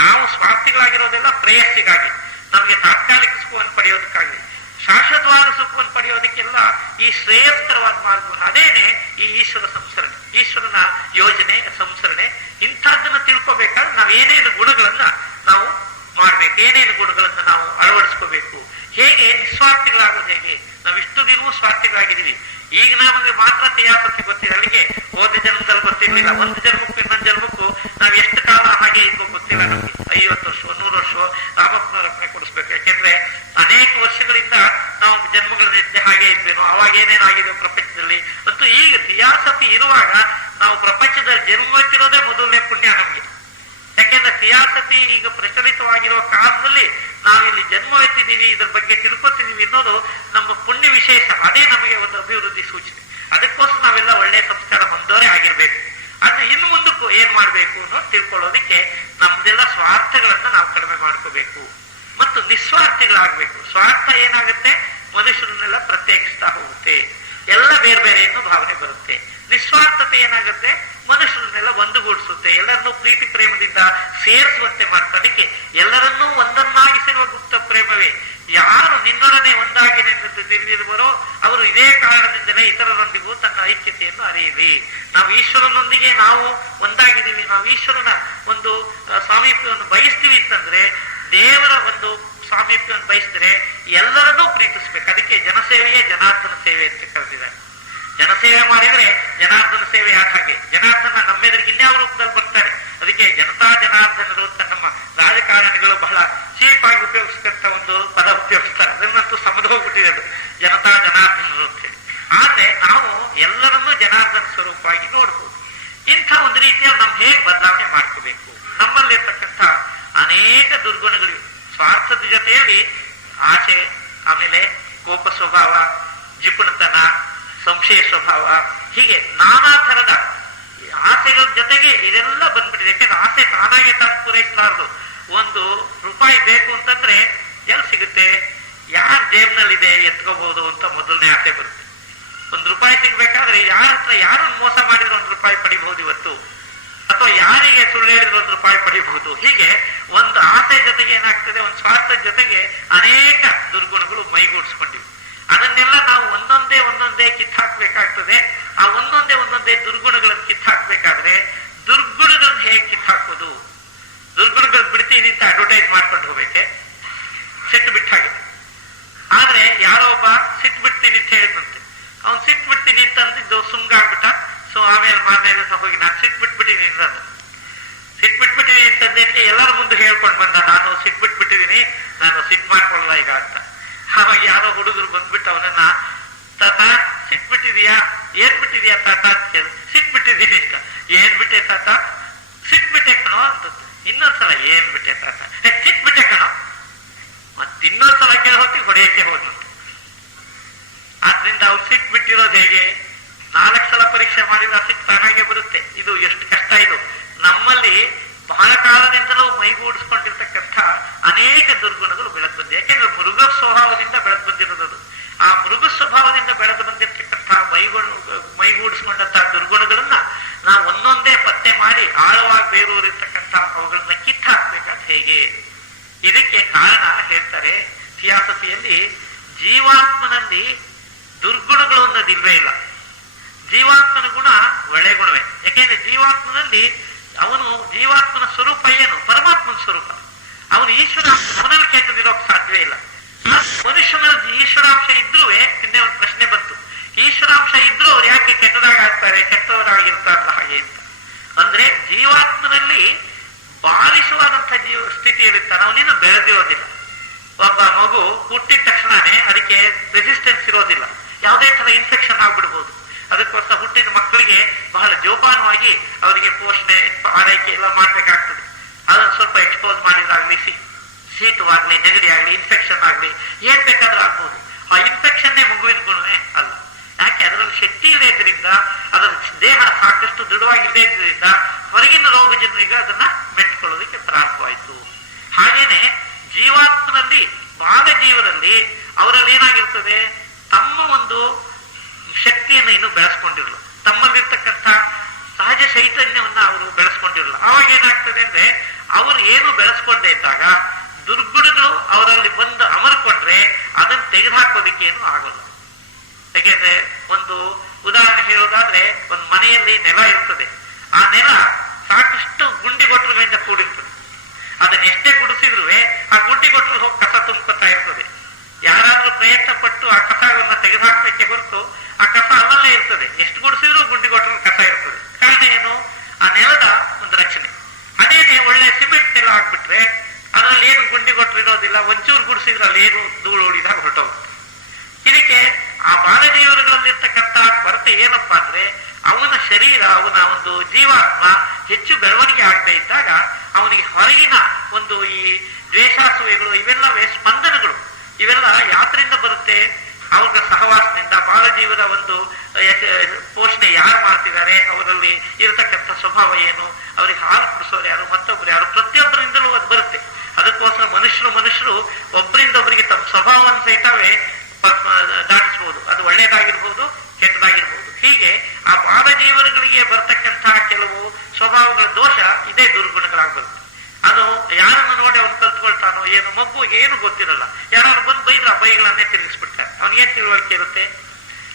ನಾವು ಸ್ವಾರ್ಥಿಗಳಾಗಿರೋದೆಲ್ಲ ಪ್ರೇಯಸ್ಸಿಗಾಗಿ, ನಮಗೆ ತಾತ್ಕಾಲಿಕ ಸುಖವನ್ನು ಪಡೆಯೋದಕ್ಕಾಗಿ. ಶಾಶ್ವತವಾದ ಸುಖವನ್ನು ಪಡೆಯೋದಕ್ಕೆಲ್ಲ ಈ ಶ್ರೇಯಸ್ಕರವಾದ ಮಾರ್ಗವನ್ನು, ಅದೇನೆ ಈ ಈಶ್ವರ ಸಂಸ್ಕರಣೆ, ಈಶ್ವರನ ಯೋಜನೆ ಸಂಸ್ಕರಣೆ. ಇಂಥದ್ದನ್ನ ತಿಳ್ಕೋಬೇಕಾದ್ರೆ ನಾವು ಏನೇನು ಗುಣಗಳನ್ನ ನಾವು ಮಾಡ್ಬೇಕು, ಏನೇನು ಗುಣಗಳನ್ನ ನಾವು ಅಳವಡಿಸ್ಕೋಬೇಕು, ಹೇಗೆ ನಿಸ್ವಾರ್ಥಿಗಳಾಗೋದು ಹೇಗೆ. ನಾವು ಇಷ್ಟು ದಿನವೂ ಸ್ವಾರ್ಥಿಗಳಾಗಿದ್ದೀವಿ. ಈಗ ನಮಗೆ ಮಾತ್ರ ಕ್ರಿಯಾಪತಿ ಗೊತ್ತಿಲ್ಲ, ಅಲ್ಲಿಗೆ ಹೋದ ಜನ್ಮದಲ್ಲಿ ಗೊತ್ತಿರ್ಲಿಲ್ಲ. ಒಂದು ಜನ್ಮಕ್ಕೂ ಇನ್ನೊಂದು ಜನ್ಮಕ್ಕೂ ನಾವು ಎಷ್ಟು ಕಾಲ ಹಾಗೆ ಇದ್ಕೋ ಗೊತ್ತಿಲ್ಲ ನಮ್ಗೆ. 50 ವರ್ಷ 100 ವರ್ಷ ರಾಮಪ್ಪನ ರಕ್ಷಣೆ ಕೊಡಿಸ್ಬೇಕು. ಯಾಕೆಂದ್ರೆ ಅನೇಕ ವರ್ಷಗಳಿಂದ ನಾವು ಜನ್ಮಗಳನ್ನೆತ್ತೆ ಹಾಗೆ ಇದ್ವೇನೋ, ಅವಾಗ ಏನೇನಾಗಿದೆ ಪ್ರಪಂಚದಲ್ಲಿ ಅಂತೂ. ಈಗ ಕ್ರಿಯಾಸತಿ ಇರುವಾಗ ನಾವು ಪ್ರಪಂಚದಲ್ಲಿ ಜನ್ಮ ಎತ್ತಿರೋದೇ ಮೊದಲನೇ ಪುಣ್ಯ ನಮ್ಗೆ. ಯಾಕೆಂದ್ರೆ ಕ್ರಿಯಾಸತಿ ಈಗ ಪ್ರಚಲಿತವಾಗಿರುವ ಕಾಲದಲ್ಲಿ ನಾವಿಲ್ಲಿ ಜನ್ಮ ಎತ್ತಿದ್ದೀವಿ, ಇದ್ರ ಬಗ್ಗೆ ತಿಳ್ಕೊತಿದೀವಿ ಅನ್ನೋದು ನಮ್ಮ ಪುಣ್ಯ ವಿಶೇಷ. ಅದೇ ನಮಗೆ ಒಂದು ಅಭಿವೃದ್ಧಿ ಸೂಚನೆ. ಅದಕ್ಕೋಸ್ಕರ ನಾವೆಲ್ಲ ಒಳ್ಳೆಯ ಸಂಸ್ಕಾರ ಹೊಂದೋರೆ ಆಗಿರ್ಬೇಕು. ಆದ್ರೆ ಇನ್ನು ಮುಂದಕ್ಕೂ ಏನ್ ಮಾಡ್ಬೇಕು ಅನ್ನೋದು ತಿಳ್ಕೊಳ್ಳೋದಿಕ್ಕೆ ನಮ್ದೆಲ್ಲ ಸ್ವಾರ್ಥಗಳನ್ನ ನಾವು ಕಡಿಮೆ ಮಾಡ್ಕೋಬೇಕು ಮತ್ತು ನಿಸ್ವಾರ್ಥಿಗಳಾಗ್ಬೇಕು. ಸ್ವಾರ್ಥ ಏನಾಗುತ್ತೆ, ಮನುಷ್ಯರನ್ನೆಲ್ಲ ಪ್ರತ್ಯೇಕಿಸ್ತಾ ಹೋಗುತ್ತೆ. ಎಲ್ಲ ಬೇರೆ ಬೇರೆ ಅನ್ನೋ ಭಾವನೆ ಬರುತ್ತೆ. ನಿಸ್ವಾರ್ಥತೆ ಏನಾಗುತ್ತೆ, ಮನುಷ್ಯರನ್ನೆಲ್ಲ ಒಂದುಗೂಡಿಸುತ್ತೆ, ಎಲ್ಲರನ್ನೂ ಪ್ರೀತಿ ಪ್ರೇಮದಿಂದ ಸೇರಿಸುವಂತೆ ಮಾಡ್ತಾರೆ. ಅದಕ್ಕೆ ಎಲ್ಲರನ್ನೂ ಒಂದನ್ನಾಗಿಸಿರುವ ಗುಪ್ತ ಪ್ರೇಮವೇ. ಯಾರು ನಿನ್ನೊಡನೆ ಒಂದಾಗಿ ತಿಳಿದಿರುವರೋ ಅವರು ಇದೇ ಕಾರಣದಿಂದಲೇ ಇತರರೊಂದಿಗೂ ತನ್ನ ಐಕ್ಯತೆಯನ್ನು ಅರಿಯಲಿ. ನಾವು ಈಶ್ವರನೊಂದಿಗೆ ನಾವು ಒಂದಾಗಿದ್ದೀವಿ, ನಾವು ಈಶ್ವರನ ಒಂದು ಸಾಮೀಪ್ಯವನ್ನು ಬಯಸ್ತೀವಿ ಅಂತಂದ್ರೆ, ದೇವರ ಒಂದು ಸಾಮೀಪ್ಯವನ್ನು ಬಯಸಿದ್ರೆ ಎಲ್ಲರನ್ನೂ ಪ್ರೀತಿಸ್ಬೇಕು. ಅದಕ್ಕೆ ಜನಸೇವೆಯೇ ಜನಾರ್ದನ ಸೇವೆ ಅಂತ ಕರೆದಿದ್ದಾರೆ. ಜನಸೇವೆ ಮಾಡಿದ್ರೆ ಜನಾರ್ದನ ಸೇವೆ ಯಾಕೆ ಹಾಗೆ? ಜನಾರ್ದನ ನಮ್ಮೆದುರಿಗೆ ಇನ್ಯಾವ ರೂಪದಲ್ಲಿ ಬರ್ತಾರೆ. ಅದಕ್ಕೆ ಜನತಾ ಜನಾರ್ದನರು ಅಂತ ನಮ್ಮ ರಾಜಕಾರಣಿಗಳು ಬಹಳ ಚೀಪ್ ಆಗಿ ಉಪಯೋಗಿಸ್ತಕ್ಕಂಥ ಒಂದು ಪದ ಉಪಯೋಗಿಸ್ತಾರೆ. ಅದನ್ನಂತೂ ಸಮದೋಗ್ಬಿಟ್ಟಿದೆ ಅದು, ಜನತಾ ಜನಾರ್ದನರು ಅಂತ ಹೇಳಿ. ಆದ್ರೆ ನಾವು ಎಲ್ಲರನ್ನೂ ಜನಾರ್ದನ ಸ್ವರೂಪವಾಗಿ ನೋಡ್ಬೋದು. ಇಂಥ ಒಂದು ರೀತಿಯಲ್ಲಿ ನಾವು ಹೇಗೆ ಬದಲಾವಣೆ ಮಾಡ್ಕೋಬೇಕು? ನಮ್ಮಲ್ಲಿರ್ತಕ್ಕಂಥ ಅನೇಕ ದುರ್ಗುಣಗಳಿವೆ. ಸ್ವಾರ್ಥದ ಜೊತೆಯಲ್ಲಿ ಆಸೆ, ಆಮೇಲೆ ಕೋಪ ಸ್ವಭಾವ, ಜಿಪುಣತನ, ಸಂಶಯ ಸ್ವಭಾವ, ಹೀಗೆ ನಾನಾ ತರದ ಆಸೆಗಳ ಜೊತೆಗೆ ಇದೆಲ್ಲ ಬಂದ್ಬಿಟ್ಟಿದೆ. ಯಾಕೆಂದ್ರೆ ಆಸೆ ತಾನಾಗೆ ತಾನು ಪೂರೈಸಲಾರದು. ಒಂದು ರೂಪಾಯಿ ಬೇಕು ಅಂತಂದ್ರೆ ಎಲ್ಲಿ ಸಿಗುತ್ತೆ? ಯಾರ ಜೇಬ್ನಲ್ಲಿದೆ ಎತ್ಕೋಬಹುದು ಅಂತ ಮೊದಲನೇ ಆಸೆ ಬರುತ್ತೆ. ಒಂದು ರೂಪಾಯಿ ಸಿಗ್ಬೇಕಾದ್ರೆ ಯಾರ ಹತ್ರ ಯಾರು ಮೋಸ ಮಾಡಿದ್ರೆ ಒಂದು ರೂಪಾಯಿ ಪಡಿಬಹುದು ಇವತ್ತು, ಅಥವಾ ಯಾರಿಗೆ ಸುಳ್ಳು ಹೇಳಿದ್ರೆ ಒಂದು ರೂಪಾಯಿ ಪಡಿಬಹುದು. ಹೀಗೆ ಒಂದು ಆಸೆ ಜೊತೆಗೆ ಏನಾಗ್ತದೆ, ಒಂದು ಸ್ವಾರ್ಥದ ಜೊತೆಗೆ ಅನೇಕ ದುರ್ಗುಣಗಳು ಮೈಗೂಡಿಸ್ಕೊಂಡಿವೆ. ಅದನ್ನೆಲ್ಲ ನಾವು ಒಂದೊಂದೇ ಕಿತ್ತಾಕ್ಬೇಕಾಗ್ತದೆ. ಆ ಒಂದೊಂದೇ ದುರ್ಗುಣಗಳನ್ನು ಕಿತ್ತಾಕ್ಬೇಕಾದ್ರೆ ದುರ್ಗುಣಗಳನ್ನು ಹೇಗೆ ಕಿತ್ತಾಕೋದು? ದುರ್ಗುಣಗಳು ಬಿಡ್ತೀನಿ ಅಂತ ಅಡ್ವರ್ಟೈಸ್ ಮಾಡ್ಕೊಂಡು ಹೋಗ್ಬೇಕೆ? ಸಿಟ್ಟು ಬಿಟ್ಟಾಗಿದೆ. ಆದ್ರೆ ಯಾರೋ ಒಬ್ಬ ಸಿಟ್ಟು ಬಿಡ್ತೀನಿ ಅಂತ ಹೇಳಿದಂತೆ, ಅವ್ನು ಸಿಟ್ಟು ಬಿಡ್ತೀನಿ ಅಂತ ಅಂದಿದ್ದು ಸುಮ್ಗಾಗ್ಬಿಟ್ಟ. ಸೊ ಆಮೇಲೆ ಮಾರನೇ ಹೋಗಿ ನಾನು ಸಿಟ್ಟು ಬಿಟ್ಬಿಟ್ಟಿದ್ದೀನಿ ಅಂತ, ಸಿಟ್ಟು ಬಿಟ್ಬಿಟ್ಟಿದ್ದೀನಿ ಅಂತಂದೇಕ್ಕೆ ಎಲ್ಲರ ಮುಂದೆ ಹೇಳ್ಕೊಂಡು ಬಂದ, ನಾನು ಸಿಟ್ಟು ಬಿಟ್ಬಿಟ್ಟಿದ್ದೀನಿ, ನಾನು ಸಿಟ್ಟು ಮಾಡ್ಕೊಳ್ಳಲ್ಲ ಈಗ ಅಂತ. ಆವಾಗ ಯಾರೋ ಹುಡುಗರು ಬಂದ್ಬಿಟ್ಟು ಅವನನ್ನ, ತಾತ ಸಿಟ್ಟು ಬಿಟ್ಟಿದೀಯಾ? ಏನ್ ಬಿಟ್ಟಿದೀಯಾ ತಾತ ಅಂತ ಕೇಳಿ, ಸಿಟ್ಟು ಬಿಟ್ಟಿದ್ದೀನಿ ಅಂತ. ಏನ್ ಬಿಟ್ಟೆ ತಾತ? ಸಿಟ್ಟು ಬಿಟ್ಟೆ ಕಣೋ ಅಂತ. ಇನ್ನೊಂದ್ಸಲ ಏನ್ ಬಿಟ್ಟೆ ತಾತ? ಸಿಟ್ಟು ಬಿಟ್ಟೆ ಕಣೋ. ಮತ್ ಇನ್ನೊಂದ್ಸಲ ಕೇಳಿ ಹೊತ್ತಿಗೆ ಹೊಡೆಯಕ್ಕೆ ಹೋದಂತೆ. ಆದ್ರಿಂದ ಅವ್ರು ಸಿಟ್ಟು ಬಿಟ್ಟಿರೋದು ಹೇಗೆ? 4 ಸಲ ಪರೀಕ್ಷೆ ಮಾಡಿದ್ರೆ ಸಿಟ್ಟು ತಾನಾಗೆ ಬರುತ್ತೆ. ಇದು ಎಷ್ಟು ಕಷ್ಟ ಇದು. ನಮ್ಮಲ್ಲಿ ಬಹಳ ಕಾಲದಿಂದಲೂ ಮೈಗೂಡಿಸ್ಕೊಂಡಿರ್ತಕ್ಕಂಥ ಅನೇಕ ದುರ್ಗುಣಗಳು ಬೆಳೆದು ಬಂದಿದೆ. ಯಾಕೆಂದ್ರೆ ಮೃಗ ಸ್ವಭಾವದಿಂದ ಬೆಳೆದು ಬಂದಿರೋದು. ಆ ಮೃಗ ಸ್ವಭಾವದಿಂದ ಬೆಳೆದು ಬಂದಿರತಕ್ಕಂಥ ಮೈಗೂಡಿಸ್ಕೊಂಡಂತಹ ದುರ್ಗುಣಗಳನ್ನ ನಾವು ಒಂದೊಂದೇ ಪತ್ತೆ ಮಾಡಿ ಆಳವಾಗಿ ಬೇರೂರಿರ್ತಕ್ಕಂಥ ಅವುಗಳನ್ನ ಕಿತ್ತಾಕ್ಬೇಕಾದ್ ಹೇಗೆ? ಇದಕ್ಕೆ ಕಾರಣ ಹೇಳ್ತಾರೆ ಥಿಯಾಸಫಿಯಲ್ಲಿ, ಜೀವಾತ್ಮನಲ್ಲಿ ದುರ್ಗುಣಗಳು ಅನ್ನೋದಿಲ್ವೇ ಇಲ್ಲ. ಜೀವಾತ್ಮನ ಗುಣ ಒಳ್ಳೆ ಗುಣವೇ. ಯಾಕೆಂದ್ರೆ ಜೀವಾತ್ಮನಲ್ಲಿ ಜೀವಾತ್ಮನ ಸ್ವರೂಪ ಏನು? ಪರಮಾತ್ಮನ ಸ್ವರೂಪ. ಅವನು ಈಶ್ವರಾಂಶ, ಅವನಲ್ಲಿ ಕೆಟ್ಟದಿರೋಕ್ ಸಾಧ್ಯವೇ ಇಲ್ಲ. ಮನುಷ್ಯನಲ್ಲಿ ಈಶ್ವರಾಂಶ ಇದ್ರೂ ನಿನ್ನೆ ಒಂದು ಪ್ರಶ್ನೆ ಬಂತು, ಈಶ್ವರಾಂಶ ಇದ್ರೂ ಅವ್ರು ಯಾಕೆ ಕೆಟ್ಟದಾಗ್ತಾರೆ, ಕೆಟ್ಟವರಾಗಿರ್ತಾರಲ್ಲ ಹಾಗೆ ಅಂತ. ಅಂದ್ರೆ ಜೀವಾತ್ಮನಲ್ಲಿ ಬಾಲಿಸುವಾದಂಥ ಸ್ಥಿತಿಯಲ್ಲಿರ್ತಾನೆ, ಅವನಿನ್ನು ಬೆಳೆದಿರೋದಿಲ್ಲ. ಒಬ್ಬ ಮಗು ಹುಟ್ಟಿದ ತಕ್ಷಣನೇ ಅದಕ್ಕೆ ರೆಸಿಸ್ಟೆನ್ಸ್ ಇರೋದಿಲ್ಲ, ಯಾವುದೇ ತರ ಇನ್ಫೆಕ್ಷನ್ ಆಗ್ಬಿಡ್ಬೋದು. ಅದಕ್ಕೋಸ್ಕರ ಹುಟ್ಟಿದ ಮಕ್ಕಳಿಗೆ ಬಹಳ ಜೋಪಾನವಾಗಿ ಅವರಿಗೆ ಪೋಷಣೆ, ಆರೈಕೆ ಎಲ್ಲ ಮಾಡ್ಬೇಕಾಗ್ತದೆ. ಅದನ್ನು ಸ್ವಲ್ಪ ಎಕ್ಸ್ಪೋಸ್ ಮಾಡಿದ್ರಾಗ್ಲಿ, ಶೀತವಾಗ್ಲಿ, ನೆಗಡಿ ಆಗ್ಲಿ, ಇನ್ಫೆಕ್ಷನ್ ಆಗ್ಲಿ, ಏನ್ ಬೇಕಾದ್ರೂ ಆಗ್ಬೋದು. ಆ ಇನ್ಫೆಕ್ಷನ್ನೇ ಮಗುವಿನ ಗುಣವೇ ಅಲ್ಲ. ಯಾಕೆ? ಅದರಲ್ಲಿ ಶಕ್ತಿ ಇಲ್ಲದ್ರಿಂದ, ಅದರ ದೇಹ ಸಾಕಷ್ಟು ದೃಢವಾಗಿಲ್ಲದೇ ಇದ್ರಿಂದ ಹೊರಗಿನ ರೋಗಜನರಿಗೆ ಅದನ್ನ ಮೆಟ್ಕೊಳ್ಳೋದಕ್ಕೆ ಪ್ರಾರಂಭವಾಯಿತು. ಹಾಗೇನೆ ಜೀವಾತ್ಮನಲ್ಲಿ, ಬಾಲಜೀವರಲ್ಲಿ ಅವರಲ್ಲಿ ಏನಾಗಿರ್ತದೆ, ತಮ್ಮ ಒಂದು ಶಕ್ತಿಯನ್ನು ಇನ್ನು ಬೆಳೆಸ್ಕೊಂಡಿರಲ್ಲ, ತಮ್ಮಲ್ಲಿರ್ತಕ್ಕಂಥ ಸಹಜ ಚೈತನ್ಯವನ್ನ ಅವರು ಬೆಳೆಸ್ಕೊಂಡಿರಲ್ಲ. ಅವಾಗ ಏನಾಗ್ತದೆ ಅಂದ್ರೆ, ಅವರು ಏನು ಬೆಳೆಸ್ಕೊಂಡೇ ಇದ್ದಾಗ ದುರ್ಗುಣಗಳು ಅವರಲ್ಲಿ ಬಂದು ಅಮರ್ಕೊಂಡ್ರೆ ಅದನ್ನು ತೆಗೆದುಹಾಕೋದಿಕ್ಕೆ ಏನು ಆಗೋಲ್ಲ. ಯಾಕೆಂದ್ರೆ ಒಂದು ಉದಾಹರಣೆ ಹೇಳೋದಾದ್ರೆ, ಒಂದು ಮನೆಯಲ್ಲಿ ನೆಲ ಇರ್ತದೆ. ಆ ನೆಲ ಸಾಕಷ್ಟು ಗುಂಡಿಗೊಟ್ಟರುಗಳಿಂದ ಕೂಡಿರ್ತದೆ. ಅದನ್ನ ಎಷ್ಟೇ ಗುಡಿಸಿದ್ರು ಆ ಗುಂಡಿಗೊಟ್ಟರು ಹೋಗಿ ಕಸ ತುಂಬ್ಕೊತಾ ಇರ್ತದೆ. ಯಾರಾದ್ರೂ ಪ್ರಯತ್ನ ಪಟ್ಟು ಆ ಕಸಗಳನ್ನ ತೆಗೆದುಹಾಕ್ಲಿಕ್ಕೆ ಹೊರತು ಆ ಕಸ ಅಲ್ಲಲ್ಲೇ ಇರ್ತದೆ. ಎಷ್ಟು ಗುಡಿಸಿದ್ರು ಗುಂಡಿಗೊಟ್ಟರು ಕಸ ಇರ್ತದೆ. ಕಾರಣ ಏನು? ಆ ನೆಲದ ಒಂದು ರಚನೆ. ಅದೇನೆ ಒಳ್ಳೆ ಸಿಮೆಂಟ್ ನೆಲ ಆಗ್ಬಿಟ್ರೆ ಅದರಲ್ಲಿ ಏನು ಗುಂಡಿಗೊಟ್ಟರು ಇರೋದಿಲ್ಲ, ಒಂಚೂರು ಗುಡಿಸಿದ್ರೆ ಅಲ್ಲಿ ಏನು ಧೂಳು ಉಳಿದಾಗ ಹೊರಟೋಗುತ್ತೆ. ಇದಕ್ಕೆ ಆ ಬಾಲಜೀವನಗಳಲ್ಲಿರ್ತಕ್ಕಂಥ ಕೊರತೆ ಏನಪ್ಪಾ ಅಂದ್ರೆ, ಅವನ ಶರೀರ, ಅವನ ಒಂದು ಜೀವಾತ್ಮ ಹೆಚ್ಚು ಬೆಳವಣಿಗೆ ಆಗದೆ ಇದ್ದಾಗ ಅವನಿಗೆ ಹೊರಗಿನ ಒಂದು ಈ ದ್ವೇಷಾಸೂಯೆಗಳು, ಇವೆಲ್ಲ ಸ್ಪಂದನಗಳು, ಇವೆಲ್ಲ ಯಾತ್ರಿಂದ ಬರುತ್ತೆ? ಅವ್ರ ಸಹವಾಸದಿಂದ. ಬಾಲಜೀವನ ಒಂದು ಪೋಷಣೆ ಯಾರು ಮಾಡ್ತಿದ್ದಾರೆ, ಅವರಲ್ಲಿ ಇರತಕ್ಕಂಥ ಸ್ವಭಾವ ಏನು, ಅವ್ರಿಗೆ ಹಾಲು ಕುಡಿಸೋರು ಯಾರು, ಮತ್ತೊಬ್ರು ಯಾರು, ಪ್ರತಿಯೊಬ್ಬರಿಂದಲೂ ಅದು ಬರುತ್ತೆ. ಅದಕ್ಕೋಸ್ಕರ ಮನುಷ್ಯರು ಒಬ್ಬರಿಂದ ಒಬ್ಬರಿಗೆ ತಮ್ಮ ಸ್ವಭಾವವನ್ನು ಸಹಿತವೇ ದಾಟಿಸಬಹುದು. ಅದು ಒಳ್ಳೇದಾಗಿರ್ಬೋದು, ಕೆಟ್ಟದಾಗಿರ್ಬೋದು. ಹೀಗೆ ಆ ಬಾಲಜೀವನಗಳಿಗೆ ಬರ್ತಕ್ಕಂತಹ ಕೆಲವು ಸ್ವಭಾವಗಳ ದೋಷ ಇದೇ ದುರ್ಗುಣಗಳಾಗಿ ಬರುತ್ತೆ. ಅದು ಯಾರನ್ನು ನೋಡಿ ಅವನು ಕಲ್ತ್ಕೊಳ್ತಾನೋ ಏನು, ಮಗುವಿಗೆ ಏನು ಗೊತ್ತಿರಲ್ಲ, ಯಾರು ಬಂದು ಬೈಗಳನ್ನೇ ತಿರುಗಿಸ್ಬಿಡ್ತಾರೆ. ಅವನಿಗೇನು ತಿಳುವಳಿಕೆ ಇರುತ್ತೆ?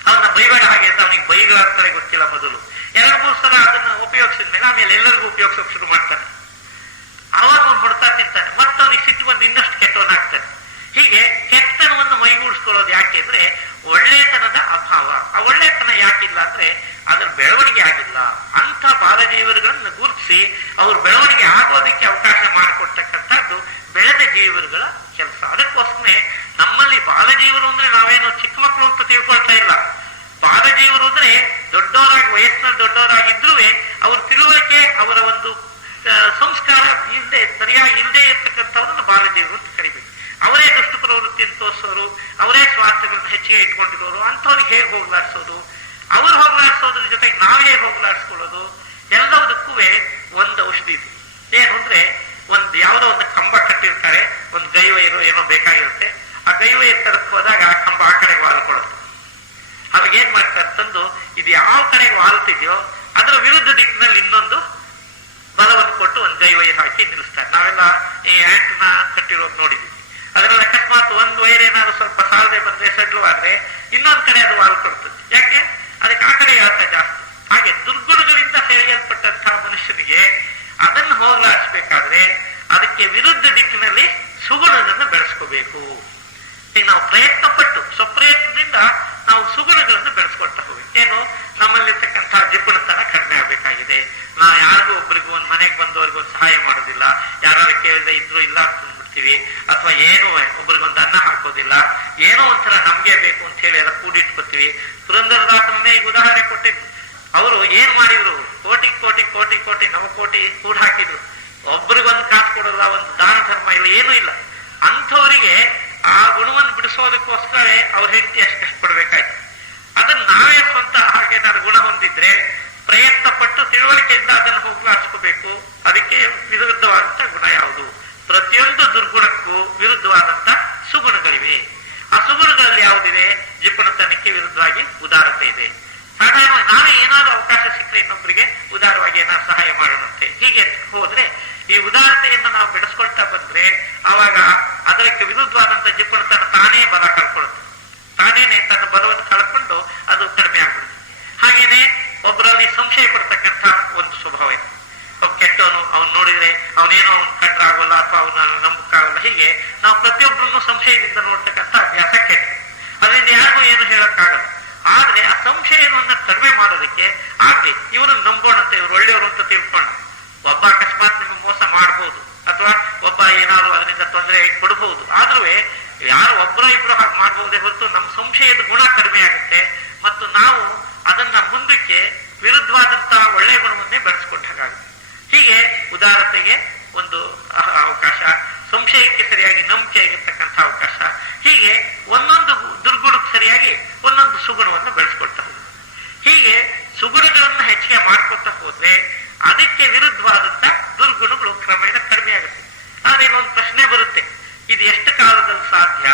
ಅವನ್ನ ಬೈಬೇಡ ಹಾಗೆ ಅಂತ ಅವನಿಗೆ ಬೈಗಳ ಅರ್ಥನೇ ಗೊತ್ತಿಲ್ಲ. ಮೊದಲು 2-3 ಸಲ ಅದನ್ನ ಉಪಯೋಗಿಸಿದ ಮೇಲೆ ಆಮೇಲೆ ಎಲ್ಲರಿಗೂ ಉಪಯೋಗಿಸೋಕೆ ಶುರು ಮಾಡ್ತಾನೆ. ಅವಾಗ ಅವ್ನು ಹೊಡ್ತಾ ತಿಂತಾನೆ, ಮತ್ತೆ ಅವನಿಗೆ ಸಿಟ್ಟು ಬಂದು ಇನ್ನಷ್ಟು ಕೆಟ್ಟವನಾಗ್ತಾನೆ. ಹೀಗೆ ಕೆಟ್ಟತನವನ್ನು ಮೈಗೂಡಿಸ್ಕೊಳ್ಳೋದು ಯಾಕೆ ಅಂದ್ರೆ ಒಳ್ಳೆತನದ ಅಭಾವ. ಆ ಒಳ್ಳೆತನ ಯಾಕಿಲ್ಲ ಅಂದ್ರೆ ಅದರ ಬೆಳವಣಿಗೆ ಆಗಿಲ್ಲ. ಅಂತ ಬಾಲಜೀವರುಗಳನ್ನು ಗುರುತಿಸಿ ಅವ್ರ ಬೆಳವಣಿಗೆ ಆಗೋದಕ್ಕೆ ಅವಕಾಶ ಮಾಡಿಕೊಡ್ತಕ್ಕಂಥದ್ದು ಬೆಳೆದ ಜೀವರುಗಳ ಕೆಲಸ. ಅದಕ್ಕೋಸ್ಕರ ನಮ್ಮಲ್ಲಿ ಬಾಲಜೀವರು ಅಂದ್ರೆ ನಾವೇನೋ ಚಿಕ್ಕ ಮಕ್ಕಳು ಅಂತ ತಿಳ್ಕೊಳ್ತಾ ಇಲ್ಲ. ಬಾಲಜೀವರು ಅಂದ್ರೆ ದೊಡ್ಡವರಾಗಿ, ವಯಸ್ಸಿನಲ್ಲಿ ದೊಡ್ಡವರಾಗಿದ್ರೂ ಅವ್ರ ತಿಳುವಳಿಕೆ, ಅವರ ಒಂದು ಸಂಸ್ಕಾರ ಸರಿಯಾಗಿ ಇಲ್ಲದೆ ಇರ್ತಕ್ಕಂಥವ್ರನ್ನ ಬಾಲಜೀವರು ಅಂತ ಕರಿಬೇಕು. ಅವರೇ ದುಷ್ಟ ಪ್ರವೃತ್ತಿಯನ್ನು ತೋರಿಸೋರು, ಅವರೇ ಸ್ವಾರ್ಥಗಳನ್ನ ಹೆಚ್ಚಿಗೆ ಇಟ್ಕೊಂಡಿರೋರು, ಅಂಥವ್ರಿಗೆ ಹೇಗೆ ಹೋಗ್ಲಾಡ್ಸೋದು, ಅವ್ರು ಹೋಗ್ಲಾಡ್ಸೋದ್ರ ಜೊತೆಗೆ ನಾವ್ ಹೇಗೆ ಹೋಗ್ಲಾಡ್ಸ್ಕೊಳ್ಳೋದು, ಎಲ್ಲದಕ್ಕೂ ಒಂದು ಔಷಧಿ ಇದೆ. ಏನು ಅಂದ್ರೆ ಯಾವುದೋ ಒಂದು ಕಂಬ ಕಟ್ಟಿರ್ತಾರೆ, ಒಂದು ಗೈ ವೈರು ಏನೋ ಬೇಕಾಗಿರುತ್ತೆ. ಆ ಗೈ ವೈರ್ ತರಕ್ ಹೋದಾಗ ಆ ಕಂಬ ಆ ಕಡೆಗೆ ವಾಲ್ಕೊಡುತ್ತೆ. ಅವಾಗ ಏನ್ ಮಾಡ್ತಾರೆ, ತಂದು ಇದು ಯಾವ ಕಡೆಗೆ ವಾಲ್ತಿದ್ಯೋ ಅದರ ವಿರುದ್ಧ ದಿಕ್ಕಿನಲ್ಲಿ ಇನ್ನೊಂದು ಬಲವನ್ನು ಕೊಟ್ಟು ಒಂದು ಗೈ ವೈರ್ ಹಾಕಿ ನಿಲ್ಲಿಸ್ತಾರೆ. ನಾವೆಲ್ಲ ಈ ಆಂಟನ ಕಟ್ಟಿರೋದು ನೋಡಿದ್ವಿ. ಅದರಲ್ಲಿ ಅಕಸ್ಮಾತ್ ಒಂದು ವೈರ್ ಏನಾದ್ರು ಸ್ವಲ್ಪ ಸಾಲದೆ ಬಂದ್ರೆ, ಸಡ್ಲು ಆದ್ರೆ ಇನ್ನೊಂದ್ ಕಡೆ ಅದು ವಾಲ್ ಕೊಡ್ತದೆ. ಯಾಕೆ? ಅದಕ್ಕೆ ಆ ಕಡೆ ಯಾತ ಜಾಸ್ತಿ. ಹಾಗೆ ದುರ್ಗುಣಗಳಿಂದ ಸೆಳೆಯಲ್ಪಟ್ಟಂತಹ ಮನುಷ್ಯನಿಗೆ ಅದನ್ನು ಹೋಗಲಾಡಿಸ್ಬೇಕಾದ್ರೆ ಅದಕ್ಕೆ ವಿರುದ್ಧ ದಿಕ್ಕಿನಲ್ಲಿ ಸುಗುಣಗಳನ್ನು ಬೆಳೆಸ್ಕೋಬೇಕು. ಈಗ ನಾವು ಪ್ರಯತ್ನ ಪಟ್ಟು ಸ್ವಪ್ರಯತ್ನದಿಂದ ನಾವು ಸುಗುಣಗಳನ್ನು ಬೆಳೆಸ್ಕೊಳ್ತಾ ಹೋಗ್ಬೇಕು. ಏನು, ನಮ್ಮಲ್ಲಿರ್ತಕ್ಕಂತಹ ಜಿಪುಣತನ ಕಡಿಮೆ ಆಗ್ಬೇಕಾಗಿದೆ. ನಾವು ಯಾರಿಗೂ ಒಬ್ಬರಿಗೂ ಒಂದು ಮನೆಗೆ ಬಂದವರಿಗೂ ಒಂದು ಸಹಾಯ ಮಾಡೋದಿಲ್ಲ, ಯಾರು ಕೇಳಿದ್ರೆ ಇದ್ರು ಇಲ್ಲ ಅಂದ್ಬಿಡ್ತೀವಿ, ಅಥವಾ ಏನು ಒಬ್ರಿಗೊಂದು ಅನ್ನ ಹಾಕೋದಿಲ್ಲ, ಏನೋ ಒಂಥರ ನಮ್ಗೆ ಬೇಕು ಅಂತ ಹೇಳಿ ಎಲ್ಲ ಕೂಡಿಟ್ಕೊತೀವಿ. ಪುರಂದರದಾಸನೇ ಈಗ ಉದಾಹರಣೆ ಕೊಟ್ಟಿದ್ರು. ಅವರು ಏನ್ ಮಾಡಿದ್ರು, ಕೋಟಿ ಕೋಟಿ ಕೋಟಿ ಕೋಟಿ ನವಕೋಟಿ ಕೂಡ ಹಾಕಿದ್ರು, ಒಬ್ರಿಗೊಂದು ಕಾಸು ಕೊಡೋಲ್ಲ, ಒಂದು ದಾನ ಧರ್ಮ ಇಲ್ಲ, ಏನೂ ಇಲ್ಲ. ಅಂಥವರಿಗೆ ಆ ಗುಣವನ್ನು ಬಿಡಿಸೋದಕ್ಕೋಸ್ಕರ ಅವ್ರ ಹೆಂಡತಿ ಅಷ್ಟು ಕಷ್ಟಪಡ್ಬೇಕಾಯ್ತು. ಅದನ್ನ ನಾವೇ ಸ್ವಂತ ಹಾಗೆ ನಾನು ಗುಣ ಹೊಂದಿದ್ರೆ ಪ್ರಯತ್ನ ಪಟ್ಟು ತಿಳುವಳಿಕೆಯಿಂದ ಅದನ್ನು ಹೋಗ್ಲಾಡಿಸ್ಕೋಬೇಕು. ಅದಕ್ಕೆ ವಿರುದ್ಧವಾದಂತ ಗುಣ ಯಾವುದು? ಪ್ರತಿಯೊಂದು ದುರ್ಗುಣಕ್ಕೂ ವಿರುದ್ಧವಾದಂತ ಸುಗುಣಗಳಿವೆ. ಆ ಸುಗುಣಗಳಲ್ಲಿ ಯಾವುದಿದೆ? ಜಿಪುಣತನಕ್ಕೆ ವಿರುದ್ಧವಾಗಿ ಉದಾರತೆ ಇದೆ. ಸಾಧಾರಣ ನಾವೇ ಏನಾದ್ರೂ ಅವಕಾಶ ಸಿಕ್ಕರೆ ಇನ್ನೊಬ್ಬರಿಗೆ ಉದಾರವಾಗಿ ಏನಾದ್ರು ಸಹಾಯ ಮಾಡೋಣಂತೆ. ಹೀಗೆ ಹೋದ್ರೆ ಈ ಉದಾರತೆಯನ್ನು ನಾವು ಬೆಳೆಸ್ಕೊಳ್ತಾ ಬಂದ್ರೆ ಆವಾಗ ಅದಕ್ಕೆ ವಿರುದ್ಧವಾದಂತ ಜಿಪುಣತನ ತಾನೇ ಬಲ ಕಳ್ಕೊಳ್ಳುತ್ತೆ. ತಾನೇನೆ ತನ್ನ ಬಲವನ್ನು ಕಳ್ಕೊಂಡು ಅದು ಕಡಿಮೆ ಆಗ್ಬಿಡುತ್ತೆ. ಹಾಗೇನೆ ಒಬ್ಬರಲ್ಲಿ ಸಂಶಯ ಪಡ್ತಕ್ಕಂಥ ಒಂದು ಸ್ವಭಾವ ಇದೆ. ಒಬ್ಬ ಕೆಟ್ಟವನು, ಅವ್ನು ನೋಡಿದ್ರೆ ಅವನೇನೋ ಅವ್ನು ಕಂಡ್ರಾಗಲ್ಲ ಅಥವಾ ಅವನ ನಂಬಕ್ಕಾಗಲ್ಲ. ಹೀಗೆ ನಾವು ಪ್ರತಿಯೊಬ್ಬರನ್ನು ಸಂಶಯದಿಂದ ನೋಡ್ತಕ್ಕಂಥ ಅಭ್ಯಾಸ ಕೆಟ್ಟ. ಅದರಿಂದ ಯಾರಿಗೂ ಏನು ಹೇಳಕ್ಕಾಗಲ್ಲ. ಆದ್ರೆ ಆ ಸಂಶಯವನ್ನು ಕಡಿಮೆ ಮಾಡೋದಕ್ಕೆ ಆಗ್ಲಿ, ಇವ್ರನ್ನ ನಂಬೋಣಂತೆ, ಇವ್ರು ಒಳ್ಳೆಯವರು ಅಂತ ತಿಳ್ಕೊಂಡು ಒಬ್ಬ ಅಕಸ್ಮಾತ್ ನಿಮ್ಗೆ ಮೋಸ ಮಾಡಬಹುದು, ಅಥವಾ ಒಬ್ಬ ಏನಾದ್ರು ಅದರಿಂದ ತೊಂದರೆ ಕೊಡಬಹುದು. ಆದ್ರೂ ಯಾರು ಒಬ್ಬರೋ ಇಬ್ರು ಹಾಗೆ ಮಾಡಬಹುದೇ ಹೊರತು ನಮ್ಮ ಸಂಶಯದ ಗುಣ ಕಡಿಮೆ ಆಗುತ್ತೆ. ಮತ್ತು ನಾವು ಅದನ್ನ ಮುಂದಕ್ಕೆ ವಿರುದ್ಧವಾದಂತಹ ಒಳ್ಳೆಯ ಗುಣವನ್ನೇ ಬೆಳೆಸ್ಕೊಂಡ ಹಾಗಾಗುತ್ತೆ. ಹೀಗೆ ಉದಾರತೆಗೆ ಒಂದು ಅವಕಾಶ, ಸಂಶಯಕ್ಕೆ ಸರಿಯಾಗಿ ನಂಬಿಕೆ ಆಗಿರ್ತಕ್ಕಂಥ ಅವಕಾಶ. ಹೀಗೆ ಒಂದೊಂದು ದುರ್ಗುಣಕ್ಕೆ ಸರಿಯಾಗಿ ಒಂದೊಂದು ಸುಗುಣವನ್ನು ಬೆಳೆಸ್ಕೊಳ್ತಾ ಹೋಗುತ್ತೆ. ಹೀಗೆ ಸುಗುಣಗಳನ್ನು ಹೆಚ್ಚಿಗೆ ಮಾಡ್ಕೊತಾ ಹೋದ್ರೆ ಅದಕ್ಕೆ ವಿರುದ್ಧವಾದಂತ ದುರ್ಗುಣಗಳು ಕ್ರಮೇಣ ಕಡಿಮೆ ಆಗುತ್ತೆ. ಆದ್ರೆ ಒಂದು ಪ್ರಶ್ನೆ ಬರುತ್ತೆ, ಇದು ಎಷ್ಟು ಕಾಲದಲ್ಲಿ ಸಾಧ್ಯ?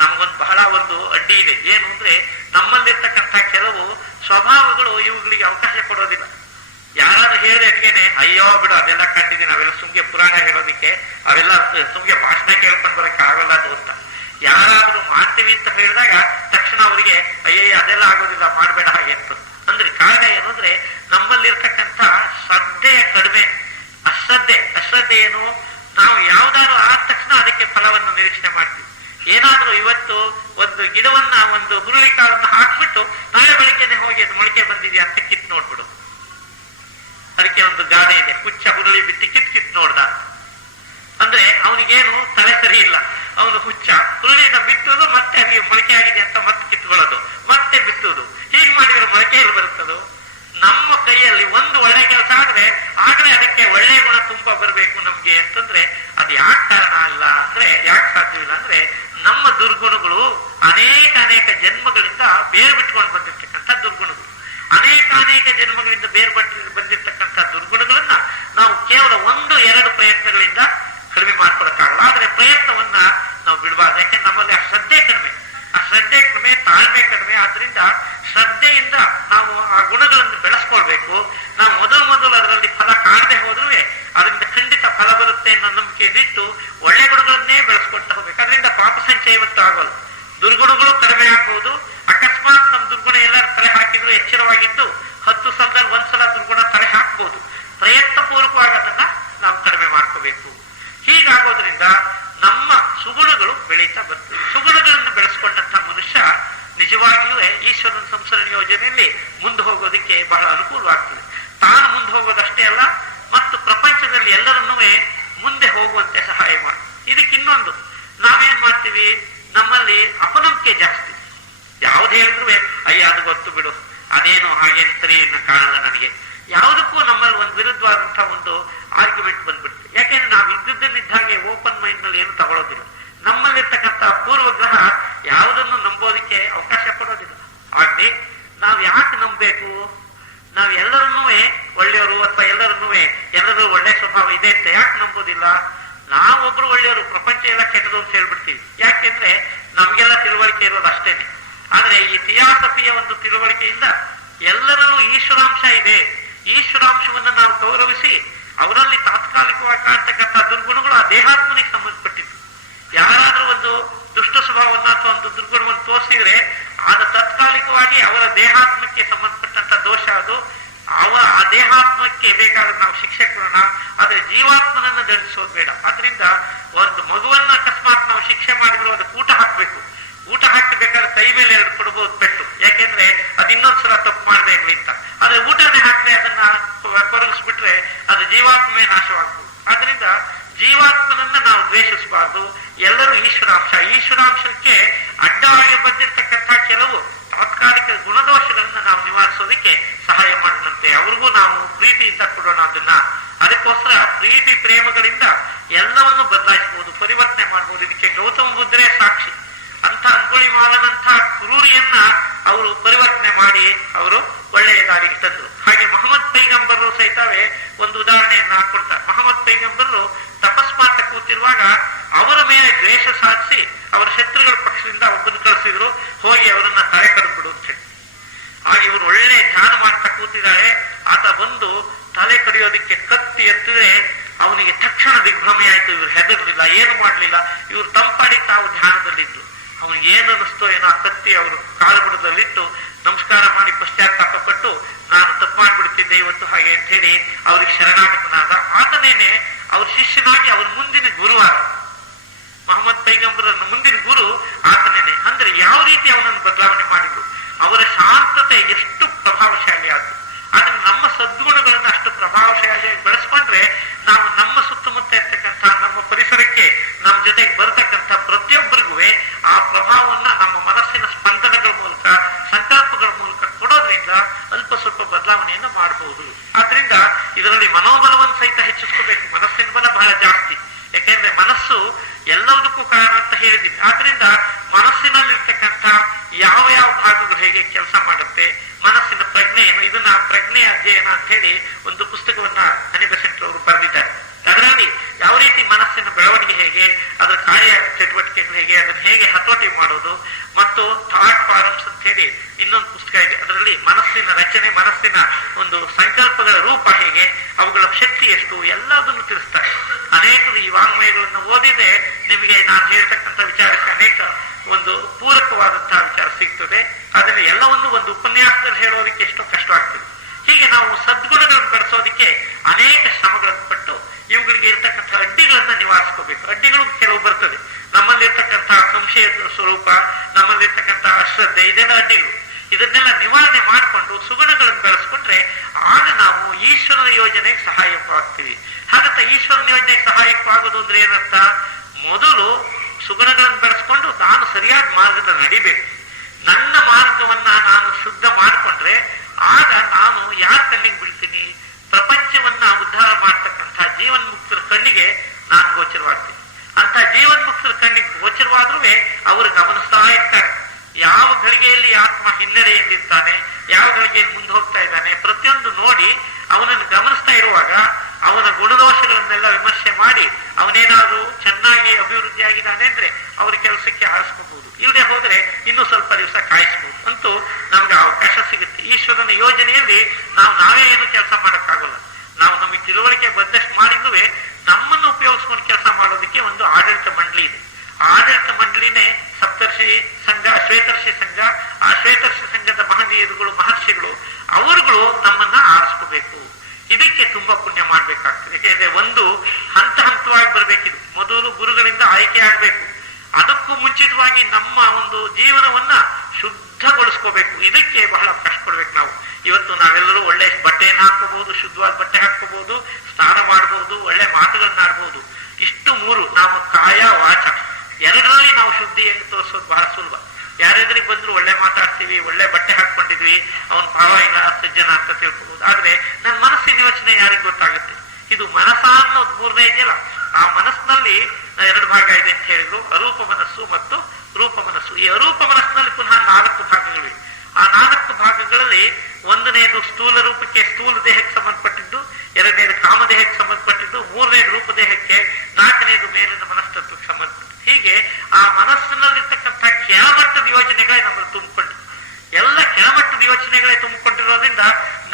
ನಮಗೊಂದು ಬಹಳ ಒಂದು ಅಡ್ಡಿ ಇದೆ. ಏನು ಅಂದ್ರೆ ನಮ್ಮಲ್ಲಿರ್ತಕ್ಕಂಥ ಕೆಲವು ಸ್ವಭಾವಗಳು ಇವುಗಳಿಗೆ ಅವಕಾಶ ಕೊಡೋದಿಲ್ಲ. ಯಾರಾದ್ರೂ ಹೇಳಿದ್ರೆ ಅಟ್ಗೇನೆ ಅಯ್ಯೋ ಬಿಡು ಅದೆಲ್ಲ ಕಂಡಿದ್ದೀನಿ, ಅವೆಲ್ಲ ಸುಮ್ಗೆ ಪುರಾಣ ಹೇಳೋದಿಕ್ಕೆ, ಅವೆಲ್ಲ ಸುಮ್ಗೆ ಭಾಷಣ ಕೇಳ್ಕೊಂಡು ಬರಕ್ಕೆ ಆಗಲ್ಲ ಅದು ಅಂತ. ಯಾರಾದ್ರೂ ಮಾಡ್ತೀವಿ ಅಂತ ಹೇಳಿದಾಗ ತಕ್ಷಣ ಅವರಿಗೆ ಅಯ್ಯಯ್ಯ ಅದೆಲ್ಲ ಆಗೋದಿಲ್ಲ, ಮಾಡ್ಬೇಡ ಹಾಗೆ ಅಂತ. ಅಂದ್ರೆ ಕಾರಣ ಏನು ಅಂದ್ರೆ ನಮ್ಮಲ್ಲಿರ್ತಕ್ಕಂಥ ಶ್ರದ್ಧೆಯ ಕಡಿಮೆ. ಅಶ್ರದ್ಧೆ ಏನು? ನಾವು ಯಾವ್ದಾದ್ರು ಆದ ತಕ್ಷಣ ಅದಕ್ಕೆ ಫಲವನ್ನು ನಿರೀಕ್ಷಣೆ ಮಾಡ್ತೀವಿ. ಏನಾದ್ರೂ ಇವತ್ತು ಒಂದು ಗಿಡವನ್ನ, ಒಂದು ಹುರುಳಿ ಕಾಳನ್ನು ಹಾಕ್ಬಿಟ್ಟು ನಾಳೆ ಬೆಳಿಗ್ಗೆನೆ ಹೋಗಿ ಅದು ಮೊಳಕೆ ಬಂದಿದೆಯಾ ಅಂತ ಕಿತ್ ನೋಡ್ಬಿಡು. ಅದಕ್ಕೆ ಒಂದು ಗಾದೆ ಇದೆ, ಹುಚ್ಚ ಹುರುಳಿ ಬಿಟ್ಟು ಕಿತ್ ನೋಡ್ದ ಅಂತ. ಅಂದ್ರೆ ಅವನಿಗೇನು ತಲೆ ಸರಿ ಇಲ್ಲ, ಅವನು ಹುಚ್ಚ. ಹುರುಳಿನ ಬಿತ್ತೋದು, ಮತ್ತೆ ಅಲ್ಲಿ ಮೊಳಕೆ ಆಗಿದೆ ಅಂತ ಮತ್ತೆ ಕಿತ್ಕೊಳ್ಳೋದು, ಮತ್ತೆ ಬಿತ್ತೋದು. ಹೀಗೆ ಮಾಡಿದ್ರೆ ಮೊಳಕೆಯಲ್ಲಿ ಬರುತ್ತದು. ನಮ್ಮ ಕೈಯಲ್ಲಿ ಒಂದು ಒಳ್ಳೆ ಕೆಲಸ ಆದ್ರೆ ಆಗಲೇ ಅದಕ್ಕೆ ಒಳ್ಳೆಯ ಗುಣ ತುಂಬಾ ಬರಬೇಕು ನಮ್ಗೆ ಅಂತಂದ್ರೆ ಅದು ಯಾಕೆ ಕಾರಣ ಅಲ್ಲ ಅಂದ್ರೆ, ಯಾಕೆ ಸಾಧ್ಯವಿಲ್ಲ ಅಂದ್ರೆ ನಮ್ಮ ದುರ್ಗುಣಗಳು ಅನೇಕ ಜನ್ಮಗಳಿಂದ ಬೇರೆ ಬಿಟ್ಕೊಂಡು ಬಂದಿರ್ತಕ್ಕಂಥ ದುರ್ಗುಣಗಳು. ಅನೇಕ ಜನ್ಮಗಳಿಂದ ಬೇರೆ ಬಂದಿರ್ತಕ್ಕಂಥ ದುರ್ಗುಣಗಳನ್ನ ನಾವು ಕೇವಲ 1-2 ಪ್ರಯತ್ನಗಳಿಂದ ಕಡಿಮೆ ಮಾಡ್ಕೊಳಕ್ಕಾಗಲ್ಲ. ಆದ್ರೆ ಪ್ರಯತ್ನವನ್ನ ನಾವು ಬಿಡಬಾರ್ದು. ಯಾಕೆ ನಮ್ಮಲ್ಲಿ ಆ ಶ್ರದ್ಧೆ ಕಡಿಮೆ. ಆ ಆ ಶ್ರದ್ಧೆ ಕಡಿಮೆ, ತಾಳ್ಮೆ ಕಡಿಮೆ. ಆದ್ರಿಂದ ಶ್ರದ್ಧೆಯಿಂದ ನಾವು ಆ ಗುಣಗಳನ್ನು ಬೆಳೆಸ್ಕೊಳ್ಬೇಕು. ನಾವು ಮೊದಲು ಅದರಲ್ಲಿ ಫಲ ಕಾಣದೆ ಹೋದ್ರೂ ಅದರಿಂದ ಖಂಡಿತ ಫಲ ಬರುತ್ತೆ ಅನ್ನೋ ನಂಬಿಕೆಯನ್ನಿಟ್ಟು ಒಳ್ಳೆ ಗುಣಗಳನ್ನೇ ಬೆಳೆಸ್ಕೊಳ್ತಾ ಹೋಗ್ಬೇಕು. ಅದರಿಂದ ಪಾಪ ಸಂಚಯವಂತೂ ಆಗೋಲ್ಲ, ದುರ್ಗುಣಗಳು ಕಡಿಮೆ ಆಗ್ಬಹುದು. ಅಕಸ್ಮಾತ್ ನಮ್ಮ ದುರ್ಗುಣ ಎಲ್ಲರೂ ತಲೆ ಹಾಕಿದ್ರು ಎಚ್ಚರವಾಗಿದ್ದು 10 ಸಲದಲ್ಲಿ 1 ಸಲ ದುರ್ಗುಣ ತಲೆ ಹಾಕ್ಬಹುದು. ಪ್ರಯತ್ನ ಪೂರ್ವಕವಾಗಿ ಅದನ್ನ ನಾವು ಕಡಿಮೆ ಮಾಡ್ಕೋಬೇಕು. ಹೀಗಾಗೋದ್ರಿಂದ ನಮ್ಮ ಸುಗುಣಗಳು ಬೆಳೀತಾ ಬರ್ತವೆ. ಸುಗುಣಗಳನ್ನು ಬೆಳೆಸ್ಕೊಂಡಂತ ಮನುಷ್ಯ ನಿಜವಾಗಿಯೂ ಈಶ್ವರನ ಸಂಸರಣೆ ಯೋಜನೆಯಲ್ಲಿ ಮುಂದೆ ಹೋಗೋದಕ್ಕೆ ಬಹಳ ಅನುಕೂಲವಾಗ್ತದೆ. ತಾನು ಮುಂದೆ ಹೋಗೋದಷ್ಟೇ ಅಲ್ಲ, ಮತ್ತು ಪ್ರಪಂಚದಲ್ಲಿ ಎಲ್ಲರನ್ನೂ ಮುಂದೆ ಹೋಗುವಂತೆ ಸಹಾಯ ಮಾಡಿ. ಇದಕ್ಕೆ ಇನ್ನೊಂದು, ನಾವೇನ್ ಮಾಡ್ತೀವಿ, ನಮ್ಮಲ್ಲಿ ಅಪನಂಬಿಕೆ ಜಾಸ್ತಿ. ಯಾವ್ದು ಹೇಳಿದ್ರು ಅಯ್ಯ ಅದು ಗೊತ್ತು ಬಿಡು, ಅದೇನು ಹಾಗೇನು ಸರಿ ಕಾಣಲ್ಲ ನನಗೆ. ಯಾವುದಕ್ಕೂ ನಮ್ಮಲ್ಲಿ ಒಂದು ವಿರುದ್ಧವಾದಂತಹ ಒಂದು ಆರ್ಗ್ಯುಮೆಂಟ್ ಬಂದ್ಬಿಡ್ತದೆ. ಯಾಕೆಂದ್ರೆ ನಾವು ಇದ್ದದ್ದನ್ನಿದ್ದಾಗೆ ಓಪನ್ ಮೈಂಡ್ ನಲ್ಲಿ ಏನು ತಗೊಳ್ಳೋದಿಲ್ಲ. ನಮ್ಮಲ್ಲಿರ್ತಕ್ಕಂಥ ಪೂರ್ವಗ್ರಹ ಯಾವುದನ್ನು ನಂಬೋದಕ್ಕೆ ಅವಕಾಶ ಕೊಡೋದಿಲ್ಲ. ಹಾಗೆ ನಾವು ಯಾಕೆ ನಂಬಬೇಕು? ನಾವು ಎಲ್ಲರನ್ನೂ ಒಳ್ಳೆಯವರು ಅಥವಾ ಎಲ್ಲರೂ ಒಳ್ಳೆ ಸ್ವಭಾವ ಇದೆ ಅಂತ ಯಾಕೆ ನಂಬೋದಿಲ್ಲ? ನಾವೊಬ್ರು ಒಳ್ಳೆಯವರು, ಪ್ರಪಂಚ ಎಲ್ಲ ಕೆಟ್ಟದು ಅಂತ ಹೇಳ್ಬಿಡ್ತೀವಿ. ಯಾಕೆಂದ್ರೆ ನಮ್ಗೆಲ್ಲ ತಿಳುವಳಿಕೆ ಇರೋದು ಅಷ್ಟೇನೆ. ಆದ್ರೆ ಈ ಥಿಯಾಸಫಿಯ ಒಂದು ತಿಳುವಳಿಕೆಯಿಂದ ಎಲ್ಲರಲ್ಲೂ ಈಶ್ವರಾಂಶ ಇದೆ. ಈಶ್ವರಾಂಶವನ್ನು ನಾವು ಗೌರವಿಸಿ ಅವರಲ್ಲಿ ತಾತ್ಕಾಲಿಕವಾಗಿ ಕಾಣ್ತಕ್ಕಂಥ ದುರ್ಗುಣಗಳು ಆ ದೇಹಾತ್ಮನಿಗೆ ಸಂಬಂಧಪಟ್ಟಿದ್ದು. ಯಾರಾದ್ರೂ ಒಂದು ದುಷ್ಟ ಸ್ವಭಾವವನ್ನು ಅಥವಾ ಒಂದು ದುರ್ಗುಣವನ್ನು ತೋರಿಸಿದ್ರೆ ಅದು ತಾತ್ಕಾಲಿಕವಾಗಿ ಅವರ ದೇಹಾತ್ಮಕ್ಕೆ ಸಂಬಂಧಪಟ್ಟಂತ ದೋಷ. ಅದು ಆ ದೇಹಾತ್ಮಕ್ಕೆ ಬೇಕಾದ್ರೆ ನಾವು ಶಿಕ್ಷೆ ಕೊಡೋಣ, ಆದ್ರೆ ಜೀವಾತ್ಮನನ್ನು ದಂಡಿಸೋದು ಬೇಡ. ಆದ್ರಿಂದ ಒಂದು ಮಗುವನ್ನ ಅಕಸ್ಮಾತ್ ನಾವು ಶಿಕ್ಷೆ ಮಾಡಿದ್ರು ಅದಕ್ಕೆ ಊಟ ಹಾಕ್ಬೇಕು. ಊಟ ಹಾಕಬೇಕಾದ್ರೆ ಕೈ ಮೇಲೆ 2 ಕೊಡ್ಬೋದು ಪೆಟ್ಟು. ಯಾಕೆಂದ್ರೆ ಅದು ಇನ್ನೊಂದ್ಸಲ ತಪ್ಪು ಮಾಡದೆ ಇರ್ಲಿ ಅಂತ. ಆದ್ರೆ ಊಟನೇ ಹಾಕದೆ ಅದನ್ನ ಕೊರಗಿಸ್ಬಿಟ್ರೆ ಅದು ಜೀವಾತ್ಮೆ ನಾಶವಾಗ್ಬೋದು. ಆದ್ರಿಂದ ಜೀವಾತ್ಮನನ್ನ ನಾವು ದ್ವೇಷಿಸಬಾರ್ದು. ಎಲ್ಲರೂ ಈಶ್ವರಾಂಶಕ್ಕೆ ಅಡ್ಡವಾಗಿ ಬಂದಿರತಕ್ಕಂಥ ಕೆಲವು ತಾತ್ಕಾಲಿಕ ಗುಣದೋಷಗಳನ್ನ ನಾವು ನಿವಾರಿಸೋದಕ್ಕೆ ಸಹಾಯ ಮಾಡೋಣಂತೆ. ಅವ್ರಿಗೂ ನಾವು ಪ್ರೀತಿಯಿಂದ ಕೊಡೋಣ ಅದನ್ನ. ಅದಕ್ಕೋಸ್ಕರ ಪ್ರೀತಿ ಪ್ರೇಮಗಳಿಂದ ಎಲ್ಲವನ್ನು ಬದಲಾಯಿಸಬಹುದು, ಪರಿವರ್ತನೆ ಮಾಡಬಹುದು. ಇದಕ್ಕೆ ಗೌತಮ ಬುದ್ಧರೇ ಸಾಕ್ಷಿ. ಅಂತ ಅಂಗುಳಿಮಾಲನಂಥ ಕ್ರೂರಿಯನ್ನ ಅವರು ಪರಿವರ್ತನೆ ಮಾಡಿ ಅವರು ಒಳ್ಳೆಯ ದಾರಿಗೆ ತಂದರು. ಹಾಗೆ ಮೊಹಮ್ಮದ್ ಪೈಗಂಬರರು ಸಹಿತವೇ ಒಂದು ಉದಾಹರಣೆಯನ್ನ ಕೊಡ್ತಾರೆ. ಮೊಹಮ್ಮದ್ ಪೈಗಂಬರರು ತಪಸ್ ಮಾಡ್ತಾ ಕೂತಿರುವಾಗ ಅವರ ಮೇಲೆ ದ್ವೇಷ ಸಾಧಿಸಿ ಅವರ ಶತ್ರುಗಳ ಪಕ್ಷದಿಂದ ಒಬ್ಬನ್ನು ಕಳಿಸಿದ್ರು, ಹೋಗಿ ಅವರನ್ನ ತಲೆ ಕಡಿದ್ಬಿಡು ಅಂತ ಹೇಳಿ. ಹಾಗೆ ಇವರು ಒಳ್ಳೆ ಧ್ಯಾನ ಮಾಡ್ತಾ ಕೂತಿದ್ದಾರೆ. ಆತ ಬಂದು ತಲೆ ಕಡಿಯೋದಿಕ್ಕೆ ಕತ್ತಿ ಎತ್ತಿದ್ರೆ ಅವನಿಗೆ ತಕ್ಷಣ ದಿಗ್ಭ್ರಮೆ ಆಯ್ತು. ಇವ್ರು ಹೆದರ್ಲಿಲ್ಲ, ಏನು ಮಾಡ್ಲಿಲ್ಲ. ಇವ್ರು ತಂಪಾಡಿ ತಾವು ಧ್ಯಾನದಲ್ಲಿದ್ರು. ಅವನಿಗೆ ಏನು ಅನ್ನಿಸ್ತೋ ಏನೋ, ಆ ಕತ್ತಿ ಅವರು ಕಾಲುಬುಡದಲ್ಲಿಟ್ಟು ನಮಸ್ಕಾರ ಮಾಡಿ ಪಶ್ಚಾತ್ತಾಪ ಪಟ್ಟು ನಾನು ತಪ್ಪು ಮಾಡ್ಬಿಡ್ತಿದ್ದೆ ಇವತ್ತು ಹಾಗೆ ಅಂತ ಹೇಳಿ ಅವ್ರಿಗೆ ಶರಣಾಗತನಾದ. ಆತನೇನೆ ಅವ್ರ ಶಿಷ್ಯನಾಗಿ ಅವ್ರ ಮುಂದಿನ ಗುರುವಾದ. ಮೊಹಮ್ಮದ್ ಪೈಗಂಬರನ ಮುಂದಿನ ಗುರು ಆತನೇನೆ. ಅಂದ್ರೆ ಯಾವ ರೀತಿ ಅವನನ್ನು ಬದಲಾವಣೆ ಮಾಡಿದ್ರು, ಅವರ ಶಾಂತತೆ ಎಷ್ಟು ಪ್ರಭಾವಶಾಲಿ ಆದ್ರು. ಆದ್ರೆ ನಮ್ಮ ಸದ್ಗುಣಗಳನ್ನ ಅಷ್ಟು ಪ್ರಭಾವಶಾಲಿಯಾಗಿ ಬೆಳೆಸ್ಕೊಂಡ್ರೆ ನಾವು ನಮ್ಮ ಸುತ್ತಮುತ್ತ ಇರ್ತಕ್ಕಂಥ ನಮ್ಮ ಪರಿಸರಕ್ಕೆ ನಮ್ಮ ಜೊತೆಗೆ ಬರ್ತಕ್ಕಂಥ ಪ್ರತಿಯೊಬ್ಬರಿಗೂ ಆ ಪ್ರಭಾವವನ್ನ ನಮ್ಮ ಮನಸ್ಸಿನ ಸ್ಪಂದನಗಳ ಮೂಲಕ, ಸಂಕಲ್ಪಗಳ ಮೂಲಕ ಕೊಡೋದ್ರಿಂದ ಅಲ್ಪ ಸ್ವಲ್ಪ ಬದಲಾವಣೆಯನ್ನ ಮಾಡಬಹುದು. ಆದ್ರಿಂದ ಇದರಲ್ಲಿ ಮನೋಬಲವನ್ನು ಸಹಿತ ಹೆಚ್ಚಿಸ್ಕೋಬೇಕು. ಮನಸ್ಸಿನ ಬಲ ಬಹಳ ಜಾಸ್ತಿ. ಯಾಕೆಂದ್ರೆ ಮನಸ್ಸು ಎಲ್ಲದಕ್ಕೂ ಕಾರಣ ಅಂತ ಹೇಳಿದೀವಿ. ಆದ್ರಿಂದ ಮನಸ್ಸಿನಲ್ಲಿರ್ತಕ್ಕಂಥ ಯಾವ ಭಾಗಗಳು ಹೇಗೆ ಕೆಲಸ ಮಾಡುತ್ತೆ, ಮನಸ್ಸಿನ ಪ್ರಜ್ಞೆ ಏನು, ಇದನ್ನ ಪ್ರಜ್ಞೆಯ ಅಧ್ಯಯನ ಅಂತ ಹೇಳಿ ಒಂದು ಪುಸ್ತಕವನ್ನ ಹನಿಬೆಸೆಂಟ್ ಅವರು ಬರೆದಿದ್ದಾರೆ. ಅದರಲ್ಲಿ ಯಾವ ರೀತಿ ಮನಸ್ಸಿನ ಬೆಳವಣಿಗೆ ಹೇಗೆ, ಅದರ ಕಾರ್ಯ ಚಟುವಟಿಕೆಗಳು ಹೇಗೆ, ಅದನ್ನ ಹೇಗೆ ಹತೋಟಿ ಮಾಡೋದು, ಮತ್ತು ಥಾಟ್ ಫಾರಮ್ಸ್ ಅಂತ ಹೇಳಿ ಇನ್ನೊಂದು ಪುಸ್ತಕ ಇದೆ. ಅದರಲ್ಲಿ ಮನಸ್ಸಿನ ರಚನೆ, ಮನಸ್ಸಿನ ಒಂದು ಸಂಕಲ್ಪಗಳ ರೂಪ ಹೇಗೆ, ಅವುಗಳ ಶಕ್ತಿ ಎಷ್ಟು, ಎಲ್ಲದನ್ನು ತಿಳಿಸ್ತಾರೆ. ಅನೇಕರು ಈ ವಾಂಗ್ಮಯಗಳನ್ನು ಓದಿದ್ರೆ ನಿಮಗೆ ನಾನು ಹೇಳ್ತಕ್ಕಂಥ ವಿಚಾರಕ್ಕೆ ಅನೇಕ ಒಂದು ಪೂರಕವಾದಂತಹ ವಿಚಾರ ಸಿಗ್ತದೆ. ಅದನ್ನು ಎಲ್ಲವನ್ನು ಒಂದು ಉಪನ್ಯಾಸದಲ್ಲಿ ಹೇಳೋದಕ್ಕೆ ಎಷ್ಟೋ ಕಷ್ಟ ಆಗ್ತದೆ. ಹೀಗೆ ನಾವು ಸದ್ಗುಣಗಳನ್ನು ಬೆಳೆಸೋದಕ್ಕೆ ಅನೇಕ ಶ್ರಮಗಳನ್ನು ಪಟ್ಟು ಇವುಗಳಿಗೆ ಇರ್ತಕ್ಕಂಥ ಅಡ್ಡಿಗಳನ್ನ ನಿವಾರಿಸ್ಕೋಬೇಕು. ಅಡ್ಡಿಗಳು ಕೆಲವು ಬರ್ತದೆ. ನಮ್ಮಲ್ಲಿರ್ತಕ್ಕಂಥ ಸಂಶಯದ ಸ್ವರೂಪ, ನಮ್ಮಲ್ಲಿರ್ತಕ್ಕಂಥ ಅಶ್ರದ್ಧೆ, ಇದೆಲ್ಲ ಅಡ್ಡಿಗಳು. ಇದನ್ನೆಲ್ಲ ನಿವಾರಣೆ ಮಾಡಿಕೊಂಡು ಸುಗುಣಗಳನ್ನು ಬೆಳೆಸ್ಕೊಂಡ್ರೆ ಆಗ ನಾವು ಈಶ್ವರನ ಯೋಜನೆಗೆ ಸಹಾಯಕವಾಗ್ತೀವಿ. ಹಾಗಂತ ಈಶ್ವರನ ಯೋಜನೆಗೆ ಸಹಾಯಕವಾಗೋದು ಅಂದ್ರೆ ಏನರ್ಥ? ಮೊದಲು ಸುಗುಣಗಳನ್ನು ಬೆಳೆಸ್ಕೊಂಡು ನಾನು ಸರಿಯಾದ ಮಾರ್ಗದಲ್ಲಿ ನಡಿಬೇಕು. ನನ್ನ ಮಾರ್ಗವನ್ನ ನಾನು ಶುದ್ಧ ಮಾಡಿಕೊಂಡ್ರೆ ಆಗ ನಾನು ಯಾರ ಕಣ್ಣಿಗೆ ಬೀಳ್ತೀನಿ? ಪ್ರಪಂಚವನ್ನ ಉದ್ಧಾರ ಮಾಡ್ತಕ್ಕಂಥ ಜೀವನ್ಮುಕ್ತರ ಕಣ್ಣಿಗೆ ನಾನು ಗೋಚರವಾಗ್ತೀನಿ. ಅಂತ ಜೀವನ್ಮುಕ್ತರ ಕಣ್ಣಿಗೆ ಗೋಚರವಾದ್ರೂ ಅವರು ಗಮನಿಸ್ತಾ ಇರ್ತಾರೆ. ಯಾವ ಗಳಿಗೆಯಲ್ಲಿ ಆತ್ಮ ಹಿನ್ನಡೆಯಿಂದಿರ್ತಾನೆ, ಯಾವ ಗಳಿಗೆಯಲ್ಲಿ ಮುಂದೆ ಹೋಗ್ತಾ ಇದ್ದಾನೆ, ಪ್ರತಿಯೊಂದು ನೋಡಿ ಅವನನ್ನು ಗಮನಿಸ್ತಾ ಇರುವಾಗ ಅವನ ಗುಣದೋಷಗಳನ್ನೆಲ್ಲ ವಿಮರ್ಶೆ ಮಾಡಿ ಅವನೇನಾದ್ರೂ ಚೆನ್ನಾಗಿ ಅಭಿವೃದ್ಧಿ ಆಗಿದ್ದಾನೆ ಅಂದ್ರೆ ಅವ್ರ ಕೆಲಸಕ್ಕೆ ಆರಿಸ್ಕೋಬಹುದು. ಇಲ್ಲದೆ ಹೋದ್ರೆ ಇನ್ನೂ ಸ್ವಲ್ಪ ದಿವಸ ಕಾಯಿಸ್ಬಹುದು. ಅಂತೂ ನಮ್ಗೆ ಅವಕಾಶ ಸಿಗುತ್ತೆ. ಈಶ್ವರನ ಯೋಜನೆಯಲ್ಲಿ ನಾವೇ ಏನು ಕೆಲಸ ಮಾಡಕ್ಕಾಗಲ್ಲ. ನಾವು ನಮಗೆ ತಿಳುವಳಿಕೆ ಬಂದಷ್ಟು ಮಾಡಿದ್ರೂ ನಮ್ಮನ್ನು ಉಪಯೋಗಿಸ್ಕೊಂಡು ಕೆಲಸ ಮಾಡೋದಕ್ಕೆ ಒಂದು ಆಡಳಿತ ಮಂಡಳಿ ಇದೆ. ಆಡಳಿತ ಮಂಡಳಿನೇ ಸಪ್ತರ್ಷಿ ಸಂಘ, ಶ್ವೇತರ್ಷಿ ಸಂಘ. ಆ ಶ್ವೇತರ್ಷಿ ಸಂಘದ ಮಹನೀಯರುಗಳು, ಮಹರ್ಷಿಗಳು, ಅವರುಗಳು ನಮ್ಮನ್ನ ಆರಿಸ್ಕೋಬೇಕು. ಇದಕ್ಕೆ ತುಂಬಾ ಪುಣ್ಯ ಮಾಡ್ಬೇಕಾಗ್ತದೆ. ಯಾಕೆಂದ್ರೆ ಒಂದು ಹಂತ ಹಂತವಾಗಿ ಬರ್ಬೇಕಿದು. ಮೊದಲು ಗುರುಗಳಿಂದ ಆಯ್ಕೆ ಆಗ್ಬೇಕು. ಅದಕ್ಕೂ ಮುಂಚಿತವಾಗಿ ನಮ್ಮ ಒಂದು ಜೀವನವನ್ನ ಶುದ್ಧಗೊಳಿಸ್ಕೋಬೇಕು. ಇದಕ್ಕೆ ಬಹಳ ಕಷ್ಟಪಡ್ಬೇಕು ನಾವು. ಇವತ್ತು ನಾವೆಲ್ಲರೂ ಒಳ್ಳೆ ಬಟ್ಟೆಯನ್ನು ಹಾಕೋಬಹುದು, ಶುದ್ಧವಾದ ಬಟ್ಟೆ ಹಾಕೋಬಹುದು, ಸ್ನಾನ ಮಾಡಬಹುದು, ಒಳ್ಳೆ ಮಾತುಗಳನ್ನ ಆಡ್ಬಹುದು. ಇಷ್ಟು ಮೂರು, ನಾವು ಕಾಯ ವಾಚ ಎರಡರಲ್ಲಿ ನಾವು ಶುದ್ಧಿಯನ್ನು ತೋರಿಸೋದು ಬಹಳ ಸುಲಭ. ಯಾರೆದುರಿಗೆ ಬಂದ್ರು ಒಳ್ಳೆ ಮಾತಾಡ್ತೀವಿ, ಒಳ್ಳೆ ಬಟ್ಟೆ ಹಾಕೊಂಡಿದ್ವಿ, ಅವನ್ ಪರವಾಗಿಲ್ಲ, ಸಜ್ಜನ ಅಂತ ತಿಳ್ಕೊಬಹುದು. ಆದ್ರೆ ನನ್ನ ಮನಸ್ಸಿನ ಯೋಚನೆ ಯಾರಿಗೂ ಗೊತ್ತಾಗುತ್ತೆ? ಇದು ಮನಸ್ಸ ಅನ್ನೋದು ಮೂರನೇ ಇದೆಯಲ್ಲ, ಆ ಮನಸ್ಸಿನಲ್ಲಿ ಎರಡು ಭಾಗ ಇದೆ ಅಂತ ಹೇಳಿದ್ರು, ಅರೂಪ ಮನಸ್ಸು ಮತ್ತು ರೂಪ ಮನಸ್ಸು. ಈ ಅರೂಪ ಮನಸ್ಸಿನಲ್ಲಿ ಪುನಃ 4 ಭಾಗಗಳಿವೆ. ಆ 4 ಭಾಗಗಳಲ್ಲಿ ಒಂದನೇದು ಸ್ಥೂಲ ರೂಪಕ್ಕೆ, ಸ್ಥೂಲ ದೇಹಕ್ಕೆ ಸಂಬಂಧಪಟ್ಟಿದ್ದು, ಎರಡನೇದು ಕಾಮದೇಹಕ್ಕೆ ಸಂಬಂಧಪಟ್ಟಿದ್ದು, ಮೂರನೇದು ರೂಪ ದೇಹಕ್ಕೆ, 4ನೇದು ಮೇಲಿನ ಮನಸ್ತತ್ವಕ್ಕೆ ಸಂಬಂಧಪಟ್ಟಿದ್ದು. ಹೀಗೆ ಆ ಮನಸ್ಸಿನಲ್ಲಿರ್ತಕ್ಕಂಥ ಕೆಳಮಟ್ಟದ ಯೋಚನೆಗಳೇ ನಮ್ಮಲ್ಲಿ ತುಂಬಿಕೊಂಡಿದೆ. ಎಲ್ಲ ಕೆಳಮಟ್ಟದ ಯೋಚನೆಗಳೇ ತುಂಬಿಕೊಂಡಿರೋದ್ರಿಂದ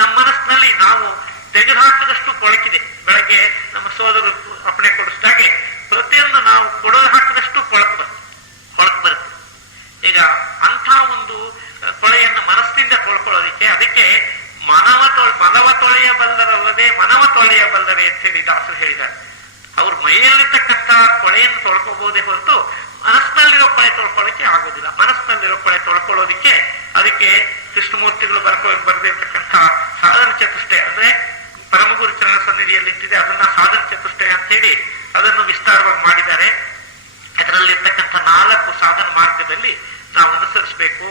ನಮ್ಮ ಮನಸ್ಸಿನಲ್ಲಿ ನಾವು ತೆಗೆದುಹಾಕಿದಷ್ಟು ಕೊಳಕಿದೆ. ಬೆಳಗ್ಗೆ ನಮ್ಮ ಸೋದರರು ಅಪ್ಪಣೆ ಕೊಡಿಸಿದಾಗೆ ಪ್ರತಿಯೊಂದು ನಾವು ಕೊಡಲು ಹಾಕಿದಷ್ಟು ಕೊಳಕು ಬರುತ್ತೆ. ಈಗ ಅಂಥ ಒಂದು ಕೊಳೆಯನ್ನು ಮನಸ್ಸಿನಿಂದ ತೊಳ್ಕೊಳ್ಳೋದಿಕ್ಕೆ, ಅದಕ್ಕೆ ಮನವ ತೊಳೆಯಬಲ್ಲರಲ್ಲದೆ ಮನವ ತೊಳೆಯಬಲ್ಲರೆ ಅಂತ ಹೇಳಿ ದಾಸರು ಹೇಳಿದ್ದಾರೆ. ಅವ್ರ ಮೈಯಲ್ಲಿರ್ತಕ್ಕಂಥ ಕೊಳೆಯನ್ನು ತೊಳ್ಕೋಬಹುದೇ ಹೊರತು ಮನಸ್ಸಿನಲ್ಲಿರೋ ಕೊಳೆ ತೊಳ್ಕೊಳ್ಳೋಕೆ ಆಗೋದಿಲ್ಲ. ಮನಸ್ಸಿನಲ್ಲಿರೋ ಕೊಳೆ ತೊಳ್ಕೊಳ್ಳೋದಿಕ್ಕೆ ಅದಕ್ಕೆ ಕೃಷ್ಣಮೂರ್ತಿಗಳು ಬರೆದಿರ್ತಕ್ಕಂಥ ಸಾಧನ ಚತುಷ್ಟಯ, ಅಂದ್ರೆ ಪರಮಗುರು ಚರಣ ಸನ್ನಿಧಿಯಲ್ಲಿ ನಿಂತಿದೆ, ಅದನ್ನ ಸಾಧನ ಚತುಷ್ಟಯ ಅಂತ ಹೇಳಿ ಅದನ್ನು ವಿಸ್ತಾರವಾಗಿ ಮಾಡಿದ್ದಾರೆ. ಅದರಲ್ಲಿರ್ತಕ್ಕಂಥ 4 ಸಾಧನ ಮಾರ್ಗದಲ್ಲಿ ನಾವು ಅನುಸರಿಸಬೇಕು.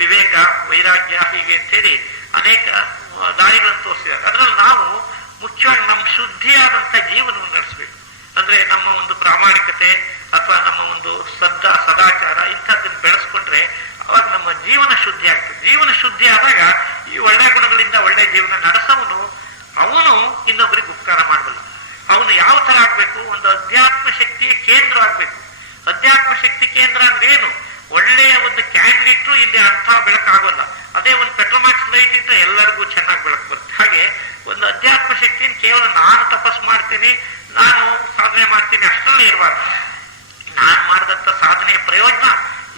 ವಿವೇಕ, ವೈರಾಗ್ಯ, ಹೀಗೆ ಅಂತ ಹೇಳಿ ಅನೇಕ ದಾರಿಗಳನ್ನು ತೋರಿಸಿದ್ದಾರೆ. ಅದರಲ್ಲಿ ನಾವು ಮುಖ್ಯವಾಗಿ ನಮ್ಮ ಶುದ್ಧಿಯಾದಂಥ ಜೀವನವನ್ನು ನಡೆಸಬೇಕು. ಅಂದ್ರೆ ನಮ್ಮ ಒಂದು ಪ್ರಾಮಾಣಿಕತೆ ಅಥವಾ ನಮ್ಮ ಒಂದು ಸದಾಚಾರ ಇಂಥದ್ದನ್ನು ಬೆಳೆಸ್ಕೊಂಡ್ರೆ ಅವಾಗ ನಮ್ಮ ಜೀವನ ಶುದ್ಧಿ ಆಗ್ತದೆ. ಜೀವನ ಶುದ್ಧಿ ಆದಾಗ ಈ ಒಳ್ಳೆ ಗುಣಗಳಿಂದ ಒಳ್ಳೆ ಜೀವನ ನಡೆಸೋನು ಅವನು ಇನ್ನೊಬ್ಬರಿಗೆ ಉಪಕಾರ ಮಾಡಬಲ್ಲ. ಅವನು ಯಾವ ತರ ಆಗ್ಬೇಕು? ಒಂದು ಅಧ್ಯಾತ್ಮ ಶಕ್ತಿಯ ಕೇಂದ್ರ ಆಗ್ಬೇಕು. ಅಧ್ಯಾತ್ಮ ಶಕ್ತಿ ಕೇಂದ್ರ ಅಂದ್ರೆ ಏನು? ಒಳ್ಳೆಯ ಒಂದು ಕ್ಯಾಂಡಲ್ ಇಟ್ಟರು ಇಲ್ಲಿ ಅಂಥ ಬೆಳಕಾಗೋಲ್ಲ. ಅದೇ ಒಂದು ಪೆಟ್ರೋಮ್ಯಾಕ್ಸ್ ಲೈಟ್ ಇಟ್ಟರೆ ಎಲ್ಲರಿಗೂ ಚೆನ್ನಾಗಿ ಬೆಳಕು ಬರುತ್ತೆ. ಹಾಗೆ ಒಂದು ಅಧ್ಯಾತ್ಮ ಶಕ್ತಿಯನ್ನು ಕೇವಲ ನಾನು ತಪಸ್ ಮಾಡ್ತೀನಿ, ನಾನು ಸಾಧನೆ ಮಾಡ್ತೀನಿ ಅಷ್ಟರಲ್ಲಿ ಇರಬಾರ್ದು. ನಾನು ಮಾಡಿದಂಥ ಸಾಧನೆಯ ಪ್ರಯೋಜನ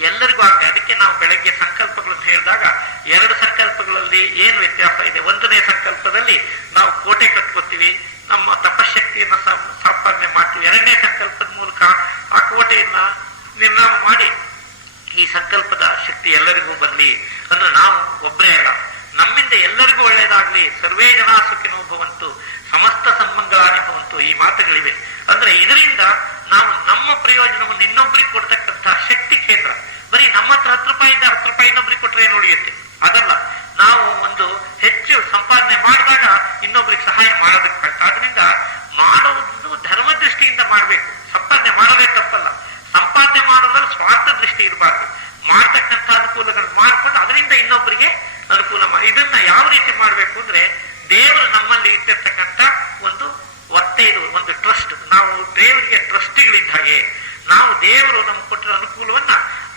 ಎಲ್ಲರಿಗೂ ಆಗುತ್ತೆ. ಅದಕ್ಕೆ ನಾವು ಬೆಳಗ್ಗೆ ಸಂಕಲ್ಪಗಳನ್ನು ಹೇಳಿದಾಗ 2 ಸಂಕಲ್ಪಗಳಲ್ಲಿ ಏನು ವ್ಯತ್ಯಾಸ ಇದೆ? 1ನೇ ಸಂಕಲ್ಪದಲ್ಲಿ ನಾವು ಕೋಟೆ ಕಟ್ಕೋತೀವಿ, ನಮ್ಮ ತಪಶಕ್ತಿಯನ್ನ ಸಂಪಾದನೆ ಮಾಡ್ತೀವಿ. 2ನೇ ಸಂಕಲ್ಪದ ಮೂಲಕ ಆ ಕೋಟೆಯನ್ನ ನಿರ್ನಾಮ ಮಾಡಿ ಈ ಸಂಕಲ್ಪದ ಶಕ್ತಿ ಎಲ್ಲರಿಗೂ ಬರಲಿ ಅಂದ್ರೆ ನಾವು ಒಬ್ಬರೇ ಅಲ್ಲ, ನಮ್ಮಿಂದ ಎಲ್ಲರಿಗೂ ಒಳ್ಳೇದಾಗ್ಲಿ. ಸರ್ವೇ ಜನ ಸುಖಿನೋ ಭವಂತು, ಸಮಸ್ತ ಸನ್ಮಂಗಳಾನಿ ಭವಂತು, ಈ ಮಾತುಗಳಿವೆ. ಅಂದ್ರೆ ಇದರಿಂದ ನಾವು ನಮ್ಮ ಪ್ರಯೋಜನವನ್ನು ಇನ್ನೊಬ್ಬರಿಗೆ ಕೊಡ್ತಕ್ಕಂಥ ಶಕ್ತಿ ಕೇಂದ್ರ. ಬರೀ ನಮ್ಮ ಹತ್ರ 10 ರೂಪಾಯಿಂದ 10 ರೂಪಾಯಿ ಇನ್ನೊಬ್ರಿಗೆ ಕೊಟ್ಟರೆ ಏನು ಉಳಿಯುತ್ತೆ? ಅದಲ್ಲ, ನಾವು ಒಂದು ಹೆಚ್ಚು ಸಂಪಾದನೆ ಮಾಡಿದಾಗ ಇನ್ನೊಬ್ರಿಗೆ ಸಹಾಯ ಮಾಡೋದಕ್ಕಾಗ್ತದೆ. ಆದ್ರಿಂದ ಮಾಡೋದು ಧರ್ಮ ದೃಷ್ಟಿಯಿಂದ ಮಾಡಬೇಕು. ಸಂಪಾದನೆ ಮಾಡೋದೇ ತಪ್ಪಲ್ಲ. ಸಂಪಾದನೆ ಮಾಡೋದ್ರಲ್ಲಿ ಸ್ವಾರ್ಥ ದೃಷ್ಟಿ ಇರಬಾರ್ದು. ಮಾಡ್ತಕ್ಕಂಥ ಅನುಕೂಲಗಳು ಮಾಡ್ಕೊಂಡು ಅದರಿಂದ ಇನ್ನೊಬ್ಬರಿಗೆ ಅನುಕೂಲ ಮಾಡಿ. ಇದನ್ನ ಯಾವ ರೀತಿ ಮಾಡಬೇಕು ಅಂದ್ರೆ, ದೇವರು ನಮ್ಮಲ್ಲಿ ಇಟ್ಟಿರ್ತಕ್ಕಂಥ ಒಂದು ಒತ್ತೆ, ಇದು ಒಂದು ಟ್ರಸ್ಟ್. ನಾವು ದೇವರಿಗೆ ಟ್ರಸ್ಟಿಗಳಿದ್ದ ಹಾಗೆ ನಾವು ದೇವರು ನಮ್ಗೆ ಕೊಟ್ಟಿರೋ ಅನುಕೂಲವನ್ನ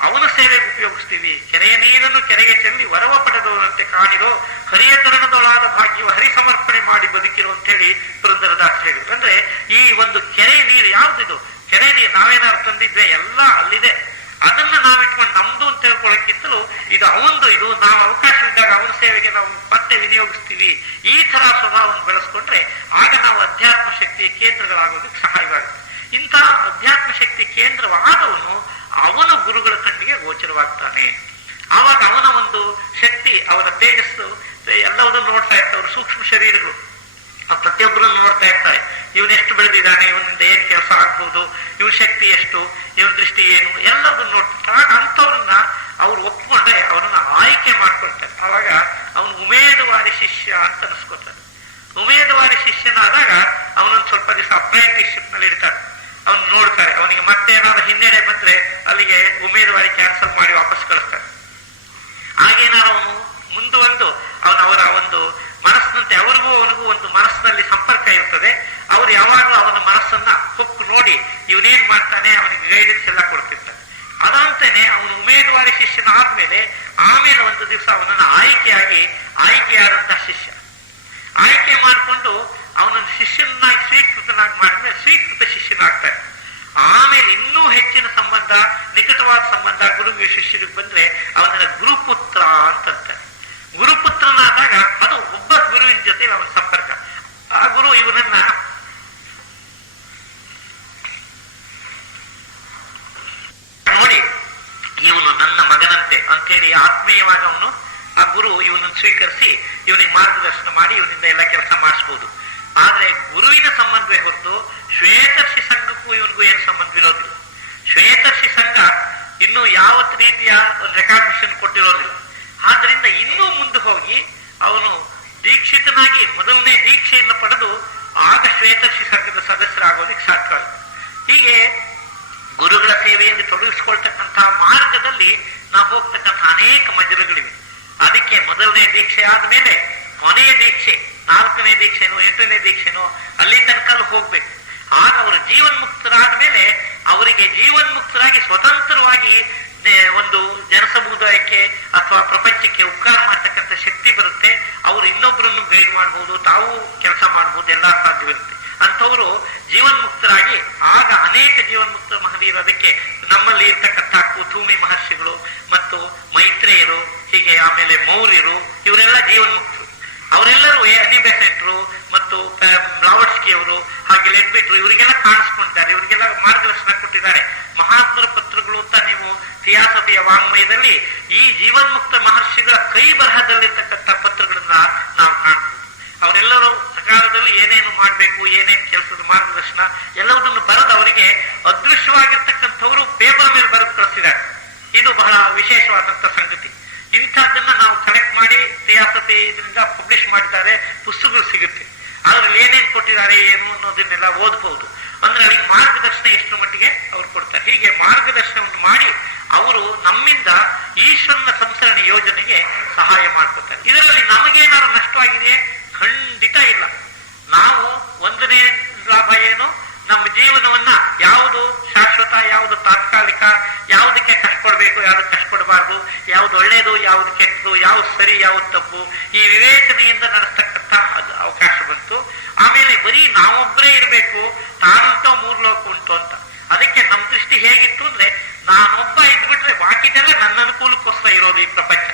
ಅವನ ಸೇವೆಗೆ ಉಪಯೋಗಿಸ್ತೀವಿ. ಕೆರೆಯ ನೀರನ್ನು ಕೆರೆಗೆ ಚೆಲ್ಲಿ ವರವ ಪಡೆದವರಂತೆ ಕಾಣಿರೋ ಹರಿಯ ತರಣದೊಳಾದ ಭಾಗ್ಯವು ಹರಿ ಸಮರ್ಪಣೆ ಮಾಡಿ ಬದುಕಿರೋ ಅಂತ ಹೇಳಿ ಪುರಂದರದಾಸ್ ಹೇಳಿದ್ರು. ಅಂದ್ರೆ ಈ ಒಂದು ಕೆರೆಯ ನೀರು ಯಾವ್ದಿದು? ಕೆರೆ ನೀರು ನಾವೇನಾದ್ರು ತಂದಿದ್ರೆ ಎಲ್ಲ ಅಲ್ಲಿದೆ. ಅದನ್ನ ನಾವಿಟ್ಕೊಂಡು ನಮ್ದು ಅಂತ ತಿಳ್ಕೊಳ್ಳೋಕ್ಕಿಂತಲೂ ಇದು ಅವಂದು, ಇದು ನಾವು ಅವಕಾಶವಿದ್ದಾಗ ಅವನ ಸೇವೆಗೆ ನಾವು ಮತ್ತೆ ವಿನಿಯೋಗಿಸ್ತೀವಿ. ಈ ತರ ಸ್ವಭಾವವನ್ನು ಬೆಳೆಸ್ಕೊಂಡ್ರೆ ಆಗ ನಾವು ಅಧ್ಯಾತ್ಮ ಶಕ್ತಿಯ ಕೇಂದ್ರಗಳಾಗೋದಕ್ಕೆ ಸಹಾಯವಾಗುತ್ತೆ. ಇಂಥ ಅಧ್ಯಾತ್ಮ ಶಕ್ತಿ ಕೇಂದ್ರವಾದವನು ಅವನ ಗುರುಗಳ ಕಣ್ಣಿಗೆ ಗೋಚರವಾಗ್ತಾನೆ. ಆವಾಗ ಅವನ ಒಂದು ಶಕ್ತಿ, ಅವನ ತೇಜಸ್ಸು ಎಲ್ಲವನ್ನೂ ನೋಡ್ತಾ ಇರ್ತಾರೆ. ಸೂಕ್ಷ್ಮ ಶರೀರಗಳು ಪ್ರತಿಯೊಬ್ಬರನ್ನು ನೋಡ್ತಾ ಇರ್ತಾರೆ. ಇವನೆಷ್ಟು ಬೆಳೆದಿದ್ದಾನೆ, ಇವನಿಂದ ಏನ್ ಕೆಲಸ ಆಗ್ಬಹುದು, ಇವನ ಶಕ್ತಿ ಎಷ್ಟು, ಇವನ ದೃಷ್ಟಿ ಏನು, ಎಲ್ಲದನ್ನು ನೋಡ್ತಿರ್ತಾರೆ. ಅಂಥವ್ರನ್ನ ಅವ್ರು ಒಪ್ಕೊಂಡ್ರೆ ಅವರನ್ನ ಆಯ್ಕೆ ಮಾಡ್ಕೊಳ್ತಾರೆ. ಆವಾಗ ಅವನು ಉಮೇದುವಾರಿ ಶಿಷ್ಯ ಅಂತ ಅನಿಸ್ಕೊತಾರೆ. ಉಮೇದುವಾರಿ ಶಿಷ್ಯನಾದಾಗ ಅವನೊಂದು ಸ್ವಲ್ಪ ದಿವಸ ಅಪ್ರೆಂಟಿಸ್ಶಿಪ್ ನಲ್ಲಿ ಇರ್ತಾರೆ. ಅವನು ನೋಡ್ತಾರೆ. ಅವನಿಗೆ ಮತ್ತೆ ಏನಾದ್ರು ಹಿನ್ನಡೆ ಬಂದ್ರೆ ಅಲ್ಲಿಗೆ ಉಮೇದುವಾರಿ ಕ್ಯಾನ್ಸಲ್ ಮಾಡಿ ವಾಪಸ್ ಕಳಿಸ್ತಾರೆ. ಹಾಗೇನಾದ್ರು ಅವನು ಮುಂದುವರೆದು ಅವರ ಒಂದು ಮನಸ್ಸಿನಂತೆ ಅವನಿಗೂ ಒಂದು ಮನಸ್ಸಿನಲ್ಲಿ ಸಂಪರ್ಕ ಇರ್ತದೆ. ತಂದು ಅವನನ್ನು ಶಿಷ್ಯನಾಗಿ ಸ್ವೀಕೃತನಾಗಿ ಮಾಡಿದ್ರೆ ಸ್ವೀಕೃತ ಶಿಷ್ಯನಾಗ್ತಾನೆ. ಆಮೇಲೆ ಇನ್ನೂ ಹೆಚ್ಚಿನ ಸಂಬಂಧ, ನಿಕಟವಾದ ಸಂಬಂಧ ಗುರುವಿಗೆ ಶಿಷ್ಯರಿಗೆ ಬಂದ್ರೆ ಅವನ ಗುರುಪುತ್ರ ಅಂತಂತಾರೆ. ಗುರುಪುತ್ರನಾದಾಗ ಅದು ಒಬ್ಬ ಗುರುವಿನ ಜೊತೆ ಅವನ ಸಂಪರ್ಕ. ಆ ಗುರು ಇವನನ್ನ ನೋಡಿ ಇವನು ನನ್ನ ಮಗನಂತೆ ಅಂತೇಳಿ ಆತ್ಮೀಯವಾಗಿ ಅವನು ಆ ಗುರು ಇವನನ್ನು ಸ್ವೀಕರಿಸಿ ಇವನಿಗೆ ಮಾರ್ಗದರ್ಶನ ಮಾಡಿ ಇವನಿಂದ ಎಲ್ಲ ಕೆಲಸ ಮಾಡಿಸ್ಬೋದು. ಆದ್ರೆ ಗುರುವಿನ ಸಂಬಂಧವೇ ಹೊರತು ಶ್ವೇತರ್ಷಿ ಸಂಘಕ್ಕೂ ಇವನಿಗೂ ಏನು ಸಂಬಂಧವಿರೋದಿಲ್ಲ. ಶ್ವೇತರ್ಷಿ ಸಂಘ ಇನ್ನೂ ಯಾವತ್ತು ರೀತಿಯ ರೆಕಾಗ್ನಿಷನ್ ಕೊಟ್ಟಿರೋದಿಲ್ಲ. ಆದ್ರಿಂದ ಇನ್ನೂ ಮುಂದೆ ಹೋಗಿ ಅವನು ದೀಕ್ಷಿತನಾಗಿ ಮೊದಲನೇ ದೀಕ್ಷೆಯನ್ನು ಪಡೆದು ಆಗ ಶ್ವೇತರ್ಷಿ ಸಂಘದ ಸದಸ್ಯರಾಗೋದಕ್ಕೆ ಸಾಧ್ಯವಾಗುತ್ತೆ. ಹೀಗೆ ಗುರುಗಳ ಸೇವೆಯಲ್ಲಿ ತೊಡಗಿಸ್ಕೊಳ್ತಕ್ಕಂತಹ ಮಾರ್ಗದಲ್ಲಿ ನಾವು ಹೋಗ್ತಕ್ಕಂಥ ಅನೇಕ ಮಜಲುಗಳಿವೆ. ಅದಕ್ಕೆ ಮೊದಲನೇ ದೀಕ್ಷೆ ಆದ್ಮೇಲೆ ಕೊನೆಯ ದೀಕ್ಷೆ, 4ನೇ ದೀಕ್ಷೆನೋ 8ನೇ ದೀಕ್ಷೆನೋ ಅಲ್ಲಿ ತನಕ ಹೋಗ್ಬೇಕು. ಆಗ ಅವರು ಜೀವನ್ಮುಕ್ತರಾದ್ಮೇಲೆ ಅವರಿಗೆ ಜೀವನ್ಮುಕ್ತರಾಗಿ ಸ್ವತಂತ್ರವಾಗಿ ಒಂದು ಜನಸಮುದಾಯಕ್ಕೆ ಅಥವಾ ಪ್ರಪಂಚಕ್ಕೆ ಉಪಕಾರ ಮಾಡ್ತಕ್ಕಂಥ ಶಕ್ತಿ ಬರುತ್ತೆ. ಅವರು ಇನ್ನೊಬ್ಬರನ್ನು ಗೈಡ್ ಮಾಡ್ಬೋದು, ತಾವು ಕೆಲಸ ಮಾಡ್ಬೋದು, ಎಲ್ಲ ಸಾಧ್ಯವಿರುತ್ತೆ. ಅಂಥವರು ಜೀವನ್ಮುಕ್ತರಾಗಿ ಆಗ ಅನೇಕ ಜೀವನ್ಮುಕ್ತ ಮಹನೀಯರು, ಅದಕ್ಕೆ ನಮ್ಮಲ್ಲಿ ಇರ್ತಕ್ಕಂಥ ಕುಥೂಮಿ ಮಹರ್ಷಿಗಳು ಮತ್ತು ಮೈತ್ರೇಯರು, ಹೀಗೆ ಆಮೇಲೆ ಮೌರ್ಯರು, ಇವರೆಲ್ಲ ಜೀವನ್ಮುಕ್ತರು. ಅವರೆಲ್ಲರೂ ಅನಿಬೆಸೆಂಟ್ರು ಮತ್ತು ಬ್ಲಾವಟ್ಸ್ಕಿ ಅವರು, ಹಾಗೆ ಲೆಡ್ಬಿಟ್ರು, ಇವರಿಗೆಲ್ಲ ಕಾಣಿಸ್ಕೊಂಡಿದ್ದಾರೆ, ಇವರಿಗೆಲ್ಲ ಮಾರ್ಗದರ್ಶನ ಕೊಟ್ಟಿದ್ದಾರೆ. ಮಹಾತ್ಮರ ಪತ್ರಗಳು ಅಂತ ನೀವು ಥಿಯಾಸಫಿಯ ವಾಂಗ್ಮಯದಲ್ಲಿ ಈ ಜೀವನ್ಮುಕ್ತ ಮಹರ್ಷಿಗಳ ಕೈ ಬರಹದಲ್ಲಿರ್ತಕ್ಕಂಥ ಪತ್ರಗಳನ್ನ ನಾವು ಕಾಣ್ತೀವಿ. ಅವರೆಲ್ಲರೂ ಸಕಾಲದಲ್ಲಿ ಏನೇನು ಮಾಡಬೇಕು, ಏನೇನು ಕೆಲಸದ ಮಾರ್ಗದರ್ಶನ ಎಲ್ಲವುದನ್ನು ಬರೆದು ಅವರಿಗೆ ಅದೃಶ್ಯವಾಗಿರ್ತಕ್ಕಂಥವರು ಪೇಪರ್ ಮೇಲೆ ಬರೆದು ಕಳಿಸಿದ್ದಾರೆ. ಇದು ಬಹಳ ವಿಶೇಷವಾದಂಥ ಸಂಗತಿ. ಇಂಥದ್ದನ್ನ ನಾವು ಕಲೆಕ್ಟ್ ಮಾಡಿ ಥಿಯಾಸಫಿ ಇದರಿಂದ ಪಬ್ಲಿಷ್ ಮಾಡಿದ್ದಾರೆ, ಪುಸ್ತಕಗಳು ಸಿಗುತ್ತೆ. ಅದ್ರಲ್ಲಿ ಏನೇನು ಕೊಟ್ಟಿದ್ದಾರೆ ಏನು ಅನ್ನೋದನ್ನೆಲ್ಲ ಓದಬಹುದು. ಅಂದ್ರೆ ಅಲ್ಲಿ ಮಾರ್ಗದರ್ಶನ ಎಷ್ಟು ಮಟ್ಟಿಗೆ ಅವ್ರು ಕೊಡ್ತಾರೆ. ಹೀಗೆ ಮಾರ್ಗದರ್ಶನವನ್ನು ಮಾಡಿ ಅವರು ನಮ್ಮಿಂದ ಈಶ್ವರನ ಸಂಸ್ಕರಣೆ ಯೋಜನೆಗೆ ಸಹಾಯ ಮಾಡ್ಕೊತಾರೆ. ಇದರಲ್ಲಿ ನಮಗೇನಾದ್ರು ನಷ್ಟವಾಗಿದೆಯೇ? ಖಂಡಿತ ಇಲ್ಲ. ನಾವು ಒಂದನೇ ಲಾಭ ಏನು, ನಮ್ಮ ಜೀವನವನ್ನ ಯಾವುದು ಶಾಶ್ವತ, ಯಾವುದು ತಾತ್ಕಾಲಿಕ, ಯಾವುದಕ್ಕೆ ಕಷ್ಟಪಡ್ಬೇಕು, ಯಾವ್ದಕ್ಕೆ ಕಷ್ಟಪಡಬಾರ್ದು, ಯಾವ್ದು ಒಳ್ಳೇದು, ಯಾವ್ದು ಕೆಟ್ಟದು, ಯಾವ್ದು ಸರಿ, ಯಾವ್ದು ತಪ್ಪು, ಈ ವಿವೇಚನೆಯಿಂದ ನಡೆಸ್ತಕ್ಕಂಥ ಅವಕಾಶ ಬಂತು. ಆಮೇಲೆ ಬರೀ ನಾವೊಬ್ಬರೇ ಇರಬೇಕು, ತಾನಂತ 3 ಲೋಕ ಉಂಟು ಅಂತ. ಅದಕ್ಕೆ ನಮ್ಮ ದೃಷ್ಟಿ ಹೇಗಿತ್ತು ಅಂದ್ರೆ, ನಾನೊಬ್ಬ ಇದ್ಬಿಟ್ರೆ ಬಾಕಿದೆಲ್ಲ ನನ್ನ ಅನುಕೂಲಕ್ಕೋಸ್ಕರ ಇರೋದು ಈ ಪ್ರಪಂಚ.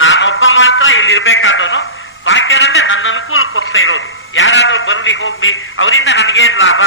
ನಾನೊಬ್ಬ ಮಾತ್ರ ಇಲ್ಲಿ ಇರ್ಬೇಕಾದವನು, ಬಾಕಿಯವರನ್ನೇ ನನ್ನ ಅನುಕೂಲಕ್ಕೋಸ್ಕರ ಇರೋದು. ಯಾರಾದ್ರೂ ಬರ್ಲಿ ಹೋಗ್ಲಿ, ಅವರಿಂದ ನನಗೇನ್ ಲಾಭ,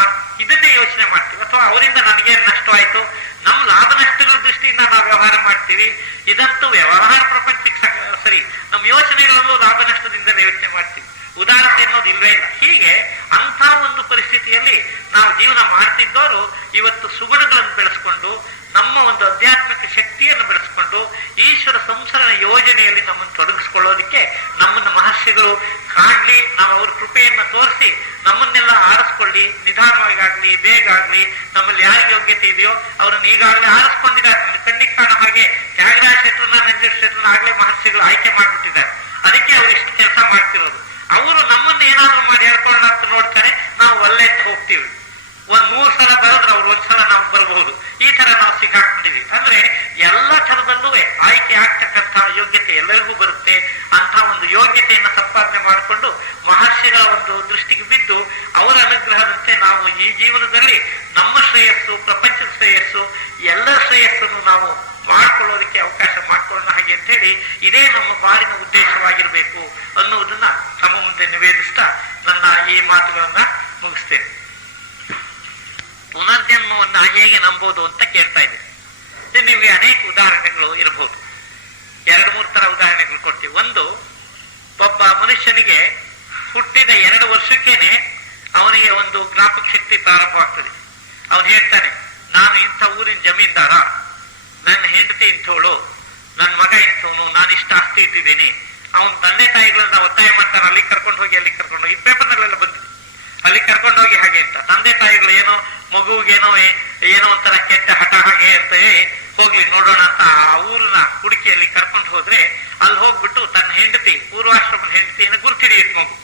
ಇದನ್ನೇ ಯೋಚನೆ ಮಾಡ್ತೀವಿ. ಅಥವಾ ಅವರಿಂದ ನನಗೇನ್ ನಷ್ಟ ಆಯ್ತು, ನಮ್ಮ ಲಾಭ ನಷ್ಟಗಳ ದೃಷ್ಟಿಯಿಂದ ನಾವು ವ್ಯವಹಾರ ಮಾಡ್ತೀವಿ. ಇದಂತೂ ವ್ಯವಹಾರ ಪ್ರಪಂಚಕ್ಕೆ ಸರಿ, ನಮ್ಮ ಯೋಚನೆಗಳಲ್ಲೂ ಲಾಭ ನಷ್ಟದಿಂದಲೇ ಯೋಚನೆ ಮಾಡ್ತೀವಿ. ಉದಾಹರಣೆ ಅನ್ನೋದು ಇಲ್ವೇ ಇಲ್ಲ. ಹೀಗೆ ಅಂಥ ಒಂದು ಪರಿಸ್ಥಿತಿಯಲ್ಲಿ ನಾವು ಜೀವನ ಮಾಡ್ತಿದ್ದವರು ಇವತ್ತು ಸುಗುಣಗಳನ್ನು ಬೆಳೆಸ್ಕೊಂಡು, ನಮ್ಮ ಒಂದು ಆಧ್ಯಾತ್ಮಿಕ ಶಕ್ತಿಯನ್ನು ಬೆಳೆಸ್ಕೊಂಡು, ಈಶ್ವರ ಸಂಸ್ಕರಣೆ ಯೋಜನೆಯಲ್ಲಿ ನಮ್ಮನ್ನು ತೊಡಗಿಸ್ಕೊಳ್ಳೋದಕ್ಕೆ ನಮ್ಮನ್ನು ಮಹರ್ಷಿಗಳು ಕಾಡ್ಲಿ, ನಾವು ಅವ್ರ ಕೃಪೆಯನ್ನು ತೋರಿಸಿ ನಮ್ಮನ್ನೆಲ್ಲ ಆರಿಸ್ಕೊಳ್ಳಿ, ನಿಧಾನವಾಗಾಗ್ಲಿ ಬೇಗ ಆಗ್ಲಿ, ನಮ್ಮಲ್ಲಿ ಯಾರಿಗೆ ಯೋಗ್ಯತೆ ಇದೆಯೋ ಅವರನ್ನು ಈಗಾಗಲೇ ಆರಿಸ್ಕೊಂಡಿದ್ದಾರೆ. ಕಣ್ಣಿಗೆ ಕಾಣೋ ಹಾಗೆ ತ್ಯಾಗರಾಜ ಶೆಟ್ಟರನ್ನ, ನಂಜೇಶ್ ಶೆಟ್ಟರನ್ನ ಆಗ್ಲೇ ಮಹರ್ಷಿಗಳು ಆಯ್ಕೆ ಮಾಡ್ಬಿಟ್ಟಿದ್ದಾರೆ. ಅದಕ್ಕೆ ಅವ್ರು ಇಷ್ಟು ಕೆಲಸ ಮಾಡ್ತಿರೋದು. ಅವರು ನಮ್ಮನ್ನು ಏನಾದ್ರು ಮಾಡಿ ಹೇಳ್ಕೊಳ್ಳೋಣ ಅಂತ ನೋಡ್ತಾರೆ, ನಾವು ಒಳ್ಳೆ ಅಂತ ಹೋಗ್ತೀವಿ. 3 ಸಲ ಬರೆದ್ರೆ ಅವ್ರು 1 ಸಲ ನಾವು ಬರಬಹುದು. ಈ ತರ ನಾವು ಸಿಕ್ಕಾಕೊಂಡಿವಿ. ಅಂದ್ರೆ ಎಲ್ಲ ಥರದಲ್ಲೂ ಆಯ್ಕೆ ಆಗ್ತಕ್ಕಂಥ ಯೋಗ್ಯತೆ ಎಲ್ಲರಿಗೂ ಬರುತ್ತೆ. ಅಂತ ಒಂದು ಯೋಗ್ಯತೆಯನ್ನು ಸಂಪಾದನೆ ಮಾಡಿಕೊಂಡು ಮಹರ್ಷಿಗಳ ಒಂದು ದೃಷ್ಟಿಗೆ ಬಿದ್ದು ಅವರ ಅನುಗ್ರಹದಂತೆ ನಾವು ಈ ಜೀವನದಲ್ಲಿ ನಮ್ಮ ಶ್ರೇಯಸ್ಸು, ಪ್ರಪಂಚದ ಶ್ರೇಯಸ್ಸು, ಎಲ್ಲರ ಶ್ರೇಯಸ್ಸನ್ನು ನಾವು ಮಾಡ್ಕೊಳ್ಳೋದಕ್ಕೆ ಅವಕಾಶ ಮಾಡ್ಕೊಳ್ಳೋಣ ಹಾಗೆ ಅಂತ ಹೇಳಿ, ಇದೇ ನಮ್ಮ ಬಾರಿನ ಉದ್ದೇಶವಾಗಿರ್ಬೇಕು ಅನ್ನುವುದನ್ನ ತಮ್ಮ ಮುಂದೆ ನಿವೇದಿಸ್ತಾ ನನ್ನ ಈ ಮಾತುಗಳನ್ನ ಮುಗಿಸ್ತೇನೆ. ಪುನರ್ಜನ್ಮವನ್ನ ಹೇಗೆ ನಂಬೋದು ಅಂತ ಕೇಳ್ತಾ ಇದ್ದೀನಿ. ನಿಮಗೆ ಅನೇಕ ಉದಾಹರಣೆಗಳು ಇರಬಹುದು. 2-3 ತರ ಉದಾಹರಣೆಗಳು ಕೊಡ್ತೀವಿ. ಒಂದು, ಒಬ್ಬ ಮನುಷ್ಯನಿಗೆ ಹುಟ್ಟಿದ 2 ವರ್ಷಕ್ಕೇನೆ ಅವನಿಗೆ ಒಂದು ಜ್ಞಾಪಕ ಶಕ್ತಿ ಪ್ರಾರಂಭವಾಗ್ತದೆ. ಅವನು ಹೇಳ್ತಾನೆ, ನಾನು ಇಂಥ ಊರಿನ ಜಮೀನ್ದಾರ, ನನ್ನ ಹೆಂಡತಿ ಇಂಥವಳು, ನನ್ನ ಮಗ ಇಂಥವನು, ನಾನು ಇಷ್ಟ ಆಸ್ತಿ ಇಟ್ಟಿದ್ದೀನಿ. ಅವನ ತಂದೆ ತಾಯಿಗಳನ್ನ ಒತ್ತಾಯ ಮಾಡ್ತಾನೆ, ಅಲ್ಲಿ ಕರ್ಕೊಂಡು ಹೋಗಿ, ಅಲ್ಲಿ ಕರ್ಕೊಂಡು ಹೋಗಿ. ಪೇಪರ್ನಲ್ಲೆಲ್ಲ ಬಂದಿದೆ, ಅಲ್ಲಿ ಕರ್ಕೊಂಡು ಹೋಗಿ ಹಾಗೆ ಅಂತ. ತಂದೆ ತಾಯಿಗಳು ಏನೋ ಮಗುವಿಗೇನೋ ಏನೋ ಒಂಥರ ಕೆಟ್ಟ ಹಠ ಹಾಗೆ ಅಂತ ಹೋಗ್ಲಿ ನೋಡೋಣ ಅಂತ ಆ ಊರಿನ ಹುಡುಕಿಯಲ್ಲಿ ಕರ್ಕೊಂಡು ಹೋದ್ರೆ, ಅಲ್ಲಿ ಹೋಗ್ಬಿಟ್ಟು ತನ್ನ ಹೆಂಡತಿ, ಪೂರ್ವಾಶ್ರಮದ ಹೆಂಡತಿಯನ್ನು ಗುರುತಿಡಿಯುತ್ತೆ ಮಗು.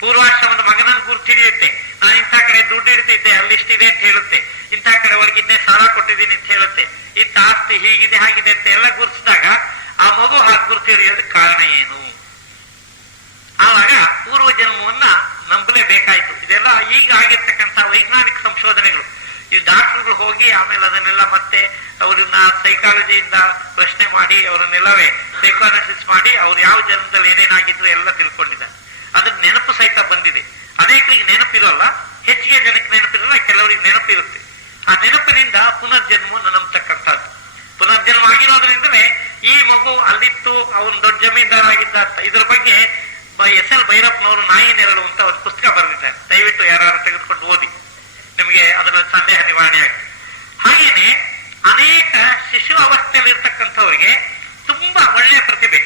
ಪೂರ್ವಾಶ್ರಮದ ಮಗನನ್ನು ಗುರುತಿಡಿಯುತ್ತೆ. ನಾನು ಇಂಥ ಕಡೆ ದುಡ್ಡು ಇಡ್ತಿದ್ದೆ, ಅಲ್ಲಿಷ್ಟಿದೆ ಅಂತ ಹೇಳುತ್ತೆ. ಇಂಥ ಕಡೆ ಒಳಗಿದ್ದೆ ಸಾಲ ಕೊಟ್ಟಿದ್ದೀನಿ ಅಂತ ಹೇಳುತ್ತೆ. ಇಂಥ ಆಸ್ತಿ ಹೀಗಿದೆ ಹಾಗಿದೆ ಅಂತ ಎಲ್ಲ ಗುರುತಿಸಿದಾಗ ಆ ಮಗು ಹಾಗೆ ಗುರುತಿಡಿಯೋದಕ್ಕೆ ಕಾರಣ ಏನು? ಆವಾಗ ಪೂರ್ವ ಜನ್ಮವನ್ನ ಬೇಕಾಯ್ತು. ಇದೆಲ್ಲ ಈಗ ಆಗಿರ್ತಕ್ಕಂಥ ವೈಜ್ಞಾನಿಕ ಸಂಶೋಧನೆಗಳು. ಈ ಡಾಕ್ಟರ್ಗಳು ಹೋಗಿ ಆಮೇಲೆ ಅದನ್ನೆಲ್ಲ ಮತ್ತೆ ಅವರನ್ನ ಸೈಕಾಲಜಿಯಿಂದ ಪ್ರಶ್ನೆ ಮಾಡಿ ಅವರನ್ನೆಲ್ಲವೇ ಸೈಕಾಲಜಿಸ್ ಮಾಡಿ ಅವ್ರು ಯಾವ ಜನ್ಮದಲ್ಲಿ ಏನೇನಾಗಿದ್ರು ಎಲ್ಲ ತಿಳ್ಕೊಂಡಿದ್ದಾರೆ. ಅದ್ರ ನೆನಪು ಸಹಿತ ಬಂದಿದೆ. ಅನೇಕರಿಗೆ ನೆನಪಿರೋಲ್ಲ, ಹೆಚ್ಚಿಗೆ ಜನಕ್ಕೆ ನೆನಪಿರಲ್ಲ, ಕೆಲವರಿಗೆ ನೆನಪಿರುತ್ತೆ. ಆ ನೆನಪಿನಿಂದ ಪುನರ್ಜನ್ಮವನ್ನು ನಂಬತಕ್ಕಂಥದ್ದು. ಪುನರ್ಜನ್ಮ ಆಗಿರೋದ್ರಿಂದಲೇ ಈ ಮಗು ಅಲ್ಲಿತ್ತು, ಅವನು ದೊಡ್ಡ ಜಮೀನ್ದಾರ ಆಗಿದ್ದ ಅಂತ. ಇದ್ರ ಬಗ್ಗೆ ಎಸ್.ಎಲ್. ಭೈರಪ್ಪನವರು ನಾಯಿ ನೆರಳು ಅಂತ ಒಂದು ಪುಸ್ತಕ ಬರೆದಿದ್ದಾರೆ. ದಯವಿಟ್ಟು ಯಾರು ತೆಗೆದುಕೊಂಡು ಓದಿ, ನಿಮಗೆ ಅದರ ಸಂದೇಹ ನಿವಾರಣೆ ಆಗ್ತದೆ. ಹಾಗೇನೆ ಅನೇಕ ಶಿಶು ಅವಸ್ಥೆಯಲ್ಲಿ ಇರ್ತಕ್ಕಂಥವ್ರಿಗೆ ತುಂಬಾ ಒಳ್ಳೆಯ ಪ್ರತಿಭೆ.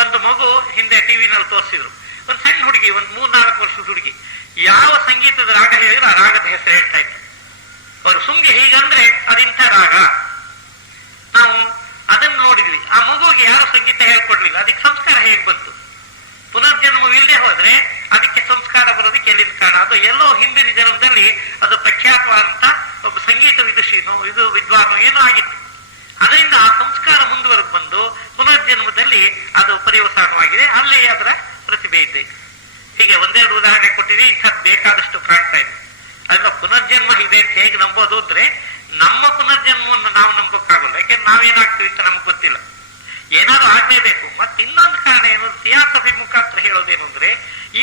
ಒಂದು ಮಗು ಹಿಂದೆ ಟಿವಿನಲ್ಲಿ ತೋರಿಸಿದ್ರು, ಒಂದು ಸಣ್ಣ ಹುಡುಗಿ, ಒಂದು 3-4 ವರ್ಷದ ಹುಡುಗಿ, ಯಾವ ಸಂಗೀತದ ರಾಗ ಹೇಳಿದ್ರು ಆ ರಾಗದ ಹೆಸರು ಹೇಳ್ತಾ ಇತ್ತು. ಅವರು ಸುಮ್ಗೆ ಹೀಗಂದ್ರೆ ಅದಿಂಥ ರಾಗ. ನಾವು ಅದನ್ನು ನೋಡಿದ್ವಿ. ಆ ಮಗುವಿಗೆ ಯಾರು ಸಂಗೀತ ಹೇಳ್ಕೊಡ್ಲಿಲ್ಲ, ಅದಕ್ಕೆ ಸಂಸ್ಕಾರ ಹೇಗೆ ಬಂತು? ಪುನರ್ಜನ್ಮವಿಲ್ಲದೆ ಹೋದ್ರೆ ಅದಕ್ಕೆ ಸಂಸ್ಕಾರ ಬರೋದಕ್ಕೆ ಎಲ್ಲಿಂದ ಕಾರಣ? ಅದು ಎಲ್ಲೋ ಹಿಂದಿನ ಜನ್ಮದಲ್ಲಿ ಅದು ಪ್ರಖ್ಯಾತವಾದಂತ ಒಬ್ಬ ಸಂಗೀತ ವಿದುಷಿನೋ ಇದು ವಿದ್ವಾನೋ ಏನೋ ಆಗಿತ್ತು. ಅದರಿಂದ ಆ ಸಂಸ್ಕಾರ ಮುಂದುವರೆದು ಬಂದು ಪುನರ್ಜನ್ಮದಲ್ಲಿ ಅದು ಪರ್ಯವಸಾನವಾಗಿದೆ, ಅಲ್ಲಿ ಅದರ ಪ್ರತಿಭೆ ಇದೆ. ಹೀಗೆ ಒಂದೆರಡು ಉದಾಹರಣೆ ಕೊಟ್ಟಿದೆ. ಇಂಥದ್ದು ಬೇಕಾದಷ್ಟು ಕಾಣ್ತಾ ಇದೆ. ಅದನ್ನ ಪುನರ್ಜನ್ಮ ಇದೆ ಅಂತ ಹೇಗೆ ನಂಬೋದು ಅಂದ್ರೆ, ನಮ್ಮ ಪುನರ್ಜನ್ಮವನ್ನು ನಾವು ನಂಬೋಕ್ಕಾಗಲ್ಲ. ಯಾಕೆಂದ್ರೆ ನಾವೇನಾಗ್ತೀವಿ ಅಂತ ನಮ್ಗೆ ಗೊತ್ತಿಲ್ಲ. ಏನಾದ್ರು ಆಗ್ಲೇಬೇಕು. ಮತ್ತೆ ಇನ್ನೊಂದು ಕಾರಣ ಏನು, ಥಿಯಾಸಫಿ ಮುಖಾಂತರ ಹೇಳೋದೇನು ಅಂದ್ರೆ,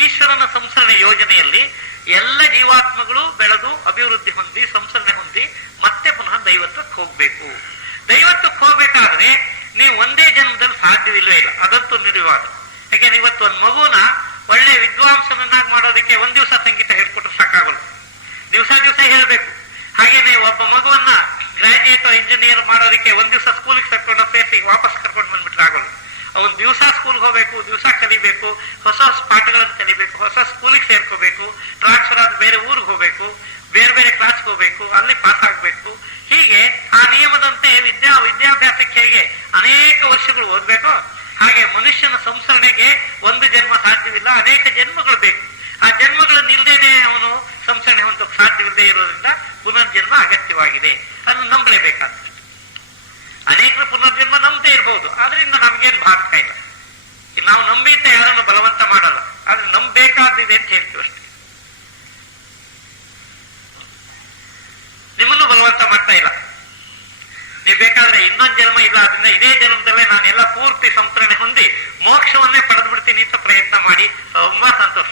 ಈಶ್ವರನ ಸಂಸ್ಕರಣೆ ಯೋಜನೆಯಲ್ಲಿ ಎಲ್ಲ ಜೀವಾತ್ಮಗಳು ಬೆಳೆದು ಅಭಿವೃದ್ಧಿ ಹೊಂದಿ ಸಂಸ್ಕರಣೆ ಹೊಂದಿ ಮತ್ತೆ ಪುನಃ ದೈವತ್ವಕ್ಕೆ ಹೋಗ್ಬೇಕು. ದೈವತ್ವಕ್ಕೆ ಹೋಗ್ಬೇಕಾದ್ರೆ ನೀವು ಒಂದೇ ಜನ್ಮದಲ್ಲಿ ಸಾಧ್ಯವಿಲ್ಲವೇ ಇಲ್ಲ, ಅದಂತೂ ನಿರ್ವಾದ. ಯಾಕೆಂದ್ರೆ ಇವತ್ತು ಒಂದು ಮಗುನ ಒಳ್ಳೆ ವಿದ್ವಾಂಸನನ್ನಾಗಿ ಮಾಡೋದಕ್ಕೆ ಒಂದ್ ದಿವಸ ಸಂಗೀತ ಹೇಳ್ಕೊಟ್ರೆ ಸಾಕಾಗಲ್ಲ, ದಿವಸ ಹೇಳ್ಬೇಕು. ಹಾಗೇನೆ ಒಬ್ಬ ಮಗುವನ್ನ ಗ್ರಾಜುಯೇಟ್ ಇಂಜಿನಿಯರ್ ಮಾಡೋದಕ್ಕೆ ಒಂದ್ ದಿವಸ ಸ್ಕೂಲಿಗೆ ಕರ್ಕೊಂಡು ಸೇರಿಸಿ ವಾಪಸ್ ಕರ್ಕೊಂಡು ಬಂದ್ಬಿಟ್ರೆ ಆಗೋಲ್ಲ. ಅವನು ದಿವಸ ಸ್ಕೂಲ್ಗೆ ಹೋಗ್ಬೇಕು, ದಿವಸ ಕಲಿಬೇಕು, ಹೊಸ ಹೊಸ ಪಾಠಗಳನ್ನು ಕಲಿಬೇಕು, ಹೊಸ ಸ್ಕೂಲಿಗೆ ಸೇರ್ಕೋಬೇಕು, ಟ್ರಾನ್ಸ್ಫರ್ ಆದ ಬೇರೆ ಊರಿಗೆ ಹೋಗ್ಬೇಕು, ಬೇರೆ ಬೇರೆ ಕ್ಲಾಸ್ಗೆ ಹೋಗ್ಬೇಕು, ಅಲ್ಲಿ ಪಾಸ್ ಆಗ್ಬೇಕು. ಹೀಗೆ ಆ ನಿಯಮದಂತೆ ವಿದ್ಯಾಭ್ಯಾಸಕ್ಕೆ ಹೇಗೆ ಅನೇಕ ವರ್ಷಗಳು ಓದ್ಬೇಕು, ಹಾಗೆ ಮನುಷ್ಯನ ಸಂಸ್ಕರಣೆಗೆ ಒಂದು ಜನ್ಮ ಸಾಧ್ಯವಿಲ್ಲ, ಅನೇಕ ಜನ್ಮಗಳು ಬೇಕು. ಆ ಜನ್ಮಗಳನ್ನು ಇಲ್ಲದೇನೆ ಅವನು ಸಂಸ್ಕರಣೆ ಹೊಂದೋಕ್ ಸಾಧ್ಯವಿಲ್ಲದೆ ಇರೋದ್ರಿಂದ ಪುನರ್ಜನ್ಮ ಅಗತ್ಯವಾಗಿದೆ. ಅದನ್ನು ನಂಬಲೇಬೇಕಾಗ್ತದೆ. ಅನೇಕರು ಪುನರ್ಜನ್ಮ ನಂಬದೇ ಇರಬಹುದು, ಆದ್ರಿಂದ ನಮ್ಗೇನು ಬಾಧಕ ಇಲ್ಲ. ನಾವು ನಂಬಿದ್ದ ಯಾರನ್ನು ಬಲವಂತ ಮಾಡಲ್ಲ, ಆದ್ರೆ ನಂಬಬೇಕಾದಿದೆ ಅಂತ ಹೇಳ್ತೀವಿ ಅಷ್ಟೇ. ನಿಮ್ಮನ್ನು ಬಲವಂತ ಮಾಡ್ತಾ ಇಲ್ಲ. ನೀವು ಬೇಕಾದ್ರೆ ಇನ್ನೊಂದು ಜನ್ಮ ಇಲ್ಲ, ಅದರಿಂದ ಇದೇ ಜನ್ಮದಲ್ಲೇ ನಾನೆಲ್ಲ ಪೂರ್ತಿ ಸಂಸ್ಕರಣೆ ಹೊಂದಿ ಮೋಕ್ಷವನ್ನೇ ಪಡೆದು ಬಿಡ್ತೀನಿ ಅಂತ ಪ್ರಯತ್ನ ಮಾಡಿ. ತುಂಬಾ ಸಂತೋಷ.